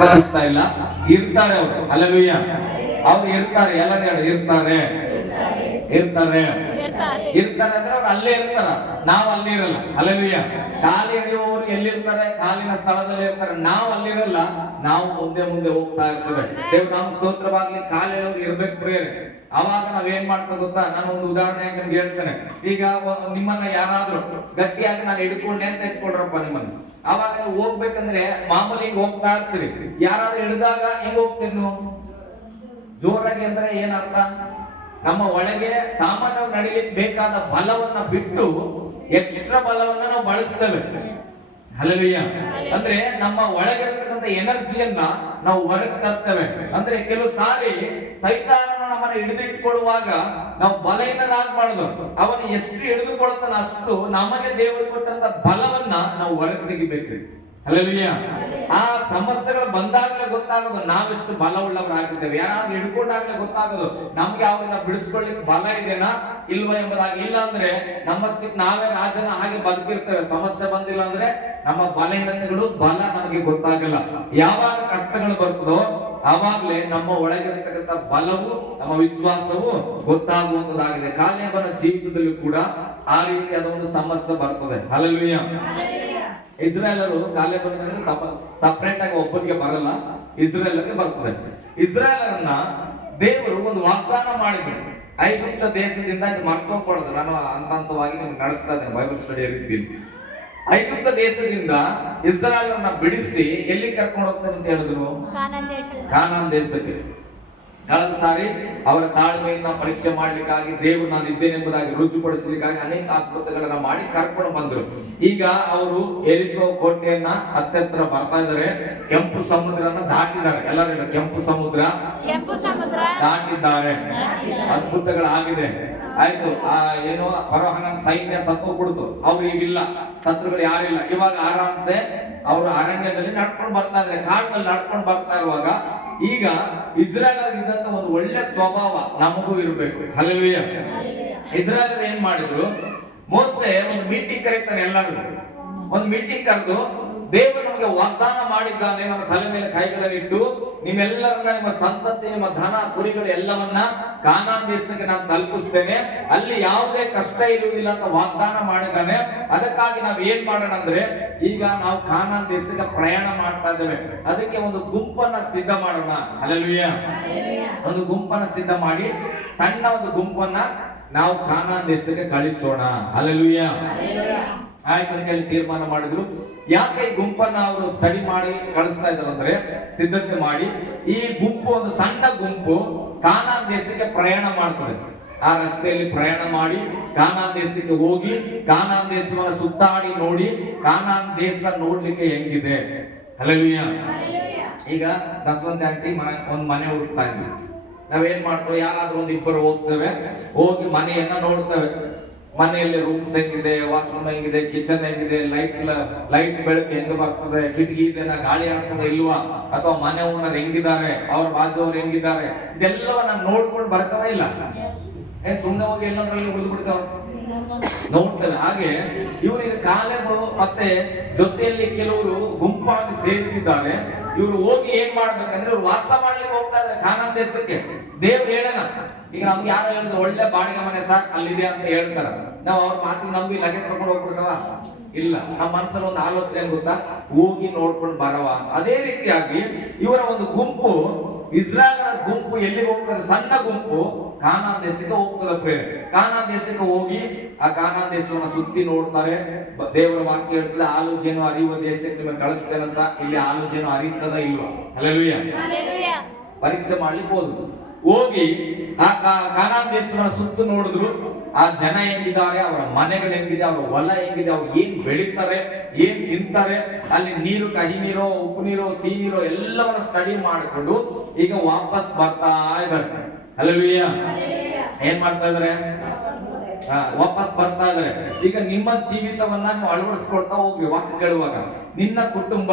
ಸಾಧಿಸ್ತಾ ಇಲ್ಲ, ಇರ್ತಾರೆ ಅವರು. ಹಲ್ಲೆಲೂಯಾ. ಅವ್ರು ಇರ್ತಾರೆ, ಎಲ್ಲರೂ ಇರ್ತಾರೆ ಇರ್ತಾರೆ ಇರ್ತಾರೆ ಅಂದ್ರೆ ಅವ್ರು ಅಲ್ಲೇ ಇರ್ತಾರ, ನಾವು ಅಲ್ಲಿ ಇರಲ್ಲ. ಹಲ್ಲೆಲೂಯಾ. ಕಾಲು ಎಳೆಯುವವರು ಎಲ್ಲಿರ್ತಾರೆ? ಕಾಲಿನ ಸ್ಥಳದಲ್ಲಿ ಇರ್ತಾರೆ. ನಾವು ಅಲ್ಲಿರಲ್ಲ, ನಾವು ಮುಂದೆ ಮುಂದೆ ಹೋಗ್ತಾ ಇರ್ತೇವೆ. ದೇವ್ರ ನಾಮ ಸ್ತೋತ್ರವಾಗ್ಲಿ. ಕಾಲು ಎಳೆಯೋರು ಇರ್ಬೇಕು ಪ್ರಿಯರೇ. ಅವಾಗ ನಾವೇನ್ ಮಾಡ್ತಾ ಗೊತ್ತಾ? ನಾನು ಒಂದು ಉದಾಹರಣೆ ನಿಮ್ಗೆ ಹೇಳ್ತೇನೆ. ಈಗ ನಿಮ್ಮನ್ನ ಯಾರಾದ್ರೂ ಗಟ್ಟಿಯಾಗಿ ನಾನು ಹಿಡ್ಕೊಂಡೆ ಅಂತ ಇಟ್ಕೊಳ್ರಪ್ಪ ನಿಮ್ಮನ್ನ. ಅವಾಗ ನೀವು ಹೋಗ್ಬೇಕಂದ್ರೆ ಮಾಮೂಲಿ ಹಿಂಗ್ ಹೋಗ್ತಾ ಇರ್ತೀರಿ. ಯಾರಾದ್ರೂ ಹಿಡಿದಾಗ ಹೆಂಗ್ ಹೋಗ್ತೀರಿ ನೀವು? ಜೋರಾಗಿ ಅಂದ್ರೆ ಏನರ್ಥ? ನಮ್ಮ ಒಳಗೆ ಸಾಮಾನ್ಯವಾಗಿ ನಡಿಲಿಕ್ಕೆ ಬೇಕಾದ ಬಲವನ್ನ ಬಿಟ್ಟು ಎಕ್ಸ್ಟ್ರಾ ಬಲವನ್ನ ನಾವು ಬಳಸ್ತೇವೆ. ಹಲ್ಲೆಲೂಯಾ. ಅಂದ್ರೆ ನಮ್ಮ ಒಳಗಿರತಕ್ಕಂಥ ಎನರ್ಜಿಯನ್ನ ನಾವು ಹೊರಗೆ ತರ್ತೇವೆ. ಅಂದ್ರೆ ಕೆಲವು ಸಾರಿ ಸೈತಾನನ ನಮ್ಮನ್ನ ಹಿಡಿದಿಟ್ಕೊಳ್ಳುವಾಗ ನಾವು ಬಲಹೀನರಾಗಬಾರ್ದು. ಅವನು ಎಷ್ಟು ಹಿಡಿದುಕೊಳ್ತಾನ ಅಷ್ಟು ನಮಗೆ ದೇವರು ಕೊಟ್ಟಂತ ಬಲವನ್ನ ನಾವು ಹೊರಗೆ ತೆಗಿಬೇಕ್ರಿ. ಹಲ್ಲೆಲೂಯಾ. ಆ ಸಮಸ್ಯೆಗಳು ಬಂದಾಗಲೇ ಗೊತ್ತಾಗೋದು ನಾವೆಷ್ಟು ಬಲವುಳ್ಳವರಾಗಿದ್ದೇವೆ. ಯಾರಾದ್ರೂ ಹಿಡ್ಕೊಂಡಾಗ್ಲೇ ಗೊತ್ತಾಗೋದು ನಮ್ಗೆ ಅವ್ರನ್ನ ಬಿಡಿಸ್ಕೊಳ್ಳಿಕ್ಕೆ ಬಲ ಇದೆನಾ ಇಲ್ವಾ ಎಂಬುದಾಗಿ. ಇಲ್ಲ ಅಂದ್ರೆ ನಮ್ಮಷ್ಟಕ್ಕೆ ನಾವೇ ರಾಜನ ಹಾಗೆ ಬದುಕಿರ್ತೇವೆ. ಸಮಸ್ಯೆ ಬಂದಿಲ್ಲ ಅಂದ್ರೆ ನಮ್ಮ ಬಲಹೀನತೆಗಳು ಬಲ ನಮಗೆ ಗೊತ್ತಾಗಲ್ಲ. ಯಾವಾಗ ಕಷ್ಟಗಳು ಬರ್ತದೋ ಆವಾಗ್ಲೇ ನಮ್ಮ ಒಳಗಿರತಕ್ಕಂಥ ಬಲವು, ನಮ್ಮ ವಿಶ್ವಾಸವು ಗೊತ್ತಾಗುವಂತದ್ದಾಗಿದೆ. ಕಾಲೇಬನ ಜೀವಿತದಲ್ಲೂ ಕೂಡ ಆ ರೀತಿಯಾದ ಒಂದು ಸಮಸ್ಯೆ ಬರ್ತದೆ. ಹಲ್ಲೆಲೂಯಾ. ಇಸ್ರಾಯೇಲರು ಕಾಲೇಬನ ಸಪರೇಟ್ ಆಗಿ ಒಬ್ಬರಿಗೆ ಬರಲ್ಲ, ಇಸ್ರಾಯೇಲರಿಗೆ ಬರ್ತದೆ. ಇಸ್ರಾಯೇಲರನ್ನ ದೇವರು ಒಂದು ವಾಗ್ದಾನ ಮಾಡಿದ್ರು. ಐಗುಪ್ತ ದೇಶದಿಂದ ಇದು ಮರ್ತೋಗ್ಬಾರ್ದು. ನಾನು ಹಂತವಾಗಿ ನಿಮ್ಗೆ ನಡೆಸ್ತಾ ಇದ್ದೇನೆ ಬೈಬಲ್ ಸ್ಟಡಿ ರೀತಿಯಲ್ಲಿ. ಐಗುಪ್ತ ದೇಶದಿಂದ ಇಸ್ರಾಯೇಲರನ್ನ ಬಿಡಿಸಿ ಎಲ್ಲಿ ಕರ್ಕೊಂಡು ಹೋಗ್ತಾರೆ ಅಂತ ಹೇಳಿದ್ರು? ಕಾನಾನ್ ದೇಶಕ್ಕೆ. ಕಳೆದ ಸಾರಿ ಅವರ ತಾಳ್ಮೆಯನ್ನ ಪರೀಕ್ಷೆ ಮಾಡ್ಲಿಕ್ಕಾಗಿ ದೇವರು ನಾನು ಇದ್ದೇನೆಂಬುದಾಗಿ ರುಜುಪಡಿಸಲಿಕ್ಕಾಗಿ ಅನೇಕ ಅದ್ಭುತಗಳನ್ನ ಮಾಡಿ ಕರ್ಕೊಂಡು ಬಂದ್ರು. ಈಗ ಅವರು ಎರಿಕೋ ಕೋಟೆಯನ್ನ ಹತ್ತಿರ ಬರ್ತಾ ಇದ್ದಾರೆ. ಕೆಂಪು ಸಮುದ್ರನ ದಾಟಿದ್ದಾರೆ. ಎಲ್ಲರೂ ಕೆಂಪು ಸಮುದ್ರ ದಾಟಿದ್ದಾರೆ. ಅದ್ಭುತಗಳಾಗಿದೆ. ಆಯ್ತು. ಏನೋ ಫರೋಹನ ಸೈನ್ಯ ಸತ್ತೋಗ್ಬಿಡ್ತು. ಅವ್ರು ಈಗಿಲ್ಲ, ಶತ್ರುಗಳು ಯಾರಿಲ್ಲ. ಇವಾಗ ಆರಾಮ್ಸೆ ಅವರು ಅರಣ್ಯದಲ್ಲಿ ನಡ್ಕೊಂಡು ಬರ್ತಾ ಇದ್ದಾರೆ, ಕಾಡಿನಲ್ಲಿ ನಡ್ಕೊಂಡು ಬರ್ತಾ ಇರುವಾಗ ಈಗ ಇಸ್ರಾಯೇಲ್ ಇದ್ದಂತ ಒಂದು ಒಳ್ಳೆ ಸ್ವಭಾವ ನಮಗೂ ಇರಬೇಕು. ಹಲ್ಲೆಲೂಯಾ. ಇಸ್ರಾಯೇಲ್ ಏನ್ ಮಾಡಿದ್ರು? ಮೋಸೆ ಒಂದು ಮೀಟಿಂಗ್ ಕರೀತಾನೆ. ಎಲ್ಲರೂ ಒಂದು ಮೀಟಿಂಗ್ ಕರೆದು, ದೇವರು ನಮಗೆ ವಾಗ್ದಾನ ಮಾಡಿದ್ದಾನೆ, ನಮ್ಮ ತಲೆ ಮೇಲೆ ಕೈಗಳನ್ನಿಟ್ಟು ನಿಮ್ಮೆಲ್ಲರನ್ನ, ನಿಮ್ಮ ಸಂತತಿ, ನಿಮ್ಮ ಧನ ಕುರಿಗಳು ಎಲ್ಲವನ್ನ ಕಾನಾನ್ ದೇಶಕ್ಕೆ ನಾನು ತಲುಪಿಸ್ತೇನೆ, ಅಲ್ಲಿ ಯಾವುದೇ ಕಷ್ಟ ಇರುವುದಿಲ್ಲ ಅಂತ ವಾಗ್ದಾನ ಮಾಡಿದ್ದಾನೆ. ಅದಕ್ಕಾಗಿ ನಾವು ಏನ್ ಮಾಡೋಣ ಅಂದ್ರೆ, ಈಗ ನಾವು ಕಾನಾನ್ ದೇಶಕ್ಕೆ ಪ್ರಯಾಣ ಮಾಡ್ತಾ ಇದ್ದೇವೆ. ಅದಕ್ಕೆ ಒಂದು ಗುಂಪನ್ನ ಸಿದ್ಧ ಮಾಡೋಣ. ಹಲ್ಲೆಲೂಯಾ. ಒಂದು ಗುಂಪನ್ನ ಸಿದ್ಧ ಮಾಡಿ ಸಣ್ಣ ಒಂದು ಗುಂಪನ್ನ ನಾವು ಕಾನಾನ್ ದೇಶಕ್ಕೆ ಕಳಿಸೋಣ. ಹಲ್ಲೆಲೂಯಾ. ಆಯ್ತು ಅಂತ ಹೇಳಿ ತೀರ್ಮಾನ ಮಾಡಿದ್ರು. ಯಾಕೆ ಈ ಗುಂಪನ್ನ ಅವರು ಸ್ಟಡಿ ಮಾಡಿ ಕಳಿಸ್ತಾ ಇದ್ದಾರೆ ಅಂದ್ರೆ, ಸಿದ್ಧತೆ ಮಾಡಿ ಈ ಗುಂಪು, ಒಂದು ಸಣ್ಣ ಗುಂಪು ಕಾನಾನ್ ದೇಶಕ್ಕೆ ಪ್ರಯಾಣ ಮಾಡ್ತದೆ. ಆ ರಸ್ತೆಯಲ್ಲಿ ಪ್ರಯಾಣ ಮಾಡಿ ಕಾನಾನ್ ದೇಶಕ್ಕೆ ಹೋಗಿ ಕಾನಾನ್ ದೇಶವನ್ನ ಸುತ್ತಾಡಿ ನೋಡಿ ಕಾನಾನ್ ದೇಶ ನೋಡ್ಲಿಕ್ಕೆ ಹೆಂಗಿದೆ. ಹಲ್ಲೆಲೂಯಾ. ಈಗ ದಸವಂತ ಆಂಟಿ ಒಂದ್ ಮನೆ ಹುಡುಕ್ತಾ ಇದ್ವಿ. ನಾವೇನ್ ಮಾಡ್ತೇವೆ? ಯಾರಾದ್ರೂ ಒಂದ್ ಇಬ್ಬರು ಹೋಗ್ತೇವೆ, ಹೋಗಿ ಮನೆಯನ್ನ ನೋಡ್ತೇವೆ. ಮನೆಯಲ್ಲಿ ರೂಮ್ಸ್ ಹೆಂಗಿದೆ, ವಾಶ್ರೂಮ್ ಹೆಂಗಿದೆ, ಕಿಚನ್ ಹೆಂಗಿದೆ, ಲೈಟ್ ಬೆಳಕು ಹೆಂಗ ಬರ್ತದೆ, ಕಿಟಕಿ ಇದೆನಾ, ಗಾಳಿ ಆಗ್ತದೆ ಇಲ್ವಾ, ಅಥವಾ ಮನೆ ಓನರ್ ಹೆಂಗಿದ್ದಾರೆ, ಅವ್ರ ಬಾಜು ಅವ್ರು ಹೆಂಗಿದ್ದಾರೆ, ಇದೆಲ್ಲವನ್ನ ನೋಡ್ಕೊಂಡು ಬರ್ತಾವ ಇಲ್ಲ? ಏನ್ ಸುಮ್ಮನೆ ಹೋಗಿ ಎಲ್ಲಂದ್ರಲ್ಲಿ ಉಳಿದು ಬಿಡ್ತಾವ? ನೋಡ್ತೇವೆ. ಹಾಗೆ ಇವರಿಗೆ ಕಾಲೇಬು ಮತ್ತೆ ಜೊತೆಯಲ್ಲಿ ಕೆಲವರು ಗುಂಪಾಗಿ ಸೇರಿಸಿದ್ದಾರೆ. ಇವ್ರು ಹೋಗಿ ಏನ್ ಮಾಡ್ಬೇಕಂದ್ರೆ, ಇವ್ರು ವಾಸ ಮಾಡ್ಲಿಕ್ಕೆ ಹೋಗ್ತಾ ಇದ್ದಾರೆ ಕಾನಾನ್ ದೇಶಕ್ಕೆ. ದೇವ್ರು ಹೇಳೋಣ, ಈಗ ನಮ್ಗೆ ಯಾರು ಹೇಳಿದ್ರು ಒಳ್ಳೆ ಬಾಡಿಗೆ ಮನೆ ಸಾಕು ಅಲ್ಲಿದೆ ಅಂತ ಹೇಳ್ತಾರ. ನಾವು ಅವ್ರ ಮಾತಿಗೆ ನಂಬಿ ಲಗೇಜ್ ತಗೊಂಡು ಹೋಗ್ಬಿಡ್ತಾವ? ಇಲ್ಲ. ನಮ್ಮ ಮನಸ್ಸಲ್ಲಿ ಒಂದು ಆಲೋಚನೆ ಏನ್ ಗೊತ್ತಾ? ಹೋಗಿ ನೋಡ್ಕೊಂಡು ಬರವ ಅಂತ. ಅದೇ ರೀತಿಯಾಗಿ ಇವರ ಒಂದು ಗುಂಪು, ಇಸ್ರಾಯೇಲ್ ಗುಂಪು ಎಲ್ಲಿಗೆ ಹೋಗ್ತದೆ? ಸಣ್ಣ ಗುಂಪು ಕಾನಾನ್ ದೇಶಕ್ಕೆ ಹೋಗ್ತದೆ ಪ್ರೇರೆ. ಕಾನಾನ್ ದೇಶಕ್ಕೆ ಹೋಗಿ ಆ ಕಾನಾನ್ ದೇಶವನ್ನ ಸುತ್ತಿ ನೋಡ್ತಾರೆ. ದೇವರ ವಾಕ್ಯ ಹೇಳ್ತದೆ, ಹಾಲು ಜೇನು ಹರಿಯುವ ದೇಶಕ್ಕೆ ನಿಮಗೆ ಕಳಿಸ್ತೇನಂತ. ಇಲ್ಲಿ ಹಾಲು ಜೇನು ಹರಿಯುತ್ತದ ಇಲ್ವಾ? ಹಲ್ಲೆಲೂಯಾ. ಪರೀಕ್ಷೆ ಮಾಡ್ಲಿಕ್ಕೆ ಹೋದ್ರು. ಹೋಗಿ ಆ ಕಾನಾನ್ ದೇಶವನ್ನ ಸುತ್ತು ನೋಡಿದ್ರು. ಆ ಜನ ಹೆಂಗಿದ್ದಾರೆ, ಅವರ ಮನೆಗಳು ಹೆಂಗಿದೆ, ಅವರ ಹೊಲ ಹೆಂಗಿದೆ, ಅವ್ರು ಏನ್ ಬೆಳೀತಾರೆ, ಏನ್ ತಿಂತಾರೆ, ಅಲ್ಲಿ ನೀರು, ಕಹಿ ನೀರು, ಉಪ್ಪು ನೀರು, ಸಿಹಿ ನೀರು ಎಲ್ಲವನ್ನ ಸ್ಟಡಿ ಮಾಡಿಕೊಂಡು ಈಗ ವಾಪಸ್ ಬರ್ತಾ ಇದ್ದಾರೆ. ಹಲ್ಲೆಲೂಯಾ. ಏನ್ ಮಾಡ್ತಾ ಇದಾರೆ? ವಾಪಸ್ ಬರ್ತಾ ಇದಾರೆ. ಈಗ ನಿಮ್ಮ ಜೀವಿತವನ್ನ ನೀವು ಅಳವಡಿಸ್ಕೊಳ್ತಾ ಹೋಗ್ರಿ. ವಾಕ್ಯ ಕೇಳುವಾಗ ನಿನ್ನ ಕುಟುಂಬ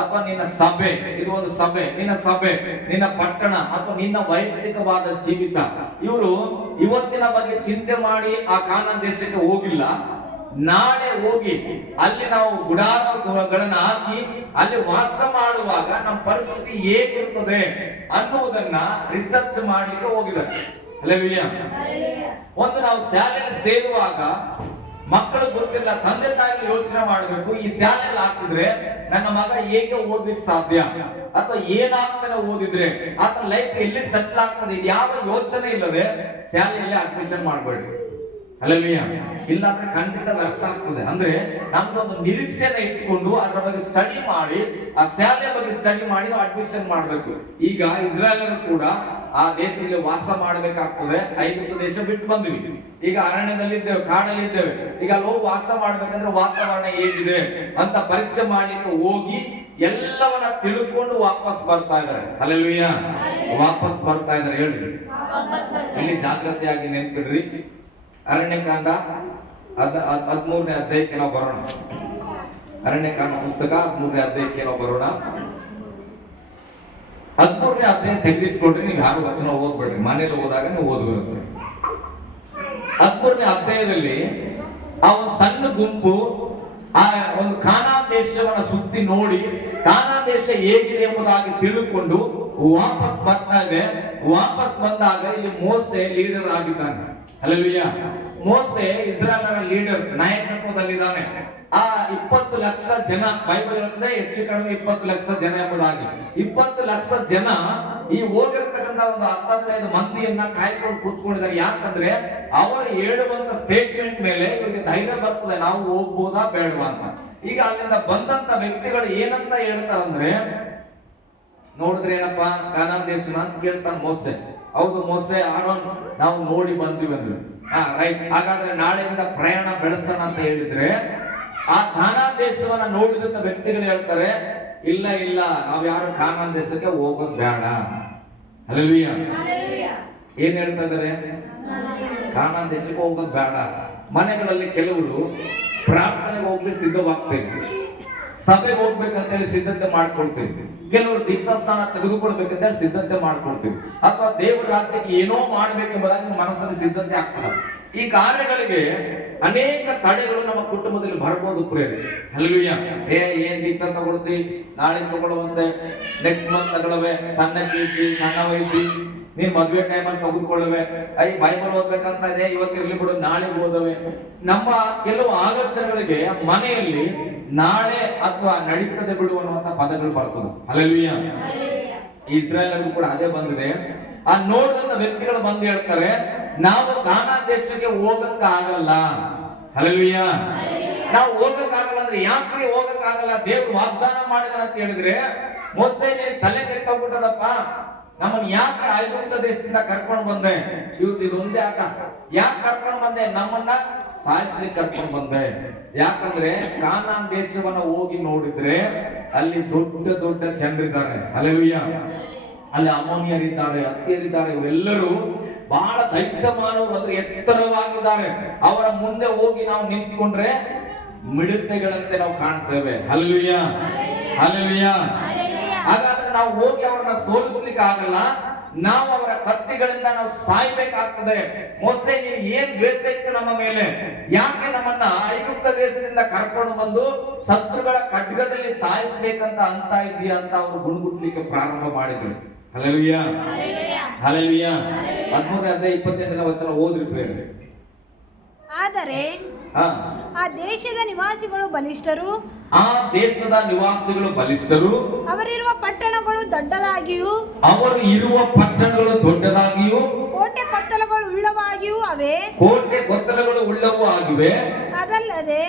ಅಥವಾ ನಿನ್ನ ಸಭೆ, ಇದು ಒಂದು ಸಭೆ, ನಿನ್ನ ಸಭೆ, ನಿನ್ನ ಪಟ್ಟಣ ಅಥವಾ ನಿನ್ನ ವೈಯಕ್ತಿಕವಾದ ಜೀವಿತ, ಇವರು ಇವತ್ತಿನ ಬಗ್ಗೆ ಚಿಂತೆ ಮಾಡಿ ಆ ಕಾನಾನ್ ದೇಶಕ್ಕೆ ಹೋಗಿಲ್ಲ. ನಾಳೆ ಹೋಗಿ ಅಲ್ಲಿ ನಾವು ಗುಡಾರಗಳನ್ನ ಹಾಕಿ ಅಲ್ಲಿ ವಾಸ ಮಾಡುವಾಗ ನಮ್ಮ ಪರಿಸ್ಥಿತಿ ಪರಿಸ್ಥಿತಿ ಹೇಗಿರ್ತದೆ ಅನ್ನುವುದನ್ನ ರಿಸರ್ಚ್ ಮಾಡ್ಲಿಕ್ಕೆ ಹೋಗಿದ್ದಾರೆ. ಹಲ್ಲೆಲೂಯಾ. ಒಂದು ನಾವು ಶಾಲೆಯಲ್ಲಿ ಸೇರುವಾಗ ಮಕ್ಕಳು ಗೊತ್ತಿಲ್ಲ, ತಂದೆ ತಾಯಿ ಯೋಚನೆ ಮಾಡಬೇಕು, ಈ ಶಾಲೆಯಲ್ಲಿ ಹಾಕಿದ್ರೆ ನನ್ನ ಮಗ ಹೇಗೆ ಓದ್ಲಿಕ್ಕೆ ಸಾಧ್ಯ, ಅಥವಾ ಏನಾಗ್ತಾನೆ ಓದಿದ್ರೆ ಆತನ ಲೈಫ್ ಎಲ್ಲಿ ಸೆಟ್ಲ್ ಆಗ್ತದೆ, ಇದು ಯಾವ ಯೋಚನೆ ಇಲ್ಲದೆ ಶಾಲೆಯಲ್ಲಿ ಅಡ್ಮಿಷನ್ ಮಾಡಬೇಡಿ. ಹಲ್ಲೆಲೂಯಾ. ಇಲ್ಲಾಂದ್ರೆ ಖಂಡಿತ ವ್ಯರ್ಥ ಆಗ್ತದೆ. ಅಂದ್ರೆ ನಮ್ದು ಒಂದು ನಿರೀಕ್ಷೆನ ಇಟ್ಕೊಂಡು ಅದರ ಬಗ್ಗೆ ಸ್ಟಡಿ ಮಾಡಿ, ಆ ಶಾಲೆಯ ಬಗ್ಗೆ ಸ್ಟಡಿ ಮಾಡಿ ನಾವು ಅಡ್ಮಿಷನ್ ಮಾಡಬೇಕು. ಈಗ ಇಸ್ರಾಯೇಲರು ಕೂಡ ಆ ದೇಶದಲ್ಲಿ ವಾಸ ಮಾಡಬೇಕಾಗ್ತದೆ. ಐಗುಪ್ತ ದೇಶ ಬಿಟ್ಟು ಬಂದ್ವಿ, ಈಗ ಅರಣ್ಯದಲ್ಲಿ ಇದ್ದೇವೆ, ಕಾಡಲ್ಲಿ ಇದ್ದೇವೆ. ಈಗ ಅಲ್ಲಿ ಹೋಗಿ ವಾಸ ಮಾಡ್ಬೇಕಂದ್ರೆ ವಾತಾವರಣ ಹೇಗಿದೆ ಅಂತ ಪರೀಕ್ಷೆ ಮಾಡ್ಲಿಕ್ಕೆ ಹೋಗಿ ಎಲ್ಲವನ್ನ ತಿಳ್ಕೊಂಡು ವಾಪಸ್ ಬರ್ತಾ ಇದ್ದಾರೆ. ಹಲ್ಲೆಲೂಯಾ. ವಾಪಸ್ ಬರ್ತಾ ಇದ್ದಾರೆ. ಹೇಳ್ರಿ, ಇಲ್ಲಿ ಜಾಗೃತಿಯಾಗಿ ನೆನ್ಪಿಡ್ರಿ. ಅರಣ್ಯಕಾಂಡ 13ನೇ ಅಧ್ಯಾಯಕ್ಕೆ ನಾವು ಬರೋಣ. ಅರಣ್ಯಕಾಂಡ ಪುಸ್ತಕ 13ನೇ ಅಧ್ಯಾಯಕ್ಕೆ ನಾವು ಬರೋಣ. 13ನೇ ಅಧ್ಯಾಯ ತೆಗೆದಿಟ್ಕೊಳ್ರಿ, ನೀವು ಯಾರು ವಚನ ಓದ್ಬೇಡ್ರಿ, ಮನೇಲಿ ಹೋದಾಗ ನೀವು ಓದ್ಬೇಕು. 13ನೇ ಅಧ್ಯಾಯದಲ್ಲಿ ಆ ಒಂದು ಸಣ್ಣ ಗುಂಪು ಆ ಒಂದು ಕಾನಾನ್ ದೇಶವನ್ನ ಸುತ್ತಿ ನೋಡಿ ಕಾನಾನ್ ದೇಶ ಹೇಗಿದೆ ಎಂಬುದಾಗಿ ತಿಳಿದುಕೊಂಡು ವಾಪಸ್ ಬರ್ತಾ ಇದೆ. ವಾಪಸ್ ಬಂದಾಗ ಇಲ್ಲಿ ಮೋಸೆ ಲೀಡರ್ ಆಗಿದ್ದಾನೆ. ಹಲ್ಲೆಲೂಯಾ. ಮೋಸೆ ಇಸ್ರಾಯೇಲರ ಲೀಡರ್, ನಾಯಕತ್ವದಲ್ಲಿದ್ದಾನೆ. ಆ 20 ಲಕ್ಷ ಜನ, ಬೈಬಲ್ ಹೇಳ್ತದೆ ಹೆಚ್ಚು ಕಡಿಮೆ 20 ಲಕ್ಷ ಜನ ಎಂಬುದಾಗಿ. 20 ಲಕ್ಷ ಜನ ಈ ಹೋಗಿರ್ತಕ್ಕಂಥ ಒಂದು 15 ಮಂದಿಯನ್ನ ಕಾಯ್ಕೊಂಡು ಕೂತ್ಕೊಂಡಿದ್ದಾರೆ. ಯಾಕಂದ್ರೆ ಅವರು ಹೇಳುವಂತ ಸ್ಟೇಟ್ಮೆಂಟ್ ಮೇಲೆ ಇವರಿಗೆ ಧೈರ್ಯ ಬರ್ತದೆ, ನಾವು ಹೋಗ್ಬೋದಾ ಬೇಡವಾ ಅಂತ. ಈಗ ಅಲ್ಲಿಂದ ಬಂದಂತ ವ್ಯಕ್ತಿಗಳು ಏನಂತ ಹೇಳ್ತಾರಂದ್ರೆ, ನೋಡಿದ್ರೆ ಏನಪ್ಪಾ ಕಾನಾನ್ ದೇಶನ ಅಂತ ಕೇಳ್ತಾನೆ ಮೋಸೆ. ಹೌದು ಮೋಸೆ, ಆರೋನ್ ನಾವು ನೋಡಿ ಬಂದಿವಿ ಅಂದ್ರು. ರೈಟ್, ಹಾಗಾದ್ರೆ ನಾಳೆಯಿಂದ ಪ್ರಯಾಣ ಬೆಳೆಸೋಣ ಅಂತ ಹೇಳಿದ್ರೆ ಆ ಕಾನಾನ್ ದೇಶವನ್ನ ನೋಡಿದಂತ ವ್ಯಕ್ತಿಗಳು ಹೇಳ್ತಾರೆ, ಇಲ್ಲ ಇಲ್ಲ, ನಾವ್ ಯಾರು ಕಾನಾನ್ ದೇಶಕ್ಕೆ ಹೋಗೋದು ಬೇಡ. ಹಲ್ಲೆಲೂಯಾ. ಏನ್ ಹೇಳ್ತಾ ಇದಾರೆ? ಕಾನಾನ್ ದೇಶಕ್ಕೆ ಹೋಗೋದು ಬೇಡ. ಮನೆಗಳಲ್ಲಿ ಕೆಲವರು ಪ್ರಾರ್ಥನೆಗೆ ಹೋಗ್ಲಿ ಸಿದ್ಧವಾಗ್ತೇವೆ, ಸಭೆಗೆ ಹೋಗ್ಬೇಕಂತ ಹೇಳಿ ಸಿದ್ಧತೆ ಮಾಡ್ಕೊಳ್ತೇವೆ, ಕೆಲವರು ದೀಕ್ಷಾ ಸ್ಥಾನ ತೆಗೆದುಕೊಳ್ಬೇಕಂತ ಹೇಳಿ ಸಿದ್ಧತೆ ಮಾಡ್ಕೊಳ್ತೀವಿ, ಅಥವಾ ದೇವರ ರಾಜ್ಯಕ್ಕೆ ಏನೋ ಮಾಡ್ಬೇಕೆಂಬುದಾಗಿ ಮನಸ್ಸಲ್ಲಿ ಸಿದ್ಧತೆ ಆಗ್ತದೆ. ಈ ಕಾರ್ಯಗಳಿಗೆ ಅನೇಕ ತಡೆಗಳು ನಮ್ಮ ಕುಟುಂಬದಲ್ಲಿ ಬರ್ಬೋದು ಪ್ರೇರೆ. ಹಲ್ಲೆಲೂಯಾ. ಏನ್ ದೀಕ್ಷಾ ತಗೊಳ್ತಿ, ನಾಳೆ ತಗೊಳ್ಳುವಂತೆ, ನೆಕ್ಸ್ಟ್ ಮಂತ್ ತಗೊಳ್ಳುವೆ, ಸಣ್ಣ ಕೀರ್ತಿ, ಸಣ್ಣ ವಯಸ್ಸಿ, ನೀನ್ ಮದ್ವೆ ಟೈಮಲ್ಲಿ ತೆಗೆದುಕೊಳ್ಳುವೆ, ಬೈಬಲ್ ಓದ್ಬೇಕಂತ ಇದೆ, ಇವತ್ತು ಇರ್ಲಿ ಬಿಡು, ನಾಳೆ ಓದವೆ. ನಮ್ಮ ಕೆಲವು ಆಲೋಚನೆಗಳಿಗೆ ಮನೆಯಲ್ಲಿ ನಾಳೆ ಅಥವಾ ನಡೀತದೆ ಬಿಡು ಅನ್ನುವಂತ ಪದಗಳು ಬರ್ತದೆ. ಹಲ್ಲೆಲೂಯಾ. ಇಸ್ರಾಯೇಲರಿಗೂ ಕೂಡ ಅದೇ ಬಂದಿದೆ. ಆ ನೋಡಿದಂತ ವ್ಯಕ್ತಿಗಳು ಬಂದು ಹೇಳ್ತಾರೆ, ನಾವು ಕಾನಾನ್ ದೇಶಕ್ಕೆ ಹೋಗಕ್ಕಾಗಲ್ಲ. ಹಲ್ಲೆಲೂಯಾ. ನಾವು ಹೋಗಕ್ಕಾಗಲ್ಲ ಅಂದ್ರೆ ಯಾಕೆ ಹೋಗಕ್ಕಾಗಲ್ಲ? ದೇವ್ರು ವಾಗ್ದಾನ ಮಾಡಿದಾರೆ ಅಂತ ಹೇಳಿದ್ರೆ, ಮೋಸೆ ತಲೆ ಕೆಟ್ಟೋಗ್ಬಿಟ್ಟದಪ್ಪ, ನಮ್ಮನ್ನ ಯಾಕೆ ಐಗುಪ್ತ ದೇಶದಿಂದ ಕರ್ಕೊಂಡು ಬಂದೆ? ಇದೊಂದೇ ಆಟ. ಯಾಕೆ ಕರ್ಕೊಂಡು ಬಂದೆ? ನಮ್ಮನ್ನ ಸಾಯಿಸ್ಲಿಕ್ಕೆ ಕರ್ಕೊಂಡು ಬಂದೆ. ಯಾಕಂದ್ರೆ ಕಾನಾನ್ ದೇಶವನ್ನ ಹೋಗಿ ನೋಡಿದ್ರೆ ಅಲ್ಲಿ ದೊಡ್ಡ ದೊಡ್ಡ ಜನರಿದ್ದಾರೆ. ಹಲ್ಲೆಲೂಯಾ. ಅಲ್ಲಿ ಅಮ್ಮೋನಿಯರಿದ್ದಾರೆ, ಅತ್ತಿಯರಿದ್ದಾರೆ, ಇವರೆಲ್ಲರೂ ಬಹಳ ದೈತ್ಯಮಾನವರು, ಅಂದ್ರೆ ಎತ್ತರವಾಗಿದ್ದಾರೆ. ಅವರ ಮುಂದೆ ಹೋಗಿ ನಾವು ನಿಂತ್ಕೊಂಡ್ರೆ ಮಿಡತೆಗಳಂತೆ ನಾವು ಕಾಣ್ತೇವೆ. ಹಲ್ಲೆಲೂಯಾ. ಹಲ್ಲೆಲೂಯಾ. ಹಾಗಾದ್ರೆ ನಾವು ಹೋಗಿ ಅವರನ್ನ ಸೋಲಿಸ್ಲಿಕ್ಕೆ ಆಗಲ್ಲ, ನಾವು ಅವರ ಕತ್ತಿಗಳಿಂದ ನಾವು ಸಾಯ್ಬೇಕಾಗ್ತದೆ. ಮೋಸೆ, ನೀವು ಏನ್ ದ್ವೇಷ ಇತ್ತು ನಮ್ಮ ಮೇಲೆ? ಯಾಕೆ ನಮ್ಮನ್ನ ಐಗುಪ್ತ ದೇಶದಿಂದ ಕರ್ಕೊಂಡು ಬಂದು ಶತ್ರುಗಳ ಖಡ್ಗದಲ್ಲಿ ಸಾಯಿಸ್ಬೇಕಂತ ಅಂತ ಇದೆಯಾ ಅಂತ ಅವರು ಗುಣಗುಟ್ಲಿಕ್ಕೆ ಪ್ರಾರಂಭ ಮಾಡಿದ್ರು. ಹಲ್ಲೆಲೂಯಾ. ಹಲ್ಲೆಲೂಯಾ. 13ನೇ ಅಧ್ಯಾಯ 28ನೇ ವಚನ ಓದ್ರಿ ಪ್ರೇರೆ. ಆದರೆ ಆ ದೇಶದ ನಿವಾಸಿಗಳು ಬಲಿಷ್ಠರು, ಆ ದೇಶದ ನಿವಾಸಿಗಳು ಬಲಿಷ್ಠರು, ಅವರಿರುವ ಪಟ್ಟಣಗಳು ದೊಡ್ಡದಾಗಿಯೂ, ಅವರು ಇರುವ ಪಟ್ಟಣಗಳು ದೊಡ್ಡದಾಗಿಯೂ, ಕೋಟೆ ಕೊತ್ತಲಗಳು ಉಳ್ಳವಾಗಿಯೂ ಅವೆ, ಕೋಟೆ ಕೊತ್ತಲಗಳು ಉಳ್ಳವೂ ಆಗಿವೆ. ಅದಲ್ಲದೆ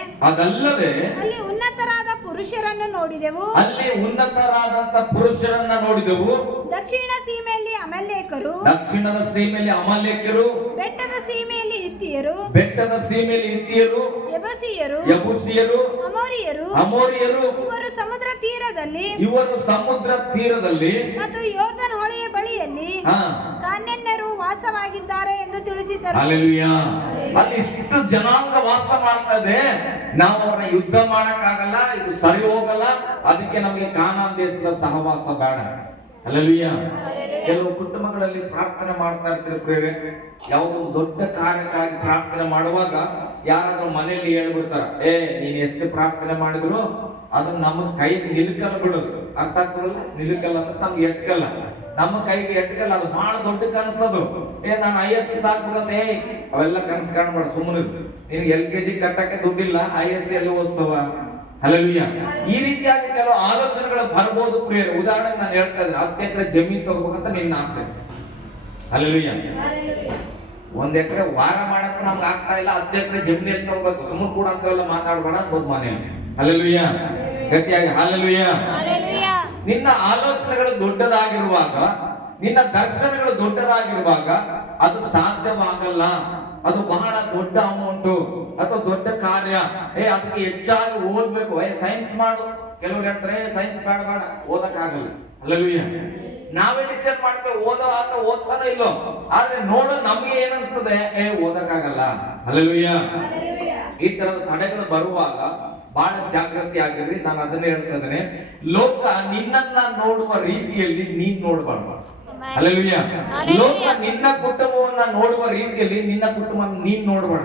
ಅಲ್ಲಿ ಉನ್ನತರಾದ ಪುರುಷರನ್ನು ನೋಡಿದೆವು, ಅಲ್ಲಿ ಉನ್ನತರಾದಂತ ಪುರುಷರನ್ನ ನೋಡಿದೆವು. ದಕ್ಷಿಣ ಸೀಮೆಯಲ್ಲಿ ಅಮಲೇಕರು, ದಕ್ಷಿಣದ ಸೀಮೆಯಲ್ಲಿ ಅಮಲೇಕರು, ಬೆಟ್ಟದ ಸೀಮೆಯಲ್ಲಿ ಹಿತ್ತಿಯರು, ಬೆಟ್ಟದ ಸೀಮೆಯಲ್ಲಿ ಹಿತ್ತಿಯರು, ಯೆಬೂಸಿಯರು, ಯೆಬೂಸಿಯರು, ಅಮೋರಿಯರು, ಇವರು ಸಮುದ್ರ ತೀರದಲ್ಲಿ ಮತ್ತು ಯೋರ್ದನ್ ಹೊಳೆಯ ಬಳಿಯಲ್ಲಿ ಕಾನ್ಯನ್ಯರು ವಾಸವಾಗಿದ್ದಾರೆ ಎಂದು ತಿಳಿಸಿದರು. ಹಲ್ಲೆಲೂಯಾ. ಅಲ್ಲಿ ಇಷ್ಟು ಜನಾಂಗ ವಾಸ ಮಾಡ್ತಾ ಇದೆ, ನಾವು ಅವ್ರನ್ನ ಯುದ್ಧ ಮಾಡಕ್ಕಾಗಲ್ಲ, ಇದು ಸರಿ ಹೋಗಲ್ಲ, ಅದಕ್ಕೆ ನಮಗೆ ಕಾನಾನ್ ದೇಶದ ಸಹವಾಸ ಬೇಡ. ಹಲ್ಲೆಲೂಯಾ. ಕೆಲವು ಕುಟುಂಬಗಳಲ್ಲಿ ಪ್ರಾರ್ಥನೆ ಮಾಡ್ತಾ ಇರ್ತಾರೆ ಪ್ರೇರೆ, ಯಾವುದೋ ದೊಡ್ಡ ಕಾರ್ಯಕ್ಕಾಗಿ ಪ್ರಾರ್ಥನೆ ಮಾಡುವಾಗ ಯಾರಾದ್ರೂ ಮನೆಯಲ್ಲಿ ಹೇಳ್ಬಿಡ್ತಾರ, ನೀನ್ ಎಷ್ಟು ಪ್ರಾರ್ಥನೆ ಮಾಡಿದ್ರು ಅದನ್ನ ನಮ್ಮ ಕೈ ನಿಲ್ಕಲ್ಲ ಬಿಡು, ಅರ್ಥ ಆಗ್ತದಲ್ಲ? ನಿಲುಕಲ್ಲ ಅಂದ್ರೆ ನಮ್ಗೆ ಎಟ್ಕಲ್ಲ, ನಮ್ಮ ಕೈಗೆ ಎಟ್ಕಲ್ಲ. ಅದು ಬಹಳ ದೊಡ್ಡ ಕನಸದು. ನಾನು IAS ಆಗ್ಬೋದಂತ ಅವೆಲ್ಲ ಕನಸು ಕಾಣ್ಬೇಡ, ಸುಮ್ಮನೆ ನಿನ್ಗೆ LKG ಕಟ್ಟಕ್ಕೆ ದುಡ್ಡಿಲ್ಲ, IAS ಎಲ್ಲಿ ಓದಿಸವ? ಹಲ್ಲೆಲೂಯಾ. ಈ ರೀತಿಯಾಗಿ ಕೆಲವು ಆಲೋಚನೆಗಳು ಬರ್ಬೋದು ಪ್ರಿಯರೇ. ಉದಾಹರಣೆಗೆ ನಾನು ಹೇಳ್ತಾ ಇದ್ದೀನಿ, 10 ಎಕರೆ ಜಮೀನು ತಗೋಬೇಕಂತ ನಿನ್ನ ಆಸೆ. ಹಲ್ಲೆಲೂಯಾ. 1 ಎಕರೆ ವಾರ ಮಾಡಕ್ಕೆ ನಮ್ಗೆ ಆಗ್ತಾ ಇಲ್ಲ, 10 ಎಕರೆ ಜಮೀನು ಎಲ್ಲಿ ತಗೋಬೇಕು? ಸುಮ್ಮನೆ ಕೂಡ ಅಂತೆಲ್ಲ ಮಾತಾಡ್ಬೇಡ ಅಂಬೋದು ಮನೆಯಲ್ಲಿ. ಹಲ್ಲೆಲೂಯಾ. ಗಟ್ಟಿಯಾಗಿ ಹಲ್ಲೆಲೂಯಾ. ನಿನ್ನ ಆಲೋಚನೆಗಳು ದೊಡ್ಡದಾಗಿರುವಾಗ, ನಿನ್ನ ದರ್ಶನಗಳು ದೊಡ್ಡದಾಗಿರುವಾಗ ಅದು ಸಾಧ್ಯವಾಗಲ್ಲ. ಅದು ಬಹಳ ದೊಡ್ಡ ಅಮೌಂಟು ಅಥವಾ ದೊಡ್ಡ ಕಾರ್ಯ. ಅದಕ್ಕೆ ಹೆಚ್ಚಾಗಿ ಓದ್ಬೇಕು. ಸೈನ್ಸ್ ಮಾಡು. ಕೆಲವರು ಹೇಳ್ತಾರೆ ಸೈನ್ಸ್ ಬೇಡ ಬೇಡ, ಓದಕ್ಕಾಗಲ್ಲ. ಹಲ್ಲೆಲೂಯಾ. ನಾವೇ ಡಿಸೈಡ್ ಮಾಡ್ತೇವೆ ಓದ್ತಾನೋ ಇಲ್ಲೋ, ಆದ್ರೆ ನೋಡೋ ನಮ್ಗೆ ಏನನ್ಸ್ತದೆ, ಓದಕ್ಕಾಗಲ್ಲ. ಹಲ್ಲೆಲೂಯಾ. ಈ ತರದ ತಡೆಗಳು ಬರುವಾಗ ಬಹಳ ಜಾಗೃತಿ ಆಗಿರ್ರಿ. ನಾನು ಅದನ್ನೇ ಹೇಳ್ತಾ ಇದ್ದೇನೆ, ಲೋಕ ನಿನ್ನನ್ನ ನೋಡುವ ರೀತಿಯಲ್ಲಿ ನೀನ್ ನೋಡಬಾರ್ದು. ಹಲ್ಲೆಲೂಯಾ. ಲೋಕ ನಿನ್ನ ಕುಟುಂಬವನ್ನ ನೋಡುವ ರೀತಿಯಲ್ಲಿ ನಿನ್ನ ಕುಟುಂಬವನ್ನು ನೀನ್ ನೋಡಬೇಡ.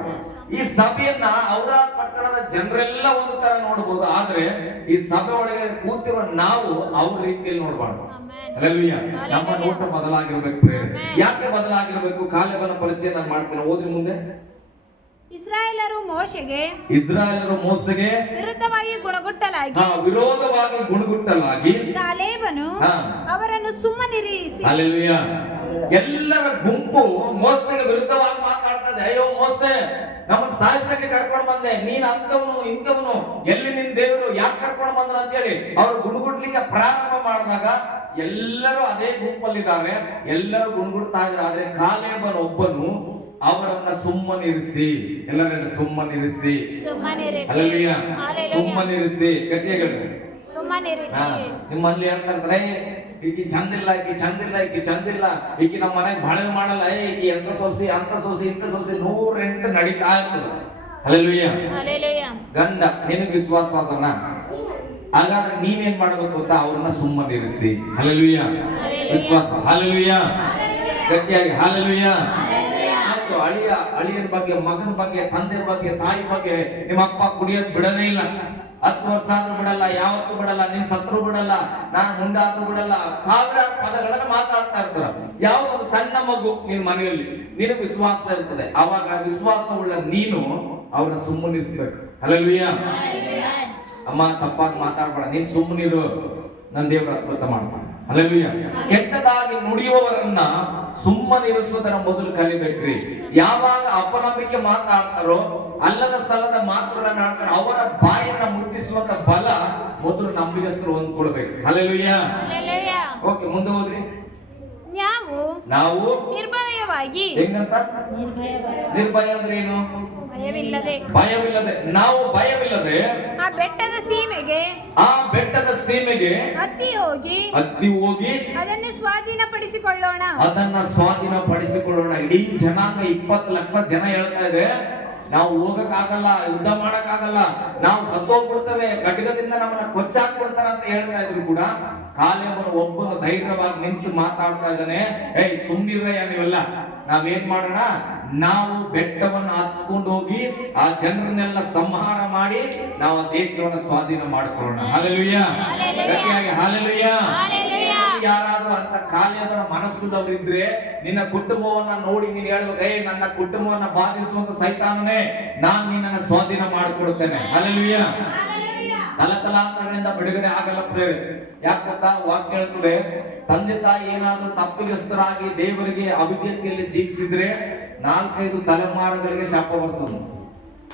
ಈ ಸಭೆಯನ್ನ ಔರಾದ ಪಟ್ಟಣದ ಜನರೆಲ್ಲ ಒಂದು ತರ ನೋಡಬಹುದು, ಆದ್ರೆ ಈ ಸಭೆ ಒಳಗೆ ಕೂತಿರುವ ನಾವು ಅವ್ರ ರೀತಿಯಲ್ಲಿ ನೋಡಬಾರ್ದು. ಹಲ್ಲೆಲೂಯಾ. ನಮ್ಮ ನೋಟ ಬದಲಾಗಿರ್ಬೇಕು ಪ್ರೇರೆ. ಯಾಕೆ ಬದಲಾಗಿರ್ಬೇಕು? ಕಾಲೇಬನ ಪರಿಚಯ ನಾನು ಮಾಡ್ತೇನೆ, ಓದಿ ಮುಂದೆ. ಇಸ್ರಾಯೇಲರು ಮೋಸೆಗೆ ವಿರುದ್ಧವಾಗಿ ಗುಣಗುಟ್ಟಲಾಗಿ ಕಾಲೇಬನು ಅವರನ್ನು ಸುಮ್ಮನಿರಿಸಿ. ಹಲ್ಲೆಲೂಯಾ. ಎಲ್ಲರ ಗುಂಪು ಮೋಸೆಗೆ ವಿರುದ್ಧವಾಗಿ ಮಾತಾಡ್ತದೆ. ಅಯ್ಯೋ ಮೋಸೆ, ನಮ್ಮನ್ನು ಸಾಯಿಸಕ್ಕೆ ಕರ್ಕೊಂಡು ಬಂದೆ, ನೀನ್ ಅಂತವನು ಇಂಥವನು, ಎಲ್ಲಿ ನಿನ್ ದೇವರು, ಯಾಕೆ ಕರ್ಕೊಂಡು ಬಂದ್ರ ಅಂತ ಹೇಳಿ ಅವರು ಗುಣಗುಟ್ಲಿಕ್ಕೆ ಪ್ರಾರಂಭ ಮಾಡಿದಾಗ ಎಲ್ಲರೂ ಅದೇ ಗುಂಪಲ್ಲಿದ್ದಾರೆ, ಎಲ್ಲರೂ ಗುಣಗುಡ್ತಾ ಇದ್ದಾರೆ. ಆದ್ರೆ ಕಾಲೇಬನ ಒಬ್ಬನು ಅವರನ್ನ ಸುಮ್ಮನಿರಿಸಿ. ಎಲ್ಲರನ್ನ ಸುಮ್ಮನಿರಿಸಿ. ಹಲ್ಲೆಲೂಯಾ. ಸುಮ್ಮನಿರಿಸಿ. ಗಟ್ಟಿಯಾಗಿ ನಿಮ್ಮಲ್ಲಿ ಹೇಳ್ತಾರೆ, ಈಕಿ ಚಂದಿಲ್ಲ, ಈಕಿ ಚಂದಿಲ್ಲ, ಈಕಿ ಚಂದಿಲ್ಲ, ಈಕಿ ನಮ್ಮ ಮನೆಗೆ ಬಾಳೆ ಮಾಡಲ್ಲ, ಈಕಿ ಎಂತ ಸೊಸಿ ಅಂತ ಸೊಸಿ ಇಂತ ಸೊಸಿ 108 ನಡೀತಾ ಇರ್ತದೆ. ಹಲ್ಲೆಲೂಯಾ. ಗಂಡ ನಿನಗೆ ವಿಶ್ವಾಸ ಅದನ್ನ, ಹಾಗಾದ್ರೆ ನೀವೇನ್ ಮಾಡ್ಬೇಕು ಅಂತ ಅವ್ರನ್ನ ಸುಮ್ಮನಿರಿಸಿ. ಹಲ್ಲೆಲೂಯಾ. ವಿಶ್ವಾಸ. ಹಲ್ಲೆಲೂಯಾ. ಗಟ್ಟಿಯಾಗಿ ಹಲ್ಲೆಲೂಯಾ. ಅಳಿಯನ ಬಗ್ಗೆ, ಮಗನ ಬಗ್ಗೆ, ತಂದೆ ಬಗ್ಗೆ, ತಾಯಿ ಬಗ್ಗೆ ನಿಮ್ಮ ಅಪ್ಪ ಕುಡಿಯೋದ್ ಬಿಡನೇ ಇಲ್ಲ. 10 ವರ್ಷ ಆದ್ರೂ ಬಿಡಲ್ಲ, ಯಾವತ್ತೂ ಬಿಡಲ್ಲ, ನಿನ್ ಸತ್ರು ಬಿಡಲ್ಲ, ನಾನು ಮುಂದಾದ್ರೂ ಬಿಡಲ್ಲ, ಸಾವಿರಾರು ಪದಗಳನ್ನು ಮಾತಾಡ್ತಾ ಇರ್ತಾರ. ಯಾವ ಒಂದು ಸಣ್ಣ ಮಗು ನಿನ್ ಮನೆಯಲ್ಲಿ ನಿನಗೆ ವಿಶ್ವಾಸ ಇರ್ತದೆ, ಅವಾಗ ವಿಶ್ವಾಸವುಳ್ಳ ನೀನು ಅವ್ರನ್ನ ಸುಮ್ಮನಿಸ್ಬೇಕು. ಹಲ್ಲೆಲೂಯಾ. ಅಮ್ಮ ತಪ್ಪಾಗಿ ಮಾತಾಡ್ಬೇಡ, ನೀನ್ ಸುಮ್ಮನಿರು, ನನ್ನ ದೇವರ ಅದ್ಭುತ ಮಾಡ್ತಾನೆ. ಹಲ್ಲೆಲೂಯಾ. ಕೆಟ್ಟದಾಗಿ ನುಡಿಯುವವರನ್ನ ಸುಮ್ಮನಿರಿಸುವುದರ ಮೊದಲು ಕಲಿಬೇಕ್ರಿ. ಯಾವಾಗ ಅಪನಂಬಿಕೆ ಮಾತಾಡ್ತಾರೋ, ಅಲ್ಲದ ಸಲ್ಲದ ಮಾತುಗಳನ್ನ ಆಡ್ತಾರೋ, ಅವರ ಬಾಯನ್ನ ಮುಟ್ಟಿಸುವಂತ ಬಲ ಮೊದಲು ನಂಬಿಗಸ್ತರು ಹೊಂದ್ಕೊಳ್ಬೇಕು. ಹಲ್ಲೆಲೂಯಾ. ಓಕೆ, ಮುಂದೆ ಹೋದ್ರಿ. ನಾವು ನಿರ್ಭಯವಾಗಿ. ಹೆಂಗಂತ? ನಿರ್ಭಯ ಅಂದ್ರೆ ಏನು? ಭಯವಿಲ್ಲದೆ. ನಾವು ಭಯವಿಲ್ಲದೆ ಆ ಬೆಟ್ಟದ ಸೀಮೆಗೆ ಹತ್ತಿ ಹೋಗಿ ಅದನ್ನು ಸ್ವಾಧೀನಪಡಿಸಿಕೊಳ್ಳೋಣ. ಇಡೀ ಜನಾಂಗ 20 ಲಕ್ಷ ಜನ ಹೇಳ್ತಾ ಇದೆ, ನಾವು ಹೋಗಕ್ಕಾಗಲ್ಲ, ಯುದ್ಧ ಮಾಡಕ್ಕಾಗಲ್ಲ, ನಾವು ಸತ್ತೋಗ್ಬಿಡ್ತೇವೆ, ಖಡ್ಗದಿಂದ ನಮ್ಮನ್ನ ಕೊಚ್ಚಾಕ್ಬಿಡ್ತಾರ ಅಂತ ಹೇಳ್ತಾ ಇದ್ರು ಕೂಡ ಕಾಲೇಬನ ಒಬ್ಬನು ಧೈರ್ಯವಾಗಿ ನಿಂತು ಮಾತಾಡ್ತಾ ಇದ್ದಾನೆ, ಸುಮ್ಮನಿರಯ್ಯ ನೀವೆಲ್ಲ, ನಾವೇನ್ ಮಾಡೋಣ, ನಾವು ಬೆಟ್ಟವನ್ನು ಹತ್ಕೊಂಡು ಹೋಗಿ ಆ ಜನರನ್ನೆಲ್ಲ ಸಂಹಾರ ಮಾಡಿ ನಾವು ಆ ದೇಶವನ್ನು ಸ್ವಾಧೀನ ಮಾಡ್ಕೊಳ್ಳೋಣ. ಹಲ್ಲೆಲೂಯಾ. ಗಟ್ಟಿಯಾಗಿ ಹಲ್ಲೆಲೂಯಾ. ಯಾರಾದ್ರೂ ಅಂತ ಕಾಲೇಬನ ಮನಸ್ಸುದವರಿದ್ರೆ ನಿನ್ನ ಕುಟುಂಬವನ್ನ ನೋಡಿ ನೀನ್ ಹೇಳ್ಬೇಕು, ನನ್ನ ಕುಟುಂಬವನ್ನ ಬಾಧಿಸುವಂತ ಸೈತಾನನೇ, ನಾನ್ ನಿನ್ನನ್ನ ಸ್ವಾಧೀನ ಮಾಡಿಕೊಡುತ್ತೇನೆ. ಹಲ್ಲೆಲೂಯಾ. ತಲತಲಾಂತರಗಳಿಂದ ಬಿಡುಗಡೆ ಆಗಲ್ಲ ಪ್ರೇರೆ. ಯಾಕಂತ ವಾಕ್ಯ ಹೇಳ್ತದೆ, ತಂದೆ ತಾಯಿ ಏನಾದ್ರೂ ತಪ್ಪಿಗಸ್ತರಾಗಿ ದೇವರಿಗೆ ಅವಿದ್ಯತೆಯಲ್ಲಿ ಜೀವಿಸಿದ್ರೆ 4-5 ತಲೆಮಾರುಗಳಿಗೆ ಶಾಪ ಬರ್ತದೆ.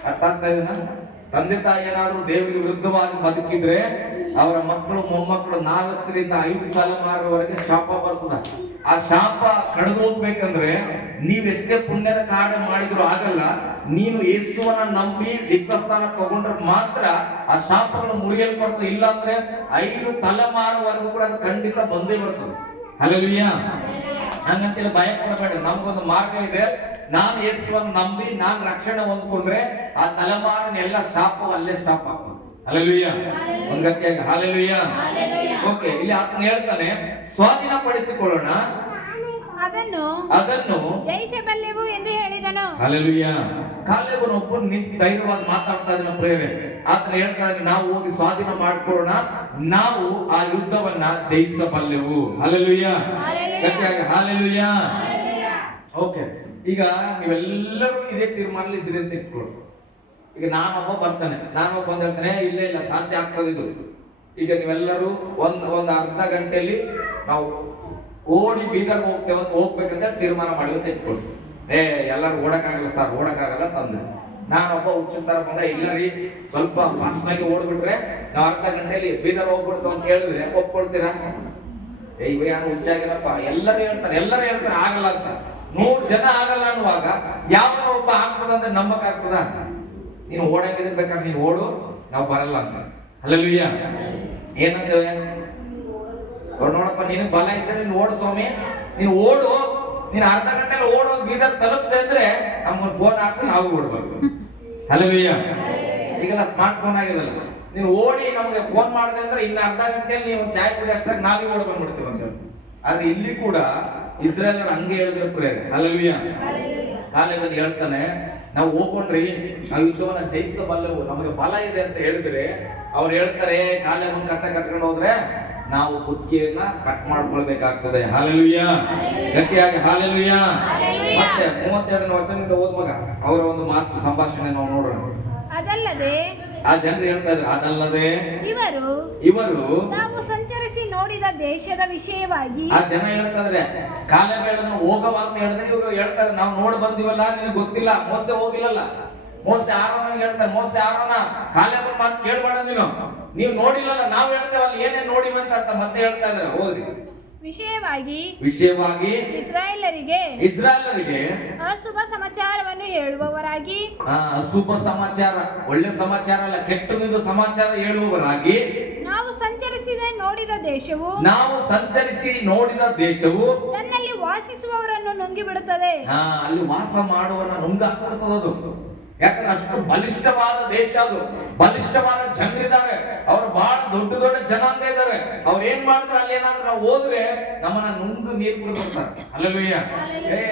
ಅರ್ಥ ಆಗ್ತಾ ಇದೆನಾ? ತಂದೆ ತಾಯಿ ಏನಾದ್ರೂ ದೇವರಿಗೆ ವಿರುದ್ಧವಾಗಿ ಬದುಕಿದ್ರೆ ಅವರ ಮಕ್ಕಳು ಮೊಮ್ಮಕ್ಕಳು 4ರಿಂದ 5 ತಲೆಮಾರುವರೆಗೆ ಶಾಪ ಬರ್ತದೆ. ಆ ಶಾಪ ಕಡಿದು ಹೋಗ್ಬೇಕಂದ್ರೆ ನೀವೆಷ್ಟೇ ಪುಣ್ಯದ ಕಾರ್ಯ ಮಾಡಿದ್ರು ಆಗಲ್ಲ. ನೀನು ಯೇಸುವನ್ನ ನಂಬಿ ದೀಕ್ಷಾಸ್ಥಾನ ತಗೊಂಡ್ರೆ ಮಾತ್ರ ಆ ಶಾಪಗಳು ಮುರಿಯಲ್ಪಡ್ತದೆ. ಇಲ್ಲ ಅಂದ್ರೆ 5 ತಲೆಮಾರುವರೆಗೂ ಕೂಡ ಅದು ಖಂಡಿತ ಬಂದೇ ಬರ್ತದೆ. ಹಲ್ಲೆಲೂಯಾ. ಹಂಗಂತೇಳಿ ಭಯ ಪಡಬೇಡ. ನಮ್ಗೊಂದು ಮಾರ್ಗ ಇದೆ. ನಾನು ಯೇಸುವನ್ನು ನಂಬಿ ನಾನು ರಕ್ಷಣೆ ಹೊಂದ್ಕೊಂಡ್ರೆ ಆ ತಲೆಮಾರಿನ ಶಾಪ ಅಲ್ಲೇ ಸ್ಟಾಪ್ ಆಗ್ತದೆ. ಹಲ್ಲೆಲೂಯಾ. ಒಂದ್ ಗಟ್ಟಿಯಾಗಿ ಹಲ್ಲೆಲೂಯಾ. ಓಕೆ, ಇಲ್ಲಿ ಆತನ ಹೇಳ್ತಾನೆ, ಸ್ವಾಧೀನಪಡಿಸಿಕೊಳ್ಳೋಣ. ಅದನ್ನು ಜಯಿಸಬಲ್ಲೆವು ಎಂದು ಹೇಳಿದನು. ಹಲ್ಲೆಲೂಯಾ. ಕಾಲೇಬನ ಒಬ್ಬರು ನಿಂತು ಧೈರ್ಯವಾಗಿ ಮಾತಾಡ್ತಾ ಇದ್ದಾನೆ ಪ್ರೇರೆ. ಆತನ ಹೇಳ್ತಾ ಇದ್ದಾನೆ, ನಾವು ಹೋಗಿ ಸ್ವಾಧೀನ ಮಾಡ್ಕೊಳ್ಳೋಣ, ನಾವು ಆ ಯುದ್ಧವನ್ನ ಜಯಿಸಬಲ್ಲೆವು. ಹಲ್ಲೆಲೂಯಾ. ಗಟ್ಟಿಯಾಗಿ ಹಲ್ಲೆಲೂಯಾ. ಓಕೆ, ಈಗ ನೀವೆಲ್ಲರೂ ಇದೇ ತೀರ್ಮಾನದಲ್ಲಿ ಇದ್ದೀರಿ ಅಂತ ಇಟ್ಕೊಳ್ಳಿ. ಈಗ ನಾನೊಬ್ಬ ಬರ್ತಾನೆ, ನಾನೊಬ್ಬ ಬಂದು ಹೇಳ್ತಾನೆ, ಇಲ್ಲ ಇಲ್ಲ ಸಾಧ್ಯ ಆಗ್ತದೆ ಇದು. ಈಗ ನೀವೆಲ್ಲರೂ ಒಂದು ಅರ್ಧ ಗಂಟೆಯಲ್ಲಿ ನಾವು ಓಡಿ ಬೀದರ್ ಹೋಗ್ಬೇಕಂತ ತೀರ್ಮಾನ ಮಾಡಿ ಅಂತ ಇಟ್ಕೊಳ್ಳಿ. ಎಲ್ಲರೂ ಓಡಕ್ಕಾಗಲ್ಲ ಸರ್, ಓಡಕ್ಕಾಗಲ್ಲ ತಂದ್ರೆ ನಾನೊಬ್ಬ ಹುಚ್ಚಿನ ತರ ಬಂದ, ಇಲ್ಲ ರೀ ಸ್ವಲ್ಪ ಫಾಸ್ಟ್ ಆಗಿ ಓಡ್ಬಿಟ್ರೆ ನಾವು ಅರ್ಧ ಗಂಟೆಯಲ್ಲಿ ಬೀದರ್ ಹೋಗ್ಬಿಡ್ತು ಅಂತ ಹೇಳಿದ್ರೆ ಒಪ್ಕೊಳ್ತೀರಾ? ಇವ ಯಾರು ಹುಚ್ಚಾಗಿರಪ್ಪ, ಎಲ್ಲರೂ ಹೇಳ್ತಾರೆ ಆಗಲ್ಲ ಅಂತ. 100 ಜನ ಆಗಲ್ಲ ಅನ್ನುವಾಗ ಯಾವನೋ ಒಬ್ಬ ಆಗ್ತದಂದ್ರೆ ನಂಬಕ್ ಆಗ್ತದ? ನೀನು ಓಡಂಗಿದ್ರೆ ಬೇಕಾದ್ರೆ ನೀನು ಓಡು, ನಾವು ಬರಲ್ಲ ಅಂತ. ಹಲ್ಲೆಲೂಯಾ. ಏನಂತೇವೆ? ನೋಡಪ್ಪ, ನಿನಗೆ ಬಲ ಇದ್ರೆ ನೀನು ಓಡು ಸ್ವಾಮಿ, ನೀನು ಓಡು. ನೀನು ಅರ್ಧ ಗಂಟೆಲಿ ಓಡೋದು ಬೀದರ್ ತಲುಪದೆ ಅಂದ್ರೆ ನಮ್ಮನ್ನು ಫೋನ್ ಹಾಕಿ ನಾವು ಓಡ್ಬಾರ್ದು. ಹಲ್ಲೆಲೂಯಾ. ಈಗೆಲ್ಲ ಸ್ಮಾರ್ಟ್ ಫೋನ್ ಆಗಿದಲ್ಲ, ನೀನು ಓಡಿ ನಮಗೆ ಫೋನ್ ಮಾಡಿದೆ ಅಂದ್ರೆ ಇನ್ನು ಅರ್ಧ ಗಂಟೆಯಲ್ಲಿ ನೀವು ಚಾಯ್ ಕುಡಿ ಅಷ್ಟಾಗಿ ನಾವೇ ಓಡ್ಕೊಂಡ್ಬಿಡ್ತೀವಿ ಅಂತ ಹೇಳಿ. ಆದ್ರೆ ಇಲ್ಲಿ ಕೂಡ ಇಸ್ರಾಯೇಲರು ಹಂಗೆ ಹೇಳಿದ್ರು ಪ್ರೇರೆ. ಹಲ್ಲೆಲೂಯಾ. ಕಾಲೇಬ್ ಹೇಳ್ತಾನೆ, ನಾವು ಹೋಗ್ಕೊಂಡ್ರಿ, ನಾವು ಯುದ್ಧವನ್ನ ಜಯಿಸಬಲ್ಲೆವು, ನಮಗೆ ಬಲ ಇದೆ ಅಂತ ಹೇಳಿದ್ರೆ ಅವ್ರು ಹೇಳ್ತಾರೆ, ಕಾಲೇಬನ್ ಕತ್ತೆ ಕಟ್ಕೊಂಡು ಹೋದ್ರೆ ನಾವು ಕುತ್ತಿಗೆಯನ್ನ ಕಟ್ ಮಾಡ್ಕೊಳ್ಬೇಕಾಗ್ತದೆ. ಹಲ್ಲೆಲೂಯಾ. ಗಟ್ಟಿಯಾಗಿ ಹಲ್ಲೆಲೂಯಾ. ಮತ್ತೆ 32ನೇ ವಚನದಿಂದ ಓದ್ಮಗ ಅವರ ಒಂದು ಮಾತು ಸಂಭಾಷಣೆ ನಾವು ನೋಡೋಣ. ಅದಲ್ಲದೆ ಆ ಜನರು ಹೇಳ್ತಾ ಇದ್ರು, ಅದಲ್ಲದೆ ಇವರು ನಾವು ಸಂಚರಿಸಿ ನೋಡಿದ ದೇಶದ ವಿಷಯವಾಗಿ. ಆ ಜನ ಹೇಳ್ತಾ ಇದ್ರೆ, ಕಾಲೇಬ್ ಹೇಳಿದ್ರೆ ಹೋಗವ ಅಂತ ಹೇಳಿದ್ರೆ ಇವರು ಹೇಳ್ತಾ ಇದ್ರೆ, ನಾವು ನೋಡಿ ಬಂದಿವಲ್ಲ, ನಿನಗೆ ಗೊತ್ತಿಲ್ಲ, ಮೋಸೆ ಹೋಗಿಲ್ಲಲ್ಲ. ಮೋಸೆ ಆರೋನ ಹೇಳ್ತಾರೆ, ಮೋಸೆ ಆರೋನ ಕಾಲೇಬನ ಮಾತು ಕೇಳ್ಬೇಡ, ನೀವು ನೋಡಿಲ್ಲಲ್ಲ, ನಾವು ಹೇಳ್ತೇವಲ್ಲ ಏನೇನ್ ನೋಡಿವಂತ ಅಂತ ಮತ್ತೆ ಹೇಳ್ತಾ ಇದಾರೆ. ಹೋದ್ರಿ ವಿಷಯವಾಗಿ ಇಸ್ರಾಯೇಲರಿಗೆ ಅಶುಭ ಸಮಾಚಾರವನ್ನು ಹೇಳುವವರಾಗಿ, ಅಶುಭ ಸಮಾಚಾರ, ಒಳ್ಳೆ ಸಮಾಚಾರ ಅಲ್ಲ, ಕೆಟ್ಟನಿಂದ ಸಮಾಚಾರ ಹೇಳುವವರಾಗಿ ನಾವು ಸಂಚರಿಸಿ ನೋಡಿದ ದೇಶವು ತನ್ನಲ್ಲಿ ವಾಸಿಸುವವರನ್ನು ನುಂಗಿ ಬಿಡುತ್ತದೆ. ಅಲ್ಲಿ ವಾಸ ಮಾಡುವವರನ್ನ ನುಂಗಾಕ್ಬಿಡ್ತದದು. ಯಾಕಂದ್ರೆ ಅಷ್ಟು ಬಲಿಷ್ಠವಾದ ದೇಶ ಅದು, ಬಲಿಷ್ಠವಾದ ಜನರಿದ್ದಾರೆ, ಅವರು ಬಹಳ ದೊಡ್ಡ ದೊಡ್ಡ ಜನಾಂಗ ಇದ್ದಾರೆ. ಅವ್ರು ಏನ್ ಮಾಡ್ತಾರೆ, ಅಲ್ಲಿ ಏನಾದ್ರು ನಾವು ಹೋದ್ರೆ ನಮ್ಮನ್ನ ನುಂಗು ನೀರು ಕುಡಿದ್ಬಿಡ್ತಾರೆ. ಹಲ್ಲೆಲೂಯಾ.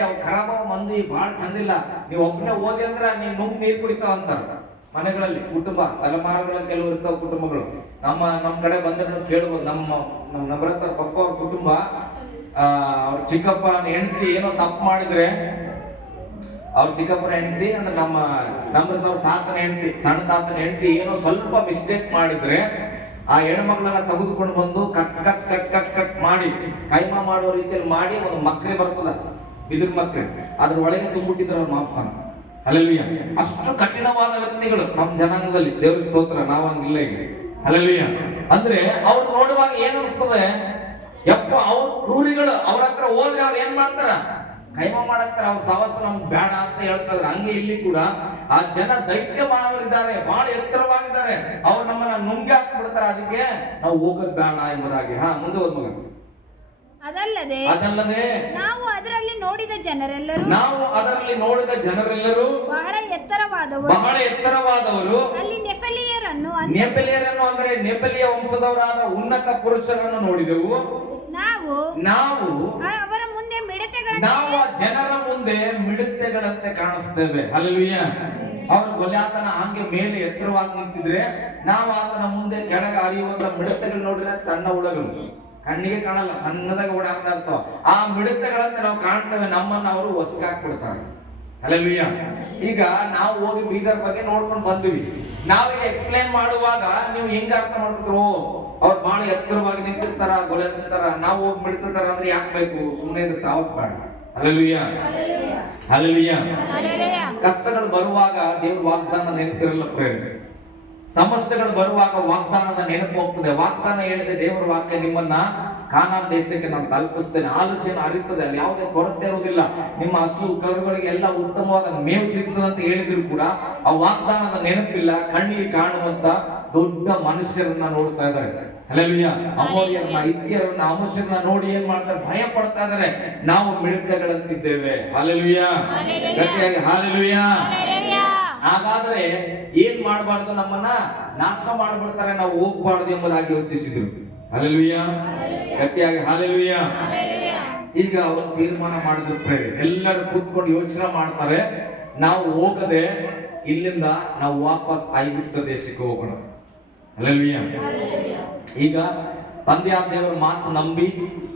ಅವ್ ಖರಾಬ ಮಂದಿ ಬಹಳ ಚಂದಿಲ್ಲ, ನೀವು ಒಬ್ಬನೇ ಓದಿ ಅಂದ್ರೆ ನೀನ್ ನುಂಗ್ ನೀರು ಕುಡಿತಾವ ಅಂತಾರ. ಮನೆಗಳಲ್ಲಿ ಕುಟುಂಬ ತಲೆಮಾರುಗಳಲ್ಲಿ ಕೆಲವರು ಇರ್ತಾವ ಕುಟುಂಬಗಳು. ನಮ್ಮ ಕಡೆ ಬಂದ್ರೆ ಕೇಳ್ಬೋದು, ನಮ್ಮ ನಮ್ರತ ಪಪ್ಪ ಅವ್ರ ಕುಟುಂಬ, ಅವ್ರ ಚಿಕ್ಕಪ್ಪ ಹೆಂಡತಿ ಏನೋ ತಪ್ಪು ಮಾಡಿದ್ರೆ, ಅವ್ರ ಚಿಕ್ಕಪ್ಪನ ಹೆಂಡತಿ ಅಂದ್ರೆ ನಮ್ರತವ್ರ ತಾತನ ಹೆಂಡತಿ, ಸಣ್ಣ ತಾತನ ಹೆಂಡತಿ ಏನೋ ಸ್ವಲ್ಪ ಮಿಸ್ಟೇಕ್ ಮಾಡಿದ್ರೆ ಆ ಹೆಣ್ಮಕ್ಳನ್ನ ತೆಗೆದುಕೊಂಡು ಬಂದು ಕಟ್ ಮಾಡಿ ಕೈಮಾ ಮಾಡುವ ರೀತಿಯಲ್ಲಿ ಮಾಡಿ ಒಂದು ಮಕ್ರೆ ಬರ್ತದ, ಬಿದಿರು ಮಕ್ರೆ, ಅದ್ರ ಒಳಗೆ ತುಂಬಿಟ್ಟಿದ್ರು ಅವ್ರ ಮಾಂಸನ. ಹಲ್ಲೆಲೂಯಾ. ಅಷ್ಟು ಕಠಿಣವಾದ ವ್ಯಕ್ತಿಗಳು ನಮ್ಮ ಜನಾಂಗದಲ್ಲಿ, ದೇವ್ರ ಸ್ತೋತ್ರ, ನಾವು ಹಂಗಿಲ್ಲ ಈಗ. ಹಲ್ಲೆಲೂಯಾ. ಅಂದ್ರೆ ಅವ್ರು ನೋಡುವಾಗ ಏನ್ ಅನಿಸ್ತದೆ, ಯಪ್ಪ ಅವ್ರ ಕ್ರೂರಿಗಳು, ಅವ್ರ ಹತ್ರ ಹೋದ್ರೆ ಅವ್ರು ಏನ್ ಮಾಡ್ತಾರ, ಕೈಮ ಮಾಡಕ್ತಾರ, ಅವ್ರ ಸವಾಸ ನಮ್ಗೆ ಬೇಡ ಅಂತ ಹೇಳ್ತಾರೆ. ಹಂಗೆ ಇಲ್ಲಿ ಕೂಡ ಆ ಜನ ದೈತ್ಯ ಮಾನವರಿದ್ದಾರೆ, ಬಹಳ ಎತ್ತರವಾಗಿದ್ದಾರೆ, ಅವ್ರು ನಮ್ಮನ್ನ ನುಂಗಿ ಹಾಕ್ಬಿಡ್ತಾರೆ, ಅದಕ್ಕೆ ನಾವು ಹೋಗೋದ್ ಬೇಡ ಎಂಬುದಾಗಿ. ಮುಂದೆ ಹೋದ್ಮಗ. ಅದಲ್ಲದೆ ನಾವು ಅದರಲ್ಲಿ ನೋಡಿದ ಜನರೆಲ್ಲರೂ ಬಹಳ ಎತ್ತರವಾದವರು ಅಲ್ಲಿ ನೆಫೆಲಿಯರನ್ನು ಅಂದ್ರೆ ನೆಫೆಲಿಯ ವಂಶದವರಾದ ಉನ್ನತ ಪುರುಷರನ್ನು ನೋಡಿದೆವು. ನಾವು ಅವರ ಮುಂದೆ ನಾವು ಆ ಜನರ ಮುಂದೆ ಮಿಡತೆಗಳಂತೆ ಕಾಣಿಸ್ತೇವೆ. ಹಲ್ಲೆಲೂಯಾ. ಅವರು ಗೊಲ್ಯಾತನ ಹಂಗೆ ಮೇಲೆ ಎತ್ತರವಾಗಿ ನಿಂತಿದ್ರೆ ನಾವು ಆತನ ಮುಂದೆ ಕೆಳಗೆ ಹರಿಯುವಂತ ಮಿಡತೆಗಳು ನೋಡಿದ್ರೆ ಸಣ್ಣ ಹುಳಗಳು, ಕಣ್ಣಿಗೆ ಕಾಣಲ್ಲ, ಸಣ್ಣದಾಗ ಓಡಾಡ್ತಾ ಇರ್ತಾವ. ಆ ಮಿಡತೆಗಳಂತೆ ನಾವು ಕಾಣ್ತೇವೆ, ನಮ್ಮನ್ನ ಅವರು ಹೊಸಗಾಕ್ಬಿಡ್ತಾರೆ. ಹಲ್ಲೆಲೂಯಾ. ಈಗ ನಾವು ಹೋಗಿ ಬೀದರ್ ಬಗ್ಗೆ ನೋಡ್ಕೊಂಡು ಬಂದ್ವಿ, ನಾವೀಗ ಎಕ್ಸ್ಪ್ಲೇನ್ ಮಾಡುವಾಗ ನೀವು ಹೆಂಗ ಅರ್ಥ ಮಾಡ್ಬಿಟ್ರು, ಅವ್ರು ಬಹಳ ಎತ್ತರವಾಗಿ ನಿಂತಿರ್ತಾರ, ಗೊಲೆ ನಿಂತಾರ, ನಾವು ಹೋಗಿ ಮಿಡ್ತಿರ್ತಾರ ಅಂದ್ರೆ ಯಾಕೆ ಬೇಕು, ಸುಮ್ಮನೆ ಇದ್ರೆ ಸಾಹಸ ಬೇಡ. ಹಲ್ಲೆಲೂಯಾ. ಹಲ್ಲೆಲೂಯಾ. ಕಷ್ಟಗಳು ಬರುವಾಗ ದೇವ್ರ ವಾಗ್ದಾನ ನೆನಪಿರಲ್ಲ ಪ್ರೇರಣೆ, ಸಮಸ್ಯೆಗಳು ಬರುವಾಗ ವಾಗ್ದಾನದ ನೆನಪು ಹೋಗ್ತದೆ. ವಾಗ್ದಾನ ಹೇಳಿದೆ ದೇವರ ವಾಕ್ಯ, ನಿಮ್ಮನ್ನ ಕಾನಾನ್ ದೇಶಕ್ಕೆ ನಾನು ತಲುಪಿಸ್ತೇನೆ, ಆಲೋಚನೆ ಅರಿತದೆ, ಅಲ್ಲಿ ಯಾವುದೇ ಕೊರತೆ ಇರುವುದಿಲ್ಲ, ನಿಮ್ಮ ಹಸು ಕರುಗಳಿಗೆ ಎಲ್ಲ ಉತ್ತಮವಾದ ಮೇವು ಸಿಗ್ತದೆ ಅಂತ ಹೇಳಿದ್ರು ಕೂಡ ಆ ವಾಗ್ದಾನದ ನೆನಪಿಲ್ಲ. ಕಣ್ಣಿಗೆ ಕಾಣುವಂತ ದೊಡ್ಡ ಮನುಷ್ಯರನ್ನ ನೋಡ್ತಾ ಇದ್ದಾರೆ. ಹಲ್ಲೆಲೂಯಾ. ಅಮೋರಿಯರನ್ನ, ಹಿತ್ತಿಯರನ್ನ, ಅಮುಷ್ಯರನ್ನ ನೋಡಿ ಏನ್ ಮಾಡ್ತಾರೆ, ಭಯ ಪಡ್ತಾ ಇದ್ದಾರೆ. ನಾವು ಮಿಡತೆಗಳಂತಿದ್ದೇವೆ. ಹಲ್ಲೆಲೂಯಾ. ಗಟ್ಟಿಯಾಗಿ ಹಲ್ಲೆಲೂಯಾ. ಹಾಗಾದ್ರೆ ಏನ್ ಮಾಡಬಾರ್ದು, ನಮ್ಮನ್ನ ನಾಶ ಮಾಡ್ಬಿಡ್ತಾರೆ, ನಾವು ಹೋಗ್ಬಾರ್ದು ಎಂಬುದಾಗಿ ಯೋಚಿಸಿದ್ರು. ಹಲ್ಲೆಲೂಯಾ. ಗಟ್ಟಿಯಾಗಿ ಹಲ್ಲೆಲೂಯಾ. ಈಗ ಅವರು ತೀರ್ಮಾನ ಮಾಡಿದ್ರು, ಎಲ್ಲರೂ ಕೂತ್ಕೊಂಡು ಯೋಚನೆ ಮಾಡ್ತಾರೆ, ನಾವು ಹೋಗದೆ ಇಲ್ಲಿಂದ ನಾವು ವಾಪಸ್ ಐಗುಪ್ತ ದೇಶಕ್ಕೆ ಹೋಗೋಣ. ಹಲ್ಲೆಲೂಯಾ. ಈಗ ತಂದೆಯಾದ ದೇವರ ಮಾತು ನಂಬಿ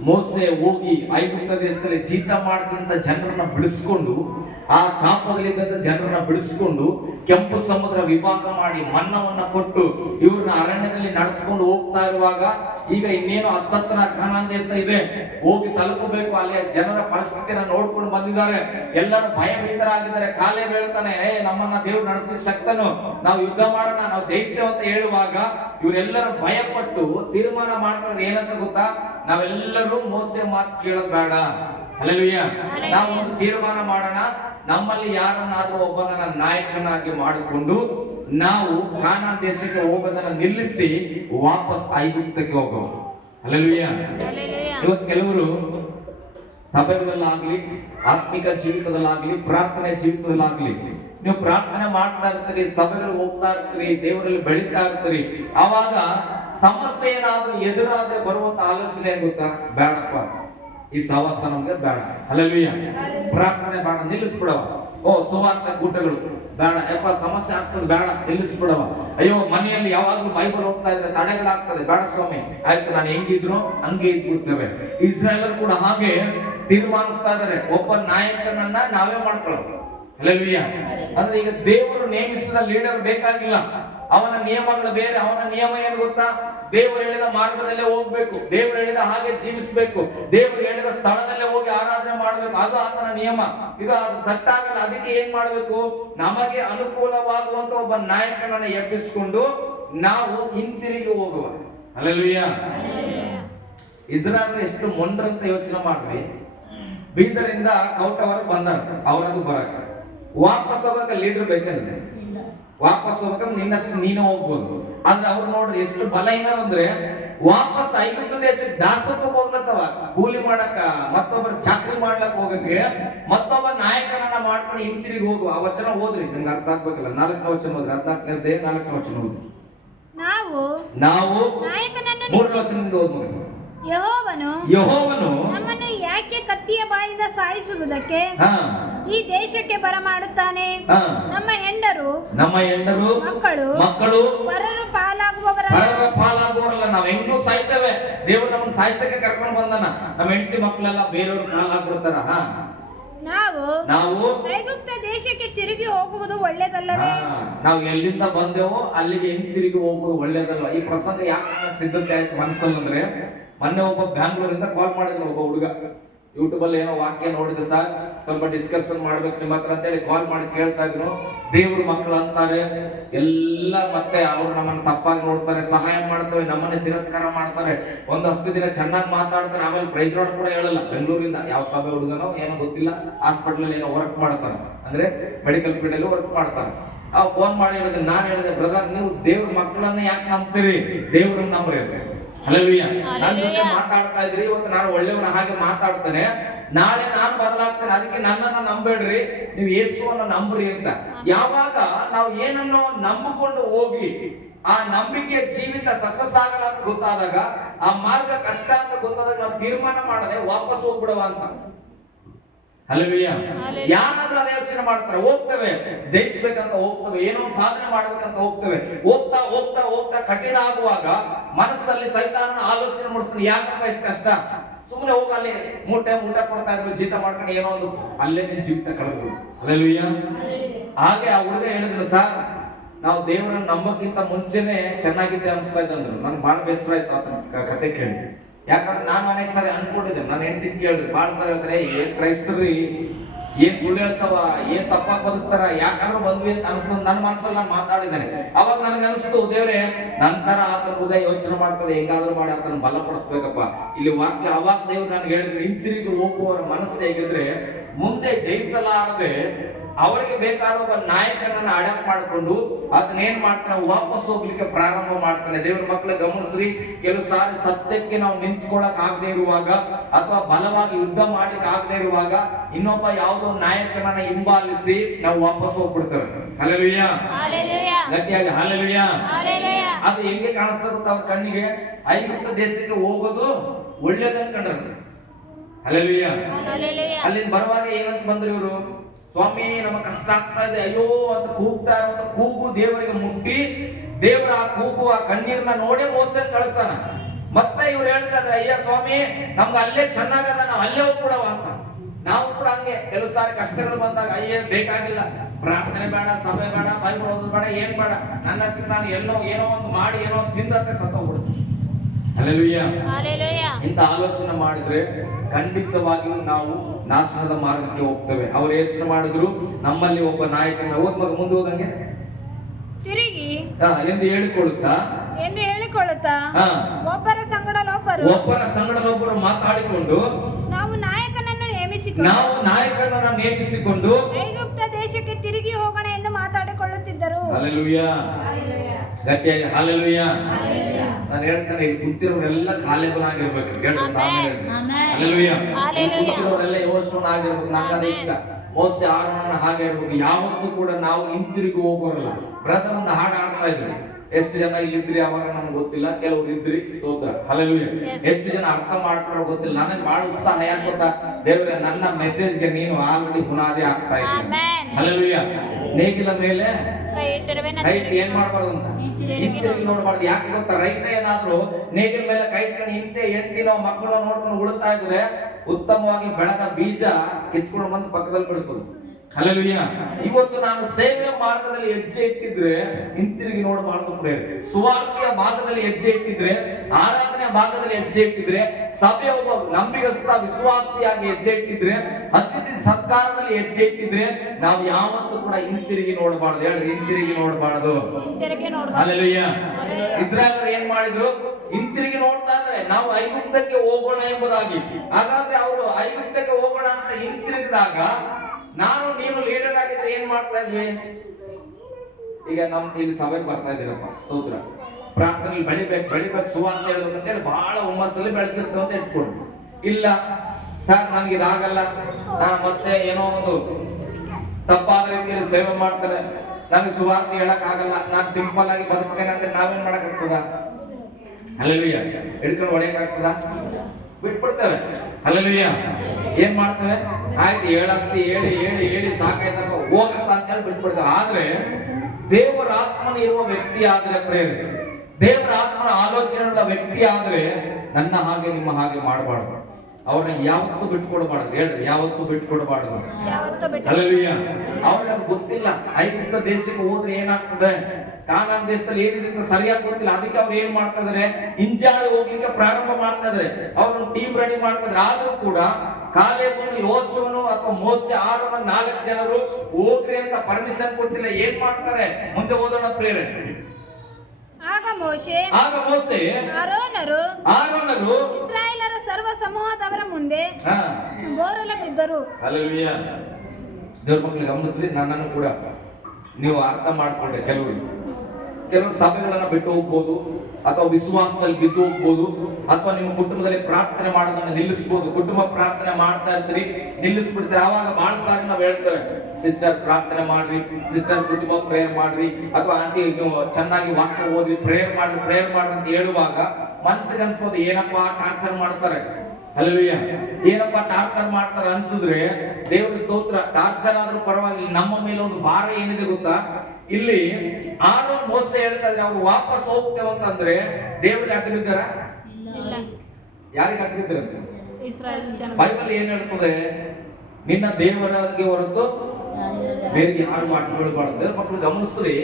ಮೋಸೆ ಹೋಗಿ ಐಗುಪ್ತ ದೇಶದಲ್ಲಿ ಜೀತ ಮಾಡ್ತಿದ್ದ ಜನರನ್ನ ಬಿಡಿಸ್ಕೊಂಡು, ಆ ಶಾಪದಲ್ಲಿದ್ದಂತ ಜನರನ್ನ ಬಿಡಿಸ್ಕೊಂಡು ಕೆಂಪು ಸಮುದ್ರ ವಿಭಾಗ ಮಾಡಿ ಮನ್ನವನ್ನ ಕೊಟ್ಟು ಇವ್ರನ್ನ ಅರಣ್ಯದಲ್ಲಿ ನಡೆಸ್ಕೊಂಡು ಹೋಗ್ತಾ ಇರುವಾಗ, ಈಗ ಇನ್ನೇನು ಹತ್ತತ್ರ ಕಾನಾನ್ ದೇಶ ಇದೆ, ಹೋಗಿ ತಲುಪಬೇಕು. ಅಲ್ಲಿ ಜನರ ಪರಿಸ್ಥಿತಿನ ನೋಡ್ಕೊಂಡು ಬಂದಿದ್ದಾರೆ, ಎಲ್ಲರೂ ಭಯಭೀತರಾಗಿದ್ದಾರೆ. ಕಾಲೇ ಹೇಳ್ತಾನೆ, ನಮ್ಮನ್ನ ದೇವ್ರು ನಡೆಸಲಿಕ್ಕೆ ಶಕ್ತನು, ನಾವು ಯುದ್ಧ ಮಾಡೋಣ, ನಾವು ಜಯಿಸ್ತೇವೆ ಅಂತ ಹೇಳುವಾಗ ಇವರೆಲ್ಲರೂ ಭಯಪಟ್ಟು ತೀರ್ಮಾನ ಮಾಡ್ತಾರೆ ಏನಂತ ಗೊತ್ತಾ, ನಾವೆಲ್ಲರೂ ಮೋಸೆ ಮಾತು ಕೇಳೋದು ಬೇಡ. ಹಲ್ಲೆಲೂಯಾ. ನಾವು ಒಂದು ತೀರ್ಮಾನ ಮಾಡೋಣ, ನಮ್ಮಲ್ಲಿ ಯಾರನ್ನಾದ್ರೂ ಒಬ್ಬನನ್ನ ನಾಯಕನಾಗಿ ಮಾಡಿಕೊಂಡು ನಾವು ಕಾನಾನ್ ದೇಶಕ್ಕೆ ಹೋಗೋದನ್ನ ನಿಲ್ಲಿಸಿ ವಾಪಸ್ ಐಗುಪ್ತಕ್ಕೆ ಹೋಗೋದು. ಹಲ್ಲೆಲೂಯಾ. ಇವತ್ತು ಕೆಲವರು ಸಭೆಗಳಲ್ಲಾಗ್ಲಿ, ಆತ್ಮಿಕ ಜೀವಿತದಲ್ಲಾಗ್ಲಿ, ಪ್ರಾರ್ಥನೆ ಜೀವಿತದಲ್ಲಾಗ್ಲಿ, ನೀವು ಪ್ರಾರ್ಥನೆ ಮಾಡ್ತಾ ಇರ್ತೀರಿ, ಸಭೆಗಳು ಹೋಗ್ತಾ ಇರ್ತೀರಿ, ದೇವರಲ್ಲಿ ಬೆಳೀತಾ ಇರ್ತೀರಿ, ಆವಾಗ ಸಮಸ್ಯೆ ಏನಾದ್ರೂ ಎದುರಾದ್ರೆ ಬರುವಂತ ಆಲೋಚನೆ ಏನ್ ಗೊತ್ತಾ, ಬೇಡಪ್ಪ ಈ ಸಹವಾಸ ನಮ್ಗೆ ಬೇಡ. ಹಲ್ಲೆಲೂಯಾ. ಪ್ರಾರ್ಥನೆ ಬೇಡ, ನಿಲ್ಲಿಸ್ಬಿಡವ. ಸುವಾರ್ಥ ಕೂಟಗಳು ಬೇಡ, ಯಪ್ಪ ಸಮಸ್ಯೆ ಆಗ್ತದೆ, ಬೇಡ, ನಿಲ್ಲಿಸ್ಬಿಡವ. ಅಯ್ಯೋ ಮನೆಯಲ್ಲಿ ಯಾವಾಗ್ಲೂ ಬೈಬಲ್ ಹೋಗ್ತಾ ಇದ್ರೆ ತಡೆಗಳಾಗ್ತದೆ, ಬೇಡ ಸ್ವಾಮಿ, ಆಯ್ತು ನಾನು ಹೆಂಗಿದ್ರು ಹಂಗೆ ಇದ್ಬಿಡ್ತೇವೆ. ಇಸ್ರಾಯೇಲರು ಕೂಡ ಹಾಗೆ ತೀರ್ಮಾನಿಸ್ತಾ ಇದ್ದಾರೆ, ಒಬ್ಬ ನಾಯಕನನ್ನ ನಾವೇ ಮಾಡ್ಕೊಳ್ಳೋದು. ಹಲ್ಲೆಲೂಯಾ. ಅಂದ್ರೆ ಈಗ ದೇವರು ನೇಮಿಸಿದ ಲೀಡರ್ ಬೇಕಾಗಿಲ್ಲ, ಅವನ ನಿಯಮಗಳು ಬೇರೆ. ಅವನ ನಿಯಮ ಏನು ಗೊತ್ತಾ, ದೇವರು ಹೇಳಿದ ಮಾರ್ಗದಲ್ಲೇ ಹೋಗ್ಬೇಕು, ದೇವರು ಹೇಳಿದ ಹಾಗೆ ಜೀವಿಸಬೇಕು, ದೇವರು ಹೇಳಿದ ಸ್ಥಳದಲ್ಲೇ ಹೋಗಿ ಆರಾಧನೆ ಮಾಡಬೇಕು, ಅದು ಆತನ ನಿಯಮ. ಇದು ಅದು ಸೆಟ್ ಆಗಲ್ಲ. ಅದಕ್ಕೆ ಏನ್ ಮಾಡ್ಬೇಕು, ನಮಗೆ ಅನುಕೂಲವಾಗುವಂತ ಒಬ್ಬ ನಾಯಕನನ್ನ ಎಬ್ಬಿಸಿಕೊಂಡು ನಾವು ಹಿಂತಿರುಗಿ ಹೋಗುವ. ಹಲ್ಲೆಲೂಯಾ. ಇಸ್ರಾಯೇಲ್ ಎಷ್ಟು ಮೊಂಡ್ರಂತ ಯೋಚನೆ ಮಾಡ್ರಿ. ಬೀದರಿಂದ ಕೌಟವರೆಗೆ ಬಂದಾರ, ಅವ್ರದು ಬರಕ ವಾಪಸ್ ಹೋಗಕ್ಕೆ ಲೀಡರ್ ಬೇಕಂದ್ರೆ, ವಾಪಸ್ ಹೋಗ್ಬೇಕಂದ್ರೆ ನೀನೇ ಹೋಗ್ಬೋದು. ಆದ್ರೆ ಅವ್ರು ನೋಡ್ರಿ ಎಷ್ಟು ಬಲಹೀನರಂದ್ರೆ, ವಾಪಸ್ ಐಗುಪ್ತ ದೇಶಕ್ಕೆ ದಾಸತ್ವಕ್ಕೆ ಹೋಗ್ಲತ್ತವ, ಕೂಲಿ ಮಾಡಕ, ಮತ್ತೊಬ್ಬರ ಚಾಕ್ರಿ ಮಾಡ್ಲಕ್ ಹೋಗಕ್ಕೆ ಮತ್ತೊಬ್ಬ ನಾಯಕನನ್ನ ಮಾಡ್ಕೊಂಡು ಹಿಂತಿರುಗಿ ಹೋಗುವ. ಆ ವಚನ ಓದ್ರಿ, ನಿಮ್ಗೆ ಅರ್ಥ ಆಗ್ಬೇಕಲ್ಲ. 4ನೇ ವಚನ ಓದ್ರಿ, 14ನೇ 4ನೇ ವಚನ ಓದ್ರಿ. ನಾವು 3ನೇ ವಚನದಿಂದ ಓದ್ಬೇಕು. ಯೆಹೋವನು ನಮ್ಮನ್ನು ಯಾಕೆ ಕತ್ತಿಯ ಬಾಯಿಂದ ಸಾಯಿಸುವುದಕ್ಕೆ ಈ ದೇಶಕ್ಕೆ ಬರಮಾಡುತ್ತಾನೆ? ನಮ್ಮ ಹೆಂಡರು ಮಕ್ಕಳು ಪರರು ಪಾಲಾಗುವವರಲ್ಲ. ನಾವ್ ಹೆಂಗೂ ಸಾಯ್ತೇವೆ, ದೇವರು ನಮ್ಮನ್ನ ಸಾಯಿಸಕ್ಕೆ ಕರ್ಕೊಂಡು ಬಂದನ. ನಮ್ಮ ಹೆಂಡತಿ ಮಕ್ಕಳೆಲ್ಲ ಬೇರೆಯವ್ರ ಪಾಲಾಗ್ಬಿಡ್ತಾರ. ನಾವು ಐಗುಪ್ತ ದೇಶಕ್ಕೆ ತಿರುಗಿ ಹೋಗುವುದು ಒಳ್ಳೇದಲ್ಲವೇ? ನಾವು ಎಲ್ಲಿಂದ ಬಂದೆವೋ ಅಲ್ಲಿಗೆ ಹಿಂತಿರುಗಿ ಹೋಗುವುದು ಒಳ್ಳೇದಲ್ವ? ಈ ಪ್ರಸಂಗ ಯಾಕೆ ಸಿದ್ಧತೆ ಆಯ್ತು ಮನಸ್ಸಲ್ಲಿ ಅಂದ್ರೆ, ಮೊನ್ನೆ ಒಬ್ಬ ಬ್ಯಾಂಗ್ಳೂರಿಂದ ಕಾಲ್ ಮಾಡಿದ್ರು, ಒಬ್ಬ ಹುಡುಗ ಯೂಟ್ಯೂಬ್ ಅಲ್ಲಿ ಏನೋ ವಾಕ್ಯ ನೋಡಿದ, ಸರ್ ಸ್ವಲ್ಪ ಡಿಸ್ಕಷನ್ ಮಾಡ್ಬೇಕು ನಿಮ್ಮ ಹತ್ರ ಅಂತೇಳಿ ಕಾಲ್ ಮಾಡಿ ಕೇಳ್ತಾ ಇದ್ರು. ದೇವ್ರ ಮಕ್ಕಳು ಅಂತಾರೆ ಎಲ್ಲ, ಮತ್ತೆ ಅವ್ರು ನಮ್ಮನ್ನ ತಪ್ಪಾಗಿ ನೋಡ್ತಾರೆ, ಸಹಾಯ ಮಾಡ್ತೇವೆ, ನಮ್ಮನ್ನೇ ತಿರಸ್ಕಾರ ಮಾಡ್ತಾರೆ, ಒಂದಷ್ಟು ದಿನ ಚೆನ್ನಾಗಿ ಮಾತಾಡ್ತಾರೆ, ಆಮೇಲೆ ಪ್ರೈಸ್ ರೋಡ್ ಕೂಡ ಹೇಳಲ್ಲ. ಬೆಂಗಳೂರಿಂದ ಯಾವ ಸಭೆ ಹುಡುಗನೋ ಏನೋ ಗೊತ್ತಿಲ್ಲ, ಹಾಸ್ಪಿಟಲ್ ಏನೋ ವರ್ಕ್ ಮಾಡ್ತಾರೆ, ಅಂದ್ರೆ ಮೆಡಿಕಲ್ ಫೀಲ್ಡ್ ಅಲ್ಲಿ ವರ್ಕ್ ಮಾಡ್ತಾರೆ. ಫೋನ್ ಮಾಡಿ ಹೇಳಿದ್ರೆ, ನಾನು ಹೇಳಿದೆ, ಬ್ರದರ್ ನೀವು ದೇವ್ರ ಮಕ್ಕಳನ್ನ ಯಾಕೆ ನಂಬ್ತೀರಿ, ದೇವ್ರನ್ನ ನಂಬ್ರಿ. ಹಲ್ಲೆಲೂಯಾ. ನನ್ನ ಜೊತೆ ಮಾತಾಡ್ತಾ ಇದ್ರಿ, ಇವತ್ತು ನಾನು ಒಳ್ಳೆಯವನ ಹಾಗೆ ಮಾತಾಡ್ತಾನೆ, ನಾಳೆ ನಾನು ಬದಲಾಗ್ತೇನೆ, ಅದಕ್ಕೆ ನನ್ನನ್ನ ನಂಬೇಡ್ರಿ, ನೀವು ಯೇಸುವನ್ನ ನಂಬ್ರಿ ಅಂತ. ಯಾವಾಗ ನಾವು ಏನನ್ನೋ ನಂಬಿಕೊಂಡು ಹೋಗಿ ಆ ನಂಬಿಕೆಯ ಜೀವಿತ ಸಕ್ಸಸ್ ಆಗಲ್ಲ ಅಂತ ಗೊತ್ತಾದಾಗ, ಆ ಮಾರ್ಗ ಕಷ್ಟ ಅಂತ ಗೊತ್ತಾದಾಗ ನಾವು ತೀರ್ಮಾನ ಮಾಡದೆ ವಾಪಸ್ ಹೋಗ್ಬಿಡವ ಅಂತ. ಹಲ್ಲೆಲೂಯಾ. ಯಾರಾದ್ರೂ ಅದೇ ಯೋಚನೆ ಮಾಡ್ತಾರೆ, ಹೋಗ್ತೇವೆ ಜಯಿಸ್ಬೇಕಂತ ಹೋಗ್ತೇವೆ, ಏನೋ ಸಾಧನೆ ಮಾಡ್ಬೇಕಂತ ಹೋಗ್ತೇವೆ, ಹೋಗ್ತಾ ಹೋಗ್ತಾ ಹೋಗ್ತಾ ಕಠಿಣ ಆಗುವಾಗ ಮನಸ್ಸಲ್ಲಿ ಸೈತಾನನ ಆಲೋಚನೆ ಮೂಡಿಸ್ತಾನೆ, ಯಾಕಪ್ಪ ಎಷ್ಟು ಕಷ್ಟ, ಸುಮ್ಮನೆ ಹೋಗ, ಅಲ್ಲಿ ಊಟ ಕೊಡ್ತಾ ಇದ್ರು, ಜೀತ ಮಾಡ್ಕೊಂಡು ಏನೋ ಒಂದು ಅಲ್ಲೇ ನಿನ್ ಜೀವಿತ ಕಳೆದ್ರು. ಹಲ್ಲೆಲೂಯಾ. ಹಾಗೆ ಆ ಹುಡುಗ ಹೇಳಿದ್ರು, ಸರ್ ನಾವು ದೇವರನ್ನ ನಂಬಕ್ಕಿಂತ ಮುಂಚೆನೆ ಚೆನ್ನಾಗಿದೆ ಅನಿಸ್ತಾ ಇದ್ದಂದ್ರು. ನನ್ಗೆ ಬಹಳ ಬೇಸರ ಆಯ್ತು ಆತನ ಕತೆ ಕೇಳಿ. ಯಾಕಂದ್ರೆ ನಾನು ಅನೇಕ ಸಾರಿ ಅನ್ಕೊಂಡಿದ್ದೆ, ನನ್ನ ಹೆಂಡತಿ ಕೇಳ್ರಿ ಬಹಳ ಸಾರಿ ಹೇಳ್ತಾರೆ, ಏನ್ ಕ್ರೈಸ್ತರ್ರಿ, ಏನ್ ಸುಳ್ಳು ಹೇಳ್ತಾವ, ಏನ್ ತಪ್ಪಾಗಿ ಬದುಕ್ತಾರ, ಯಾಕಾದ್ರೂ ಬಂದ್ವಿ ಅಂತ ಅನಿಸ್ತು. ನನ್ನ ಮನಸ್ಸಲ್ಲಿ ನಾನು ಮಾತಾಡಿದ್ದೇನೆ. ಅವಾಗ ನನಗೆ ಅನಿಸ್ತು, ದೇವ್ರೆ ನಂತರ ಆತನ ಹೃದಯ ಯೋಚನೆ ಮಾಡ್ತದೆ, ಹೆಂಗಾದ್ರೂ ಮಾಡಿ ಆತನ ಬಲಪಡಿಸ್ಬೇಕಪ್ಪ. ಇಲ್ಲಿ ವಾಕ್ಯ ಅವಾಗ ದೇವ್ರು ನನ್ಗೆ ಹೇಳಿದ್ರು, ಹಿಂತಿರುಗಿ ಹೋಗುವವರ ಮನಸ್ಸು ಹೇಗಿದ್ರೆ ಮುಂದೆ ಜಯಿಸಲಾರದೆ ಅವರಿಗೆ ಬೇಕಾದ ಒಬ್ಬ ನಾಯಕನನ್ನ ಅಡಾಪ್ಟ್ ಮಾಡಿಕೊಂಡು ಅದನ್ನ ಏನ್ ಮಾಡ್ತಾನೆ, ವಾಪಸ್ ಹೋಗ್ಲಿಕ್ಕೆ ಪ್ರಾರಂಭ ಮಾಡ್ತಾನೆ. ದೇವ್ರ ಮಕ್ಕಳೇ ಗಮನಿಸ್ರಿ, ಕೆಲವು ಸಾರಿ ಸತ್ಯಕ್ಕೆ ನಾವು ನಿಂತ್ಕೊಳ್ಳಕ್ ಆಗದೆ ಇರುವಾಗ, ಅಥವಾ ಬಲವಾಗಿ ಯುದ್ಧ ಮಾಡ್ಲಿಕ್ಕೆ ಆಗದೆ ಇರುವಾಗ, ಇನ್ನೊಬ್ಬ ಯಾವುದೋ ನಾಯಕನನ್ನ ಹಿಂಬಾಲಿಸಿ ನಾವು ವಾಪಸ್ ಹೋಗ್ಬಿಡ್ತೇವೆ. ಹಲ್ಲೆಲೂಯಾ. ಗಟ್ಟಿಯಾಗಿ ಹಲ್ಲೆಲೂಯಾ. ಅದು ಹೆಂಗೆ ಕಾಣಿಸ್ತಾ ಇರುತ್ತೆ ಅವ್ರ ಕಣ್ಣಿಗೆ, ಐಗುಪ್ತ ದೇಶಕ್ಕೆ ಹೋಗೋದು ಒಳ್ಳೇದನ್ಕೊಂಡ್ರೆ, ಹಲ್ಲೆಲೂಯ. ಹಲ್ಲೆಲೂಯ. ಅಲ್ಲಿಂದ ಬರುವಾಗ ಏನಂತ ಬಂದ್ರು ಇವರು, ಸ್ವಾಮಿ ನಮ್ಮ ಕಷ್ಟ ಆಗ್ತಾ ಇದೆ ಅಯ್ಯೋ ಅಂತ ಕೂಗ್ತಾ ಇರುವಂತ ಕೂಗು ದೇವರಿಗೆ ಮುಟ್ಟಿ, ದೇವರ ಆ ಕೂಗು ಆ ಕಣ್ಣೀರ್ನ ನೋಡಿ ಮೋಸೆ ಕಳಿಸ್ತಾನ. ಮತ್ತೆ ಇವ್ರು ಹೇಳ್ತಾ ಇದ್ದಾರೆ, ಅಯ್ಯ ಸ್ವಾಮಿ ನಮ್ಗೆ ಅಲ್ಲೇ ಚೆನ್ನಾಗದ, ನಾವು ಅಲ್ಲೇ ಹೋಗ್ಬಿಡವ ಅಂತ. ನಾವು ಕೂಡ ಹಂಗೆ ಕೆಲವು ಸಾರಿ ಕಷ್ಟಗಳು ಬಂದಾಗ ಅಯ್ಯೇ ಬೇಕಾಗಿಲ್ಲ, ಪ್ರಾರ್ಥನೆ ಬೇಡ, ಸಭೆ ಬೇಡ, ಬೈಬಲ್ ಓದೋದು ಬೇಡ, ಏನ್ ಬೇಡ, ನನ್ನಷ್ಟು ನಾನು ಏನೋ ಒಂದು ಮಾಡಿ ಏನೋ ಒಂದು ತಿಂದಂತೆ ಸತ್ತೋಗ್ಬಿಡುತ್ತೆ. ಹಲ್ಲೆಲೂಯ. ಇಂಥ ಆಲೋಚನೆ ಮಾಡಿದ್ರೆ ಖಂಡಿತವಾಗಿಯೂ ನಾವು ನಾಶನದ ಮಾರ್ಗಕ್ಕೆ ಹೋಗ್ತೇವೆ. ಅವ್ರು ಯೋಚನೆ ಮಾಡಿದ್ರು ನಮ್ಮಲ್ಲಿ ಒಬ್ಬ ನಾಯಕನ ಮುಂದೆ ಹೋದಂಗೆ ತಿರುಗಿ ಎಂದು ಹೇಳಿಕೊಳ್ಳುತ್ತಾ ಒಬ್ಬರ ಸಂಗಡಲೊಬ್ಬರು ಮಾತಾಡಿಕೊಂಡು ನಾವು ನಾಯಕನನ್ನು ನೇಮಿಸಿಕೊಂಡು ಐಗುಪ್ತ ದೇಶಕ್ಕೆ ತಿರುಗಿ ಹೋಗೋಣ ಎಂದು ಮಾತಾಡಿಕೊಳ್ಳುತ್ತಿದ್ದರು. ಹಲ್ಲೆಲೂಯ. ಗಟ್ಟಿಯಾಗಿ ಹಲ್ಲೆಲೂಯ. ನಾನು ಹೇಳ್ತಾನೆ, ಇಲ್ಲಿ ಕುಂತಿರೋರೆಲ್ಲ ಕಾಲೇಬನಾಗಿರ್ಬೇಕು. ಹಲ್ಲೆಲೂಯ. ಕುಂತಿರೋರೆಲ್ಲ ಯೋಶುವನಾಗಿರ್ಬೇಕು. ನಂಗದ ಇಷ್ಟ. ಮೋಸೆ ಆರೋನನ ಹಾಗೆ ಇರ್ಬೇಕು. ಯಾವತ್ತೂ ಕೂಡ ನಾವು ಹಿಂತಿರುಗಿ ಹೋಗೋರಲ್ಲ. ಬ್ರದರ್ ಒಂದು ಹಾಡು ಆಡ್ತಾ ಇದ್ರು. ಎಷ್ಟು ಜನ ಇಲ್ಲಿದ್ರಿ ಅವಾಗ ನಮ್ಗೆ ಗೊತ್ತಿಲ್ಲ, ಕೆಲವ್ರು ಇದ್ರಿ, ಸ್ತೋತ್ರ. ಹಲ್ಲೆಲೂಯ. ಎಷ್ಟು ಜನ ಅರ್ಥ ಮಾಡ್ಕೊಳ್ಳೋ ಗೊತ್ತಿಲ್ಲ. ನನಗೆ ಬಹಳ ಉತ್ಸಾಹ ಯಾಕೆ ಗೊತ್ತಾ, ದೇವರೇ ನನ್ನ ಮೆಸೇಜ್ಗೆ ನೀನು ಆಲ್ರೆಡಿ ಬುನಾದಿ ಆಗ್ತಾ ಇದ್ದೀನಿ. ಹಲ್ಲೆಲೂಯ. ನೇಗಿಲ ಮೇಲೆ ರೈತ ಏನ್ ಮಾಡ್ಬಾರ್ದು ಅಂತ ಹಿಂತಿರುಗಿ ನೋಡ್ಬಾರ್ದು. ಯಾಕೆ ಗೊತ್ತಾ, ರೈತ ಏನಾದ್ರು ನೇಗಿಲ ಮೇಲೆ ಕೈ ಇಟ್ಕೊಂಡು ಹಿಂದೆ ಎತ್ತಿ ನಾವು ಮಕ್ಕಳನ್ನ ನೋಡ್ಕೊಂಡು ಉಳ್ತಾ ಇದ್ರೆ ಉತ್ತಮವಾಗಿ ಬೆಳೆದ ಬೀಜ ಕಿತ್ಕೊಂಡು ಬಂದು ಪಕ್ಕದಲ್ಲಿ ಬಿಡ್ತದೆ. ಹಲ್ಲೆಲೂಯ. ಇವತ್ತು ನಾನು ಸೇವೆಯ ಮಾರ್ಗದಲ್ಲಿ ಹೆಜ್ಜೆ ಇಟ್ಟಿದ್ರೆ ಹಿಂತಿರುಗಿ ನೋಡಬಾರ್ದು ಪ್ರೇರೆ. ಸುವಾರ್ತೆಯ ಭಾಗದಲ್ಲಿ ಹೆಜ್ಜೆ ಇಟ್ಟಿದ್ರೆ, ಆರಾಧನೆಯ ಭಾಗದಲ್ಲಿ ಹೆಜ್ಜೆ ಇಟ್ಟಿದ್ರೆ, ಸಭೆಯ ಒಬ್ಬ ನಂಬಿಗಸ್ತ ವಿಶ್ವಾಸಿಯಾಗಿ ಹೆಜ್ಜೆ ಇಟ್ಟಿದ್ರೆ, ಅತಿಥಿ ಸತ್ಕಾರದಲ್ಲಿ ಹೆಜ್ಜೆ ಇಟ್ಟಿದ್ರೆ ನಾವು ಯಾವತ್ತೂ ಕೂಡ ಹಿಂತಿರುಗಿ ನೋಡಬಾರ್ದು. ಹೇಳ್ರಿ, ಹಿಂತಿರುಗಿ ನೋಡಬಾರ್ದು. ಹಲ್ಲೆಲೂಯ. ಇಸ್ರಾಯೇಲರು ಏನ್ ಮಾಡಿದ್ರು, ಹಿಂತಿರುಗಿ ನೋಡ್ತಾ ಇದ್ರೆ ನಾವು ಐಗುಪ್ತಕ್ಕೆ ಹೋಗೋಣ ಎಂಬುದಾಗಿ. ಹಾಗಾದ್ರೆ ಅವರು ಐಗುಪ್ತಕ್ಕೆ ಹೋಗೋಣ ಅಂತ ಹಿಂತಿರುಗಿದಾಗ ನಾನು ನೀನು ಲೀಡರ್ ಆಗಿದ್ರೆ ಏನ್ ಮಾಡ್ತಾ ಇದ್ವಿ? ಈಗ ನಮ್ ಇಲ್ಲಿ ಸಭೆಗೆ ಬರ್ತಾ ಇದ್ದೀರಪ್ಪ, ಸ್ತೋತ್ರ. ಪ್ರಾರ್ಥನೆಯಲ್ಲಿ ಬೆಳಿಬೇಕು ಸುವಾರ್ತೆ ಹೇಳ್ಬೇಕು ಅಂತ ಹೇಳಿ ಬಹಳ ಹುಮ್ಮಸ್ಸಲ್ಲಿ ಬೆಳೆಸಿರ್ತೇವೆ ಅಂತ ಇಟ್ಕೊಂಡು, ಇಲ್ಲ ಸರ್ ನನಗೆ ಇದಾಗಲ್ಲ, ನಾನು ಮತ್ತೆ ಏನೋ ಒಂದು ತಪ್ಪಾದ ರೀತಿಯಲ್ಲಿ ಸೇವೆ ಮಾಡ್ತಾರೆ, ನನಗೆ ಸುವಾರ್ತೆ ಹೇಳಕ್ ಆಗಲ್ಲ, ನಾನು ಸಿಂಪಲ್ ಆಗಿ ಬದುಕ್ತೇನೆ ಅಂದ್ರೆ ನಾವೇನ್ ಮಾಡಕ್ ಆಗ್ತದ? ಹಲ್ಲೆಲೂಯ. ಹಿಡ್ಕೊಂಡು ಹೊಡೆಯಕ್ ಆಗ್ತದ? ಬಿಟ್ಬಿಡ್ತೇವೆ. ಹಲ್ಲೆಲೂಯ. ಏನ್ ಮಾಡ್ತೇವೆ? ಆಯ್ತು ಹೇಳಷ್ಟು ಹೇಳಿ ಸಾಕಾಯ್ತಪ್ಪ ಹೋಗತ್ತ ಅಂತ ಹೇಳಿ ಬಿಟ್ಬಿಡ್ತೇವೆ. ಆದ್ರೆ ದೇವರ ಆತ್ಮನ ಇರುವ ವ್ಯಕ್ತಿ ಆದ್ರೆ ಪ್ರೇರೆ, ದೇವರ ಆತ್ಮನ ಆಲೋಚನೆ ಉಳ್ಳ ವ್ಯಕ್ತಿ ಆದ್ರೆ ನನ್ನ ಹಾಗೆ ನಿಮ್ಮ ಹಾಗೆ ಮಾಡಬಾರ್ದು. ಅವ್ರನ್ನ ಯಾವತ್ತೂ ಬಿಟ್ಕೊಡ್ಬಾರ್ದು. ಹೇಳ್ರಿ, ಯಾವತ್ತೂ ಬಿಟ್ಕೊಡ್ಬಾರ್ದು. ಹಲ್ಲೆಲೂಯ. ಅವ್ರಿಗೆ ಅದು ಗೊತ್ತಿಲ್ಲ, ಐಗುಪ್ತ ದೇಶಕ್ಕೆ ಹೋದ್ರೆ ಏನಾಗ್ತದೆ, ಕಾನಾನ್ ದೇಶದಲ್ಲಿ ಏನಿದೆ ಅಂತ ಸರಿಯಾಗಿ ಗೊತ್ತಿಲ್ಲ. ಅದಕ್ಕೆ ಅವ್ರು ಏನ್ ಮಾಡ್ತಾ ಇದಾರೆ, ಹಿಂಜಾರಿ ಹೋಗ್ಲಿಕ್ಕೆ ಪ್ರಾರಂಭ ಮಾಡ್ತಾ ಇದಾರೆ. ಅವ್ರನ್ನ ಟೀಮ್ ರೆಡಿ ಮಾಡ್ತಾ ಇದಾರೆ. ಆದ್ರೂ ಕೂಡ ಕಾಲೇಬನು, ಯೋಶುವನು ಅಥವಾ ಮೋಸೆ, ಆರೋನ 4 ಜನರು ಹೋಗ್ರಿ ಅಂತ ಪರ್ಮಿಷನ್ ಕೊಟ್ಟಿಲ್ಲ. ಏನ್ ಮಾಡ್ತಾರೆ? ಮುಂದೆ ಓದೋಣ ಪ್ರೇರೆ. ಆಗ ಮೋಶೆ ಆರೋನರು ಇಸ್ರಾಯೇಲರ ಸರ್ವ ಸಮೂಹದವರ ಮುಂದೆ ಬೋರಲು ಬಿದ್ದರು. ಹಲ್ಲೆಲೂಯ. ದೇವ್ರ ಮಕ್ಕಳಿಗೆ ಗಮನಿಸ್ರಿ, ನನ್ನನ್ನು ಕೂಡ ನೀವು ಅರ್ಥ ಮಾಡ್ಕೊಂಡ್ರೆ, ಕೆಲವರು ಸಭೆಗಳನ್ನ ಬಿಟ್ಟು ಹೋಗ್ಬೋದು, ಅಥವಾ ವಿಶ್ವಾಸದಲ್ಲಿ ಬಿದ್ದು ಹೋಗ್ಬೋದು, ಅಥವಾ ನಿಮ್ಮ ಕುಟುಂಬದಲ್ಲಿ ಪ್ರಾರ್ಥನೆ ಮಾಡೋದನ್ನ ನಿಲ್ಲಿಸಬಹುದು. ಕುಟುಂಬ ಪ್ರಾರ್ಥನೆ ಮಾಡ್ತಾ ಇರ್ತೀರಿ, ನಿಲ್ಲಿಸ್ಬಿಡ್ತೀರಿ. ಆವಾಗ ಬಹಳ ಸಾರಿ ನಾವು ಹೇಳ್ತೇವೆ, ಸಿಸ್ಟರ್ ಪ್ರಾರ್ಥನೆ ಮಾಡ್ರಿ, ಸಿಸ್ಟರ್ ಕುಟುಂಬ ಪ್ರೇಯರ್ ಮಾಡ್ರಿ, ಅಥವಾ ಆಂಟಿ ನೀವು ಚೆನ್ನಾಗಿ ವಾಕ್ಯ ಓದಿ ಪ್ರೇಯರ್ ಮಾಡ್ರಿ ಅಂತ ಹೇಳುವಾಗ ಮನಸ್ಸಿಗೆ ಅನ್ಸ್ಬೋದು, ಏನಪ್ಪಾ ಟಾರ್ಚರ್ ಮಾಡ್ತಾರೆ. ಹಲ್ಲೆಲೂಯ. ಏನಪ್ಪಾ ಟಾರ್ಚರ್ ಮಾಡ್ತಾರೆ ಅನ್ಸಿದ್ರೆ, ದೇವರ ಸ್ತೋತ್ರ. ಟಾರ್ಚರ್ ಆದ್ರೂ ಪರವಾಗಿಲ್ಲ, ನಮ್ಮ ಮೇಲೆ ಒಂದು ಭಾರ ಏನಿದೆ ಗೊತ್ತಾ? ಇಲ್ಲಿ ಆರೋನ್ ಮೋಸೆ ಹೇಳ್ತಾ ಇದ್ರೆ ಅವ್ರು ವಾಪಸ್ ಹೋಗ್ತೇವೆ ಅಂತಂದ್ರೆ ದೇವರಿಗೆ ಅಡ್ಡ ಬಿದ್ದಾರ? ಯಾರಿಗೆ ಅಡ್ಡ ಬಿದ್ದಾರಂತೆ? ಬೈಬಲ್ ಏನ್ ಹೇಳ್ತದೆ? ನಿನ್ನ ದೇವರಿಗೆ ಹೊರತು ಬೇರೆ ಯಾರು ಮಾಡ್ಕೊಳ್ಬಾರ್ದು. ಮಕ್ಕಳು ಗಮನಿಸ್ರಿ,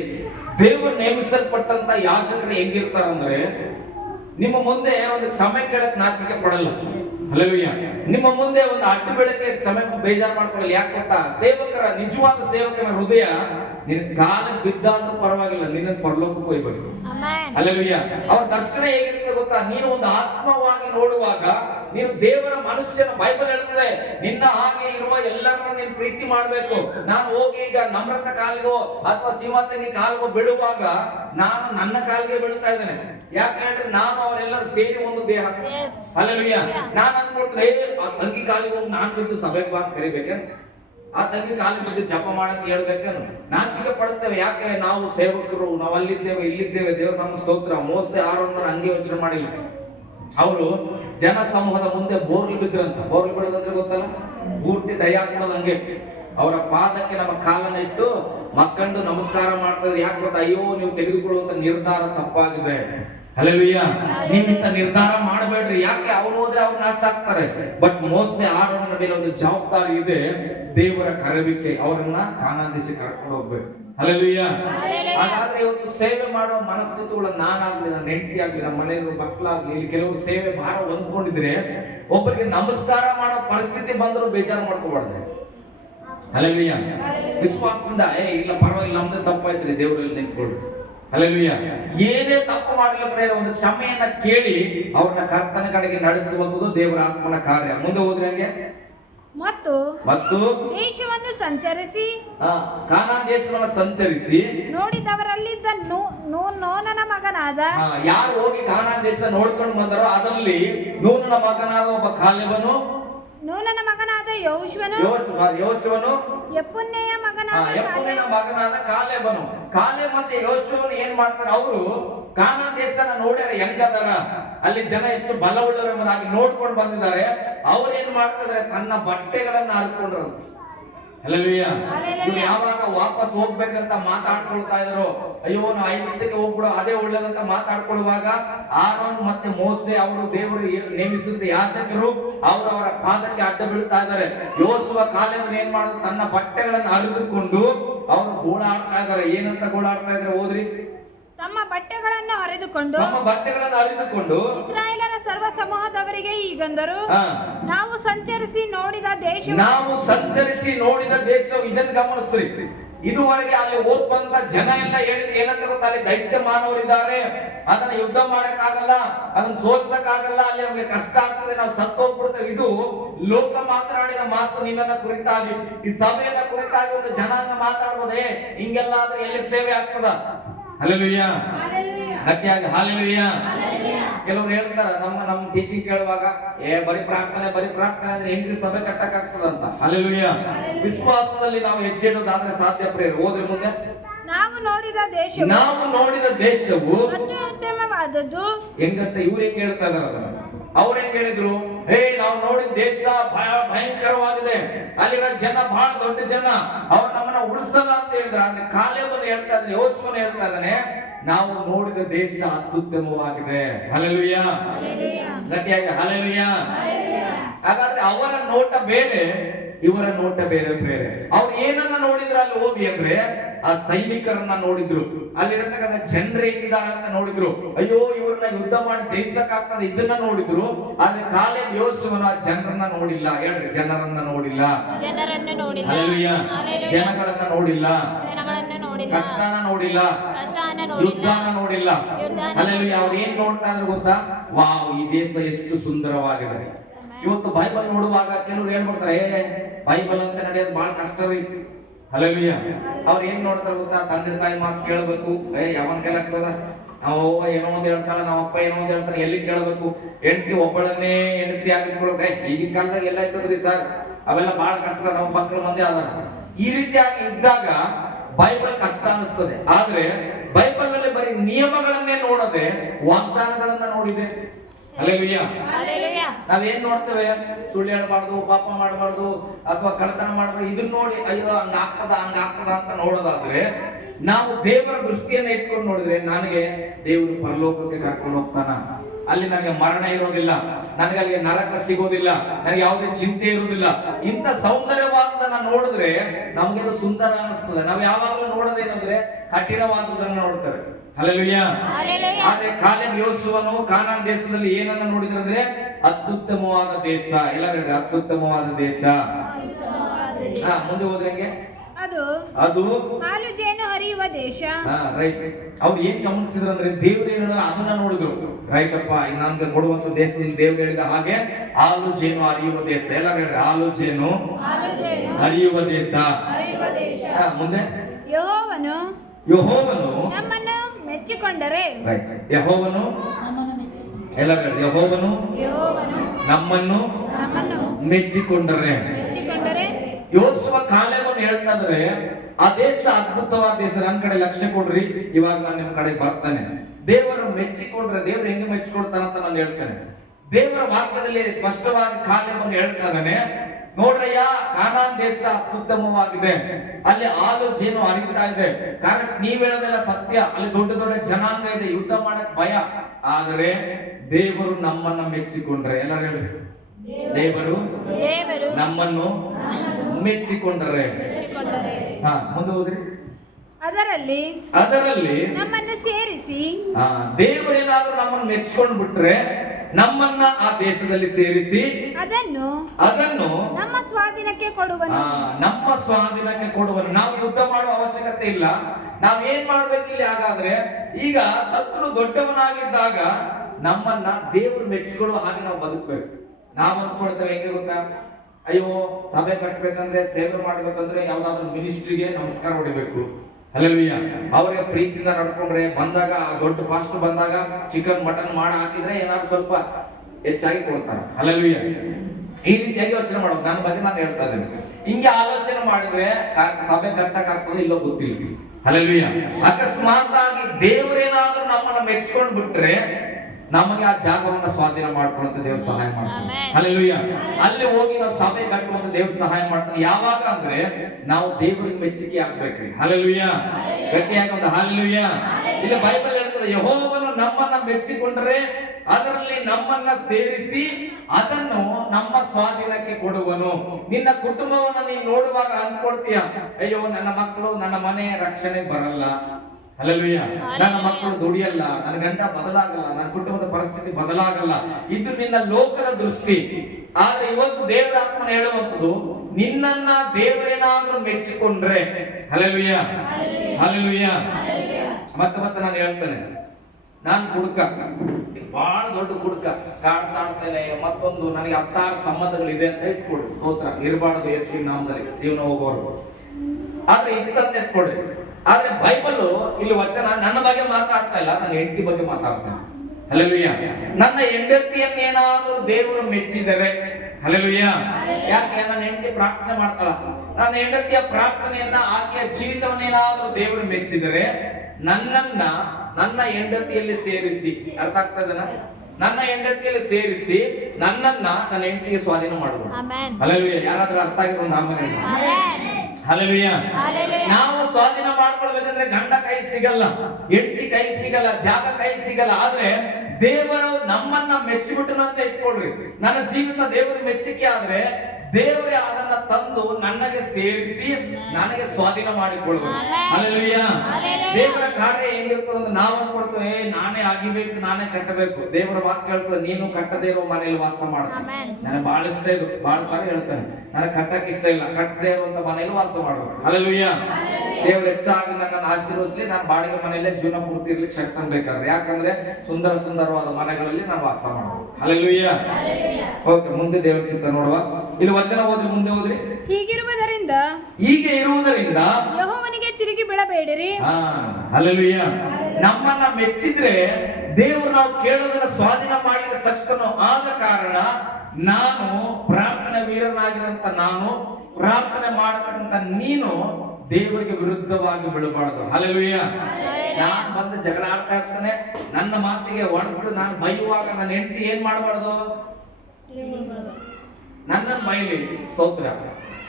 ದೇವರು ನೇಮಿಸಲ್ಪಟ್ಟಂತ ಯಾಜಕರು ಹೆಂಗಿರ್ತಾರಂದ್ರೆ, ನಿಮ್ಮ ಮುಂದೆ ಒಂದು ಸಮಯ ಕೇಳಕ್ ನಾಚಿಕೆ ಪಡಲ್ಲ. ಹಲ್ಲೆಲೂಯ. ನಿಮ್ಮ ಮುಂದೆ ಒಂದು ಅಡ್ಡ ಬೆಳಕೆ ಸಮಯ ಬೇಜಾರು ಮಾಡ್ಕೊಳ್ಳಲ್ಲ. ಯಾಕೆ ಗೊತ್ತಾ? ನಿಜವಾದ ಸೇವಕನ ಹೃದಯ ನಿನ್ನ ಕಾಲಕ್ಕೆ ಬಿದ್ದಾದ್ರೂ ಪರವಾಗಿಲ್ಲ, ನಿನ್ನ ಪರಲೋಕಕ್ಕೆ ಹೋಗ್ಬೇಕು. ಹಲ್ಲೆಲೂಯ. ಅವರ ದರ್ಶನ ಹೇಗಿರ್ತದೆ ಗೊತ್ತಾ? ನೀನು ಒಂದು ಆತ್ಮವಾಗಿ ನೋಡುವಾಗ ನೀನು ದೇವರ ಮನುಷ್ಯನ, ಬೈಬಲ್ ಹೇಳ್ತದೆ, ನಿನ್ನ ಹಾಗೆ ಇರುವ ಎಲ್ಲರನ್ನ ನೀನು ಪ್ರೀತಿ ಮಾಡ್ಬೇಕು. ನಾನು ಹೋಗಿ ಈಗ ನಮ್ರತ ಕಾಲಿಗೋ ಅಥವಾ ಶ್ರೀಮಂತನಿಗೆ ಕಾಲಿಗೋ ಬೀಳುವಾಗ ನಾನು ನನ್ನ ಕಾಲಿಗೆ ಬೀಳ್ತಾ ಇದ್ದೇನೆ. ಯಾಕೆ ಹೇಳ್ರಿ, ನಾನು ಅವರೆಲ್ಲರೂ ಸೇರಿ ಒಂದು ದೇಹ. ಹಲ್ಲೆಲೂಯ. ನಾನು ಅಂದ್ಬಿಟ್ರೆ ಆ ತಂಗಿ ಕಾಲಿಗೆ ಹೋಗಿ ನಾನು ಬಿದ್ದು ಸಭೆಗೆ ಬಾ ಕರಿಬೇಕೆ? ಆ ತಂಗಿ ಕಾಲಿಗೆ ಬಿದ್ದು ಜಪ ಮಾಡಕ್ ಹೇಳ್ಬೇಕೇನು? ನಾಚಿಕೆ ಪಡ್ತೇವೆ. ಯಾಕೆ? ನಾವು ಸೇವಕರು, ನಾವು ಅಲ್ಲಿದ್ದೇವೆ ಇಲ್ಲಿದ್ದೇವೆ, ದೇವ್ರು ನಮ್ಮ ಸ್ತೋತ್ರ. ಮೋಸೆ ಆರೋನ ಹಂಗೆ ಯೋಚನೆ ಮಾಡಿಲ್ಲ. ಅವರು ಜನ ಸಮೂಹದ ಮುಂದೆ ಬೋರ್ಲು ಬಿದ್ರಂತ. ಬೋರ್ಲು ಬಿಡೋದಂದ್ರೆ ಗೊತ್ತಲ್ಲ, ಪೂರ್ತಿ ದಯಾತ್ಮದ ಹಂಗೆ ಅವರ ಪಾದಕ್ಕೆ ನಮ್ಮ ಕಾಲನ್ನ ಇಟ್ಟು ಮಕ್ಕಂಡು ನಮಸ್ಕಾರ ಮಾಡ್ತಾರೆ. ಯಾಕೆ ಗೊತ್ತಾ? ಅಯ್ಯೋ, ನೀವು ತೆಗೆದುಕೊಳ್ಳುವಂತ ನಿರ್ಧಾರ ತಪ್ಪಾಗಿದೆ. ಹಲ್ಲೆಲೂಯಾ. ನೀವು ಇಂಥ ನಿರ್ಧಾರ ಮಾಡಬೇಡ್ರಿ. ಯಾಕೆ? ಅವ್ರು ಹೋದ್ರೆ ಅವ್ರು ನಾಶ ಆಗ್ತಾರೆ. ಬಟ್ ಮೋಸೆ ಆರೋನನ ಮೇಲೆ ಒಂದು ಜವಾಬ್ದಾರಿ ಇದೆ, ದೇವರ ಕರೆವಿಕೆ. ಅವರನ್ನ ಕಾನಾನ್ ದೇಶಕ್ಕೆ ಕರ್ಕೊಂಡು ಹೋಗ್ಬೇಕು. ಹಲ್ಲೆಲೂಯಾ. ಹಾಗಾದ್ರೆ ಇವತ್ತು ಸೇವೆ ಮಾಡುವ ಮನಸ್ಥಿತಿಗಳು, ನಾನಾಗ್ಲಿ, ನನ್ನ ಹೆಂಡತಿ ಆಗ್ಲಿ, ನಮ್ಮ ಮನೆಯವರು ಮಕ್ಕಳಾಗ್ಲಿ, ಇಲ್ಲಿ ಕೆಲವರು ಸೇವೆ ಭಾರ ಹೊಂದ್ಕೊಂಡಿದ್ರೆ ಒಬ್ಬರಿಗೆ ನಮಸ್ಕಾರ ಮಾಡೋ ಪರಿಸ್ಥಿತಿ ಬಂದರೂ ಬೇಜಾರು ಮಾಡ್ಕೋಬಾರ್ದು. ಹಲ್ಲೆಲೂಯಾ. ವಿಶ್ವಾಸದಿಂದ ಇಲ್ಲ ಪರವಾಗಿಲ್ಲ, ನಮ್ದು ತಪ್ಪಾಯ್ತ್ರಿ, ದೇವರಲ್ಲಿ ನಿಂತ್ಕೊಳ್ಳಿ. ಹಲ್ಲೆಲೂಯಾ. ಏನೇ ತಪ್ಪು ಮಾಡಲಿಲ್ಲ, ಒಂದು ಕ್ಷಮೆಯನ್ನ ಕೇಳಿ ಅವ್ರನ್ನ ಕರ್ತನ ಕಡೆಗೆ ನಡೆಸುವಂಥದ್ದು ದೇವರ ಆತ್ಮನ ಕಾರ್ಯ. ಮುಂದೆ ಹೋದ್ರೆ ಹಂಗೆ ಮತ್ತು ದೇಶವನ್ನು ಸಂಚರಿಸಿ, ಕಾನಾನ್ ದೇಶವನ್ನು ಸಂಚರಿಸಿ ನೋಡಿದವರಲ್ಲಿದ್ದ ನೂನನ ಮಗನಾದ, ಯಾರು ಹೋಗಿ ಕಾನಾನ್ ದೇಶ ನೋಡ್ಕೊಂಡು ಬಂದರೋ ಅದರಲ್ಲಿ ನೂನನ ಮಗನಾದ ಒಬ್ಬ ಕಾಲೇಬನು, ನೂನನ ಮಗನಾದ ಯೆಹೋಶುವನು, ಯೆಫುನ್ನೆಯ ಮಗನಾದ ಕಾಲೇಬನು. ಕಾಲೇಬ್ ಮತ್ತೆ ಯೆಹೋಶುವನು ಏನ್ ಮಾಡ್ತಾರೆ? ಅವರು ಕಾನಾನ್ ದೇಶನ ನೋಡ್ಯಾರ, ಹೆಂಗದಾರ, ಅಲ್ಲಿ ಜನ ಎಷ್ಟು ಬಲವುಳ್ಳವರು ಎಂಬುದಾಗಿ ನೋಡ್ಕೊಂಡು ಬಂದಿದ್ದಾರೆ. ಅವ್ರು ಏನ್ ಮಾಡ್ತಿದ್ದಾರೆ? ತನ್ನ ಬಟ್ಟೆಗಳನ್ನ ಹರ್ಕೊಂಡ್ರು. ಹಲ್ಲೆಲೂಯಾ. ಇವ್ರು ಯಾವಾಗ ವಾಪಸ್ ಹೋಗ್ಬೇಕಂತ ಮಾತಾಡ್ಕೊಳ್ತಾ ಇದ್ರು, ಅಯ್ಯೋ ನಾವು ಐಗುಪ್ತಕ್ಕೆ ಹೋಗ್ಬಿಡೋ, ಅದೇ ಒಳ್ಳೇದಂತ ಮಾತಾಡ್ಕೊಳ್ಳುವಾಗ ಆರೋನ್ ಮತ್ತೆ ಮೋಸೆ ಅವರು ದೇವರು ನೇಮಿಸಿದ ಯಾಜಕರು ಅವರು ಅವರ ಪಾದಕ್ಕೆ ಅಡ್ಡ ಬೀಳ್ತಾ ಇದ್ದಾರೆ. ಯೋಸುವ ಕಾಲೇಬನು ಏನ್ ಮಾಡೋದು? ತನ್ನ ಬಟ್ಟೆಗಳನ್ನ ಹರಿದುಕೊಂಡು ಅವರು ಗೋಳಾಡ್ತಾ ಇದ್ದಾರೆ. ಏನಂತ ಗೋಳಾಡ್ತಾ ಇದ್ದಾರೆ? ಓದ್ರಿ. ತಮ್ಮ ಬಟ್ಟೆಗಳನ್ನು ಹರಿದುಕೊಂಡು ಇಸ್ರಾಯೇಲರ ಸರ್ವ ಸಮೂಹದವರಿಗೆ ಹೀಗಂದರು, ನಾವು ಸಂಚರಿಸಿ ನೋಡಿದ ದೇಶವು ಇದನ್ನು ಗಮನಿಸ್ರಿ. ಇದುವರೆಗೆ ಅಲ್ಲಿ ಓದ್ಬಂತ ಜನ ಎಲ್ಲ ಹೇಳಿದ್ ಏನಂತ ಗೊತ್ತಾ? ಅಲ್ಲಿ ದೈತ್ಯ ಮಾನವರಿದ್ದಾರೆ, ಅದನ್ನ ಯುದ್ಧ ಮಾಡಕ್ಕಾಗಲ್ಲ, ಅದನ್ನ ಸೋಲ್ಸಕ್ಕಾಗಲ್ಲ, ಅಲ್ಲಿ ನಮ್ಗೆ ಕಷ್ಟ ಆಗ್ತದೆ, ನಾವು ಸತ್ತು ಹೋಗ್ಬಿಡ್ತೇವೆ. ಇದು ಲೋಕ ಮಾತನಾಡಿದ ಮಾತು ನಿನ್ನನ್ನ ಕುರಿತಾಗಿ, ಈ ಸಭೆಯನ್ನ ಕುರಿತಾಗಿ ಒಂದು ಜನಾಂಗ ಮಾತಾಡ್ಬೋದೇ, ಹಿಂಗೆಲ್ಲ ಆದ್ರೆ ಎಲ್ಲಿ ಸೇವೆ ಆಗ್ತದ? ಹಲ್ಲೆಲೂಯಾ. ಗಟ್ಟಿಯಾಗಿ ಹಲ್ಲೆಲೂಯಾ. ಕೆಲವ್ರು ಹೇಳ್ತಾರ, ನಮ್ಮ ಟೀಚಿಂಗ್ ಕೇಳುವಾಗ, ಬರೀ ಪ್ರಾರ್ಥನೆ ಅಂದ್ರೆ ಹೆಂಗ್ರಿ ಸಭೆ ಕಟ್ಟಕ್ ಆಗ್ತದಂತ. ಹಲ್ಲೆಲೂಯಾ. ವಿಶ್ವಾಸದಲ್ಲಿ ನಾವು ಹೆಜ್ಜೆ ಇಡೋದಾದ್ರೆ ಸಾಧ್ಯ. ಪ್ರೇಯರ್ ಓದ್ರಿ ಮುಂದೆ. ನಾವು ನೋಡಿದ ದೇಶವು ಅತ್ಯುತ್ತಮವಾದದ್ದು. ಹೆಂಗಂತ ಇವ್ರು ಹೆಂಗ್ ಹೇಳ್ತಾ ಇದಾರೆ ಅದನ್ನ? ಅವ್ರು ಹೆಂಗ್ ಹೇಳಿದ್ರು? ನಾವು ನೋಡಿದ ದೇಶ ಭಯಂಕರವಾಗಿದೆ, ಅಲ್ಲಿನ ಜನ ಬಹಳ ದೊಡ್ಡ ಜನ, ಅವ್ರು ನಮ್ಮನ್ನ ಉಳಿಸಲ್ಲ ಅಂತ ಹೇಳಿದ್ರು. ಆದ್ರೆ ಕಾಲೇಬನು ಹೇಳ್ತಾ ಇದ್ದಾನೆ, ಯೆಹೋಶುವನು ಹೇಳ್ತಾ ಇದ್ದಾನೆ, ನಾವು ನೋಡಿದ ದೇಶ ಅತ್ಯುತ್ತಮವಾಗಿದೆ. ಹಲ್ಲೆಲೂಯಾ. ಗಟ್ಟಿಯಾಗಿ ಹಲ್ಲೆಲೂಯಾ. ಹಾಗಾದ್ರೆ ಅವರ ನೋಟ ಬೇರೆ, ಇವರ ನೋಟ ಬೇರೆ ಬೇರೆ. ಅವ್ರು ಏನನ್ನ ನೋಡಿದ್ರು ಅಲ್ಲಿ ಹೋಗಿ ಅಂದ್ರೆ, ಆ ಸೈನಿಕರನ್ನ ನೋಡಿದ್ರು, ಅಲ್ಲಿರತಕ್ಕಂಥ ಜನರು ಹೆಂಗಿದ್ದಾರೆ ಅಂತ ನೋಡಿದ್ರು. ಅಯ್ಯೋ, ಇವ್ರನ್ನ ಯುದ್ಧ ಮಾಡಿ ಜಯಿಸಕ್ಕಾಗ್ತದೆ, ಇದನ್ನ ನೋಡಿದ್ರು. ಆದ್ರೆ ಕಾಲೇಬ್ ಯೆಹೋಶುವನು ಆ ಜನರನ್ನ ನೋಡಿಲ್ಲ. ಹೇಳ್ರಿ, ಜನರನ್ನ ನೋಡಿಲ್ಲ. ಹಲ್ಲೆಲೂಯಾ. ಜನಗಳನ್ನ ನೋಡಿಲ್ಲ, ಕಷ್ಟನ ನೋಡಿಲ್ಲ, ಯುದ್ಧನ ನೋಡಿಲ್ಲ. ಹಲ್ಲೆಲೂಯಾ. ಅವ್ರು ಏನ್ ನೋಡ್ತಾ ಇದ್ರು ಗೊತ್ತಾ? ವಾವ್, ಈ ದೇಶ ಎಷ್ಟು ಸುಂದರವಾಗಿದೆ. ಇವತ್ತು ಬೈಬಲ್ ನೋಡುವಾಗ ಕೆಲವ್ರು ಏನ್ ಮಾಡ್ತಾರೆ? ಬೈಬಲ್ ಅಂತ ನಡೆಯೋದು ಬಹಳ ಕಷ್ಟ ರೀ. ಹಲ್ಲೆಲೂಯಾ. ಅವ್ರು ಏನ್ ನೋಡ್ತಾರೆ ಗೊತ್ತಾ? ತಂದೆ ತಾಯಿ ಮಾತು ಕೇಳಬೇಕು. ಯಾವನ್ ಕೇಳಾಗ್ತದ? ನಾವು ಏನೋ ಒಂದ್ ಹೇಳ್ತಾಳ, ನಮ್ಮ ಅಪ್ಪ ಏನೋ ಒಂದ್ ಹೇಳ್ತಾನೆ, ಎಲ್ಲಿ ಕೇಳಬೇಕು? ಹೆಂಡತಿ ಒಬ್ಬಳನ್ನೇ ಹೆಂಡತಿ ಆಗಿಟ್ಕೊಳಕ ಈಗಿನ ಕಾಲದಾಗ ಎಲ್ಲ ಇರ್ತದ್ರಿ ಸರ್, ಅವೆಲ್ಲ ಬಹಳ ಕಷ್ಟ. ನಮ್ಮ ಮಕ್ಕಳ ಮಂದಿ ಅದ. ಈ ರೀತಿಯಾಗಿ ಇದ್ದಾಗ ಬೈಬಲ್ ಕಷ್ಟ ಅನಿಸ್ತದೆ. ಆದ್ರೆ ಬೈಬಲ್ ನಲ್ಲಿ ಬರೀ ನಿಯಮಗಳನ್ನೇ ನೋಡದೆ ವಾಗ್ದಾನಗಳನ್ನ ನೋಡಿದೆ. ಹಲ್ಲೆಲೂಯಾ. ನಾವೇನ್ ನೋಡ್ತೇವೆ? ಸುಳ್ಳು ಹೇಳ್ಬಾರ್ದು, ಪಾಪ ಮಾಡಬಾರ್ದು, ಅಥವಾ ಕಳ್ಳತನ ಮಾಡಬಾರ್ದು. ಇದನ್ನ ನೋಡಿ ಅಯ್ಯೋ ಹಂಗಾಗ್ತದ ಅಂತ ನೋಡೋದಾದ್ರೆ, ನಾವು ದೇವರ ದೃಷ್ಟಿಯನ್ನ ಇಟ್ಕೊಂಡು ನೋಡಿದ್ರೆ, ನನಗೆ ದೇವರು ಪರಲೋಕಕ್ಕೆ ಕರ್ಕೊಂಡು ಹೋಗ್ತಾನ, ಅಲ್ಲಿ ನನಗೆ ಮರಣ ಇರೋದಿಲ್ಲ, ನನಗೆ ಅಲ್ಲಿ ನರಕ ಸಿಗೋದಿಲ್ಲ, ನನಗೆ ಯಾವುದೇ ಚಿಂತೆ ಇರುವುದಿಲ್ಲ. ಇಂಥ ಸೌಂದರ್ಯವಾದದನ್ನ ನೋಡಿದ್ರೆ ನಮ್ಗೆ ಅದು ಸುಂದರ ಅನಿಸ್ತದೆ. ನಾವು ಯಾವಾಗಲೂ ನೋಡೋದೇನಂದ್ರೆ ಕಠಿಣವಾದದನ್ನ ನೋಡ್ತೇವೆ. ಹಲ್ಲೆಲೂಯಾ. ಆದ್ರೆ ಕಾಲೇಬ್ ಯೆಹೋಶುವನು ಕಾನಾನ್ ದೇಶದಲ್ಲಿ ಏನನ್ನ ನೋಡಿದ್ರಂದ್ರೆ ಅತ್ಯುತ್ತಮವಾದ ದೇಶ. ಎಲ್ಲ ಅತ್ಯುತ್ತಮವಾದ ದೇಶ. ಮುಂದೆ ಹೋದ್ರೆ ಹೆಂಗೆ? ಅದು ಹಾಲು ಜೇನು ಹರಿಯುವ ದೇಶ. ರೈಟ್. ಅವ್ರು ಏನ್ ಗಮನಿಸಿದ್ರು ಅಂದ್ರೆ, ದೇವ್ರು ಏನ್ ಹೇಳಿದ್ರು ಅದನ್ನ ನೋಡಿದ್ರು. ರೈಟ್ ಅಪ್ಪ, ನನ್ಗೆ ಕೊಡುವಂತ ದೇಶದಲ್ಲಿ ದೇವ್ರು ಹೇಳಿದ ಹಾಗೆ ಹಾಲು ಜೇನು ಹರಿಯುವ ದೇಶ. ಎಲ್ಲ ಹೇಳ್ರಿ, ಹಾಲು ಜೇನು ಹರಿಯುವ ದೇಶ. ಮುಂದೆ ಯೆಹೋವನು ನಮ್ಮನ್ನು ಮೆಚ್ಚಿಕೊಂಡರೆ, ಯೆಹೋವನು ಎಲ್ಲ ಯೆಹೋವನು ನಮ್ಮನ್ನು ಮೆಚ್ಚಿಕೊಂಡರೆ ಯೋಸುವ ಕಾಲೇಬನ್ನು ಹೇಳ್ತಾ ಇದ್ರೆ ಆ ದೇಶ ಅದ್ಭುತವಾದ ದೇಶ. ನನ್ನ ಕಡೆ ಲಕ್ಷ್ಯ ಕೊಡ್ರಿ, ಇವಾಗ ನಾನು ನಿಮ್ ಕಡೆ ಬರ್ತೇನೆ. ದೇವರು ಮೆಚ್ಚಿಕೊಂಡ್ರೆ ದೇವ್ರು ಹೆಂಗೆ ಮೆಚ್ಚಿಕೊಡ್ತಾನಂತ ನಾನು ಹೇಳ್ತೇನೆ. ದೇವರ ವಾಕ್ಯದಲ್ಲಿ ಸ್ಪಷ್ಟವಾಗಿ ಕಾಲೇಬನ್ನು ಹೇಳ್ತಾ ಇದ್ದಾನೆ, ನೋಡ್ರಯ್ಯ, ಕಾನಾನ್ ದೇಶ ಅತ್ಯುತ್ತಮವಾಗಿದೆ, ಅಲ್ಲಿ ಹಾಲು ಜೇನು ಹರಿತಾ ಇದೆ. ಕಾರಣ ನೀವ್ ಹೇಳೋದೆಲ್ಲ ಸತ್ಯ, ಅಲ್ಲಿ ದೊಡ್ಡ ದೊಡ್ಡ ಜನಾಂಗ ಇದೆ, ಯುದ್ಧ ಮಾಡಕ್ ಭಯ. ಆದರೆ ದೇವರು ನಮ್ಮನ್ನ ಮೆಚ್ಚಿಕೊಂಡ್ರೆ, ಎಲ್ಲರೂ ಹೇಳಿ, ದೇವರು ನಮ್ಮನ್ನು ಮೆಚ್ಚಿಕೊಂಡರೆ. ಹಾ, ಮುಂದೆ ಹೋದ್ರಿ. ಅದರಲ್ಲಿ ನಮ್ಮನ್ನು ಸೇರಿಸಿ, ದೇವರೇನಾದ್ರೂ ನಮ್ಮನ್ನು ಮೆಚ್ಚಿಕೊಂಡು ಬಿಟ್ರೆ ನಮ್ಮನ್ನ ಆ ದೇಶದಲ್ಲಿ ಸೇರಿಸಿ ಅದನ್ನು ನಮ್ಮ ಸ್ವಾಧೀನಕ್ಕೆ ಕೊಡುವನು. ನಮ್ಮ ಸ್ವಾಧೀನಕ್ಕೆ ಕೊಡುವನು. ನಾವು ಯುದ್ಧ ಮಾಡುವ ಅವಶ್ಯಕತೆ ಇಲ್ಲ. ನಾವ್ ಏನ್ ಮಾಡ್ಬೇಕಿಲ್ಲ. ಹಾಗಾದ್ರೆ ಈಗ ಶತ್ರು ದೊಡ್ಡವನಾಗಿದ್ದಾಗ ನಮ್ಮನ್ನ ದೇವರು ಮೆಚ್ಚಿಕೊಳ್ಳುವ ಹಾಗೆ ನಾವು ಬದುಕಬೇಕು. ನಾವ್ ಅಂದ್ಕೊಳ್ತೇವೆ ಹೆಂಗೆ ಗೊತ್ತಾ, ಅಯ್ಯೋ ಸಭೆ ಕಟ್ಟಬೇಕಂದ್ರೆ, ಸೇವೆ ಮಾಡ್ಬೇಕಂದ್ರೆ ಯಾವ್ದಾದ್ರು ಮಿನಿಸ್ಟ್ರಿಗೆ ನಮಸ್ಕಾರ ಹೊಡಿಬೇಕು. ಹಲ್ಲೆಲೂಯ. ಅವರಿಗೆ ಪ್ರೀತಿಯಿಂದ ನಡ್ಕೊಂಡ್ರೆ, ಬಂದಾಗ ದೊಡ್ಡ ಫಾಸ್ಟ್ ಬಂದಾಗ ಚಿಕನ್ ಮಟನ್ ಮಾಡಿ ಹಾಕಿದ್ರೆ ಏನಾದ್ರು ಸ್ವಲ್ಪ ಹೆಚ್ಚಾಗಿ ಕೊಡ್ತಾರೆ. ಹಲ್ಲೆಲೂಯ. ಈ ರೀತಿಯಾಗಿ ಯೋಚನೆ ಮಾಡೋದು. ನನ್ನ ಬಗ್ಗೆ ನಾನು ಹೇಳ್ತಾ ಇದ್ದೇನೆ. ಹಿಂಗೆ ಆಲೋಚನೆ ಮಾಡಿದ್ರೆ ಸಭೆ ಕಟ್ಟಕ್ ಆಗ್ತದೆ ಇಲ್ಲೋ ಗೊತ್ತಿಲ್ಲ. ಹಲ್ಲೆಲೂಯ. ಅಕಸ್ಮಾತ್ ಆಗಿ ದೇವರೇನಾದ್ರೂ ನಮ್ಮನ್ನ ಮೆಚ್ಕೊಂಡ್ ಬಿಟ್ರೆ ನಮಗೆ ಆ ಜಾಗವನ್ನ ಸ್ವಾಧೀನ ಮಾಡ್ಕೊಳ್ಳುವಂತ ದೇವ್ರು ಸಹಾಯ ಮಾಡ್ತಾನೆ. ಹಲ್ಲೆಲೂಯ. ಅಲ್ಲಿ ಹೋಗಿ ನಾವು ಸಭೆ ಕಟ್ಟುವಂತ ದೇವ್ರು ಸಹಾಯ ಮಾಡ್ತಾನೆ. ಯಾವಾಗ ಅಂದ್ರೆ ನಾವು ದೇವರಿಗೆ ಮೆಚ್ಚುಗೆ ಆಗ್ಬೇಕ್ರಿ. ಹಲ್ಲೆಲೂಯ. ಗಟ್ಟಿಯಾಗಿ ಒಂದು ಹಲ್ಲೆಲೂಯ. ಇಲ್ಲಿ ಬೈಬಲ್ ಹೇಳ್ತದೆ, ಯೆಹೋವನು ನಮ್ಮನ್ನ ಮೆಚ್ಚಿಕೊಂಡರೆ ಅದರಲ್ಲಿ ನಮ್ಮನ್ನ ಸೇರಿಸಿ ಅದನ್ನು ನಮ್ಮ ಸ್ವಾಧೀನಕ್ಕೆ ಕೊಡುವನು. ನಿನ್ನ ಕುಟುಂಬವನ್ನು ನೀನು ನೋಡುವಾಗ ಅನ್ಕೊಳ್ತೀಯ, ಅಯ್ಯೋ ನನ್ನ ಮಕ್ಕಳು ನನ್ನ ಮನೆ ರಕ್ಷಣೆ ಬರಲ್ಲ. ಹಲ್ಲೆಲೂಯ. ನನ್ನ ಮಕ್ಕಳು ದುಡಿಯಲ್ಲ, ನನ್ನ ಗಂಡ ಬದಲಾಗಲ್ಲ, ನನ್ನ ಕುಟುಂಬದ ಪರಿಸ್ಥಿತಿ ಬದಲಾಗಲ್ಲ. ಇದು ನಿನ್ನ ಲೋಕದ ದೃಷ್ಟಿ. ಆದ್ರೆ ಇವತ್ತು ದೇವರ ಆತ್ಮನ ಹೇಳುವಂಥದ್ದು, ನಿನ್ನನ್ನ ದೇವರೇನಾದ್ರೂ ಮೆಚ್ಚಿಕೊಂಡ್ರೆ, ಹಲ್ಲೆಲೂಯ, ಹಲ್ಲೆಲೂಯ. ಮತ್ತೆ ನಾನು ಹೇಳ್ತೇನೆ, ನಾನು ಕುಡುಕ, ಬಹಳ ದೊಡ್ಡ ಕುಡುಕ, ಕಾಡ್ಸಾಡ್ತೇನೆ, ಮತ್ತೊಂದು ನನಗೆ 16 ಸಂಬಂಧಗಳಿದೆ ಅಂತ ಇಟ್ಕೊಡ್ರಿ. ಸ್ತೋತ್ರ ಇರಬಾರ್ದು ಯೇಸುವಿನ ನಾಮದಲ್ಲಿ ಜೀವನ ಹೋಗೋರು. ಆದ್ರೆ ಇತ್ತಂತ ಇಟ್ಕೊಡ್ರಿ. ಆದ್ರೆ ಬೈಬಲ್ ಇಲ್ಲಿ ವಚನ ನನ್ನ ಬಗ್ಗೆ ಮಾತಾಡ್ತಾ ಇಲ್ಲ, ನನ್ನ ಹೆಂಡತಿ ಬಗ್ಗೆ ಮಾತಾಡ್ತೇನೆ. ಹಲ್ಲೆಲೂಯ. ನನ್ನ ಹೆಂಡತಿಯನ್ನೇನಾದ್ರೂ ದೇವರು ಮೆಚ್ಚಿದರೆ, ಹಲ್ಲೆಲೂಯ. ಯಾಕೆ? ನನ್ನ ಹೆಂಡತಿ ಪ್ರಾರ್ಥನೆ ಮಾಡ್ತಾಳ. ನನ್ನ ಹೆಂಡತಿಯ ಪ್ರಾರ್ಥನೆಯನ್ನ, ಆಕೆಯ ಜೀವಿತವನ್ನೇನಾದ್ರೂ ದೇವರು ಮೆಚ್ಚಿದರೆ ನನ್ನನ್ನ ನನ್ನ ಹೆಂಡತಿಯಲ್ಲಿ ಸೇರಿಸಿ, ಅರ್ಥ ಆಗ್ತದನ? ನನ್ನ ಹೆಂಡತಿಯಲ್ಲಿ ಸೇರಿಸಿ ನನ್ನನ್ನ ನನ್ನ ಹೆಂಡತಿಗೆ ಸ್ವಾಧೀನ ಮಾಡಬಹುದು. ಹಲ್ಲೆಲೂಯ. ಯಾರಾದ್ರೂ ಅರ್ಥ ಆಗಿರೋ ಒಂದು ಆಮೇಲೆ ಹಲ್ಲೆಲೂಯ. ನಾವು ಸ್ವಾಧೀನ ಮಾಡ್ಕೊಳ್ಬೇಕಂದ್ರೆ ಗಂಡ ಕೈ ಸಿಗಲ್ಲ, ಹೆಂಡತಿ ಕೈ ಸಿಗಲ್ಲ, ಜಾಗ ಕೈ ಸಿಗಲ್ಲ. ಆದ್ರೆ ದೇವರು ನಮ್ಮನ್ನ ಮೆಚ್ಚಿಬಿಟ್ಟನು ಅಂತ ಇಟ್ಕೊಳ್ರಿ. ನನ್ನ ಜೀವಿತ ದೇವರ ಮೆಚ್ಚಿಕೆ ಆದ್ರೆ ದೇವರೇ ಅದನ್ನ ತಂದು ನನಗೆ ಸೇರಿಸಿ ನನಗೆ ಸ್ವಾಧೀನ ಮಾಡಿಕೊಳ್ಳುವುದು. ಹಲ್ಲೆಲೂಯ. ದೇವರ ಕಾರ್ಯ ಹೆಂಗಿರ್ತದೆ ಅಂತ ನಾವು ಅನ್ಕೊಳ್ತೇವೆ, ನಾನೇ ಆಗಿಬೇಕು, ನಾನೇ ಕಟ್ಟಬೇಕು. ದೇವರ ವಾಕ್ಯ ಹೇಳ್ತದೆ, ನೀನು ಕಟ್ಟದೇ ಇರೋ ಮನೆಯಲ್ಲಿ ವಾಸ ಮಾಡ್ತೇನೆ. ನನಗೆ ಬಹಳ ಇಷ್ಟ ಇದು, ಬಹಳ ಸಾರಿ ಹೇಳ್ತೇನೆ, ನನಗೆ ಕಟ್ಟಕ್ಕೆ ಇಷ್ಟ ಇಲ್ಲ, ಕಟ್ಟದೇ ಇರುವಂತ ಮನೆಯಲ್ಲಿ ವಾಸ ಮಾಡ್ಬೇಕು. ಹಲ್ಲೆಲೂಯ. ದೇವ್ರು ಹೆಚ್ಚಾಗಿ ನನ್ನನ್ನು ಆಶೀರ್ವದಿಸಲಿ, ನಾನು ಬಾಡಿಗೆ ಮನೆಯಲ್ಲೇ ಜೀವನ ಪೂರ್ತಿ ಇರ್ಲಿಕ್ಕೆ ಶಕ್ತಿ ಬೇಕಾದ್ರೆ. ಯಾಕಂದ್ರೆ ಸುಂದರವಾದ ಮನೆಗಳಲ್ಲಿ ನಾನು ವಾಸ ಮಾಡ್ಬೇಕು. ಹಲ್ಲೆಲೂಯ. ಓಕೆ, ಮುಂದೆ ದೇವರ ಚಿತ್ತ ನೋಡುವ. ಇಲ್ಲಿ ವಚನ ಓದ್ರಿ, ಮುಂದೆ ಓದ್ರಿ. ಹೀಗೆ ಇರುವುದರಿಂದ ಯೆಹೋವನಿಗೆ ತಿರುಗಿ ಬೀಳಬೇಡಿರಿ. ಹಲ್ಲೆಲೂಯ. ನಮ್ಮನ್ನ ಮೆಚ್ಚಿದ್ರೆ ದೇವರು ನಾವು ಕೇಳೋದನ್ನ ಸ್ವಾಧೀನ ಮಾಡಿದ ಶಕ್ತನು ಆದ ಕಾರಣ ನಾನು ಪ್ರಾರ್ಥನೆ ವೀರನಾಗಿರಂತ ನಾನು ಪ್ರಾರ್ಥನೆ ಮಾಡತಕ್ಕಂತ ನೀನು ದೇವರಿಗೆ ವಿರುದ್ಧವಾಗಿ ಬೀಳಬಾರದು. ಹಲ್ಲೆಲೂಯ. ನಾನು ಬಂದು ಜಗಳ ಆಡ್ತಾ ಇರ್ತಾನೆ, ನನ್ನ ಮಾತಿಗೆ ಹೊಡೆದು ನಾನು ಬೈಯುವಾಗ ನನ್ನ ಹೆಂಡತಿ ಏನ್ ಮಾಡಬಾರ್ದು? ನನ್ನ ಬೈಲಿ, ಸ್ತೋತ್ರ.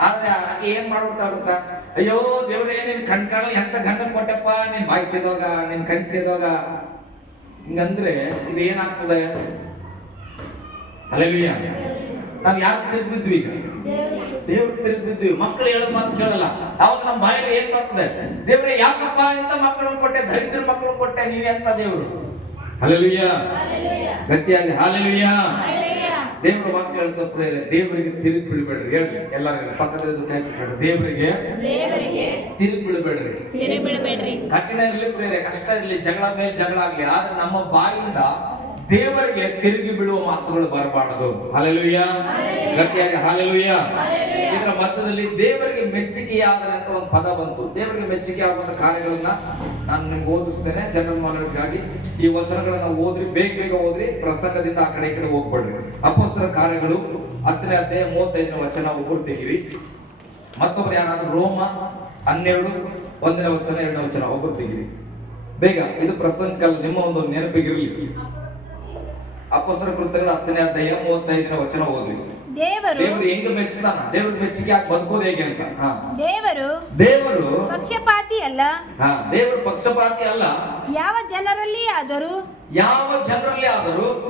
ಆದ್ರೆ ಆಕೆ ಏನ್ ಮಾಡ್ಬಿಡ್ತಾ ಗೊತ್ತಾ? ಅಯ್ಯೋ ದೇವ್ರೇ, ನೀನ್ ಕಣ್ಕಾಣಲ್ಲಿ ಎಂತ ಗಂಡನ್ ಕೊಟ್ಟಪ್ಪ, ನೀನ್ ಬಾಯಿಸಿದೋಗ, ನೀನ್ ಕನ್ಸಿದೋಗ, ಹಿಂಗಂದ್ರೆ ಇದು ಏನಾಗ್ತದೆ? ಹಲ್ಲೆಲೂಯ. ನಾವ್ ಯಾರು ತಿರುಗಿದ್ವಿ? ಈಗ ದೇವ್ರ ತಿರುಗಿದ್ವಿ. ಮಕ್ಕಳು ಹೇಳೋ ಮಾತು ಕೇಳಲ್ಲ. ಅವಾಗ ನಮ್ಮ ಬಾಯಲ್ಲಿ ಏನ್ ಬರ್ತದೆ? ದೇವ್ರೆ ಯಾಕಪ್ಪ ಇಂತ ಮಕ್ಕಳನ್ನು ಕೊಟ್ಟೆ, ದರಿದ್ರ ಮಕ್ಕಳು ಕೊಟ್ಟೆ, ನೀವೇ ಅಂತ ದೇವ್ರು. ಹಲ್ಲೆಲೂಯ. ಗಟ್ಟಿಯಾಗಿ ಹಲ್ಲೆಲೂಯ. ದೇವರ ವಾಕ್ಯ ಹೇಳ್ತಾರೆ, ದೇವರಿಗೆ ತಿರುಗಿ ಬಿಡಬೇಡ್ರಿ. ಹೇಳಿ ಎಲ್ಲರಿಗೂ ಪಕ್ಕದ ಕೈ ಬಿಡಬೇಡ್ರಿ. ದೇವರಿಗೆ ತಿರುಗಿ ಬಿಡಬೇಡ್ರಿ. ಕಠಿಣ ಇರಲಿ ಪ್ರೇರೆ, ಕಷ್ಟ ಇರಲಿ, ಜಗಳ ಮೇಲೆ ಜಗಳ ಆಗ್ಲಿ, ಆದ್ರೆ ನಮ್ಮ ಬಾಯಿಂದ ದೇವರಿಗೆ ತಿರುಗಿ ಬಿಡುವ ಮಾತುಗಳು ಬರಬಾರದು. ಹಲ್ಲೆಲೂಯ. ಗಟ್ಟಿಯಾಗಿ ಹಲ್ಲೆಲೂಯ. ಇದರ ಮಧ್ಯದಲ್ಲಿ ದೇವರಿಗೆ ಮೆಚ್ಚುಗೆಯಾದರೆ ಅಂತ ಒಂದು ಪದ ಬಂತು. ದೇವರಿಗೆ ಮೆಚ್ಚುಗೆ ಆಗುವಂತ ಕಾರ್ಯಗಳನ್ನ ನಾನು ನಿಮ್ಗೆ ಓದಿಸ್ತೇನೆ ಜನರಲ್ ನಾಲೆಡ್ಜ್ಗಾಗಿ. ಈ ವಚನಗಳನ್ನ ಓದ್ರಿ, ಬೇಗ ಓದ್ರಿ, ಪ್ರಸಂಗದಿಂದ ಆ ಕಡೆ ಈ ಕಡೆ ಹೋಗ್ಬೇಡ್ರಿ. ಅಪೊಸ್ತಲರ ಕಾರ್ಯಗಳು 10ನೇ ಅಧ್ಯಾಯ 35ನೇ ವಚನ ಒಬ್ಬರು ತೆಗಿರಿ. ಮತ್ತೊಬ್ರು ಯಾರಾದ್ರೂ ರೋಮ 12 1ನೇ ವಚನ 2ನೇ ವಚನ ಒಬ್ಬರು ತೆಗಿರಿ ಬೇಗ. ಇದು ಪ್ರಸಂಗ ನಿಮ್ಮ ಒಂದು ನೆನಪಿಗಿರಲಿ. ಅಪೊಸ್ತಲರ ಕೃತ್ಯಗಳು 10ನೇ ಅಧ್ಯಾಯ 35ನೇ ವಚನ ಓದ್ರಿ. ದೇವರು ಹೆಂಗ ಮೆಚ್ಚುತ್ತಾನ, ದೇವ್ರ ಮೆಚ್ಚುಗೆ ಯಾಕೆ ಬದುಕೋದು ಹೇಗೆ ಅಂತ. ದೇವರು ಪಕ್ಷಪಾತಿ ಅಲ್ಲ. ದೇವರು ಪಕ್ಷಪಾತಿ ಅಲ್ಲ. ಯಾವ ಜನರಲ್ಲಿ ಆದರೂ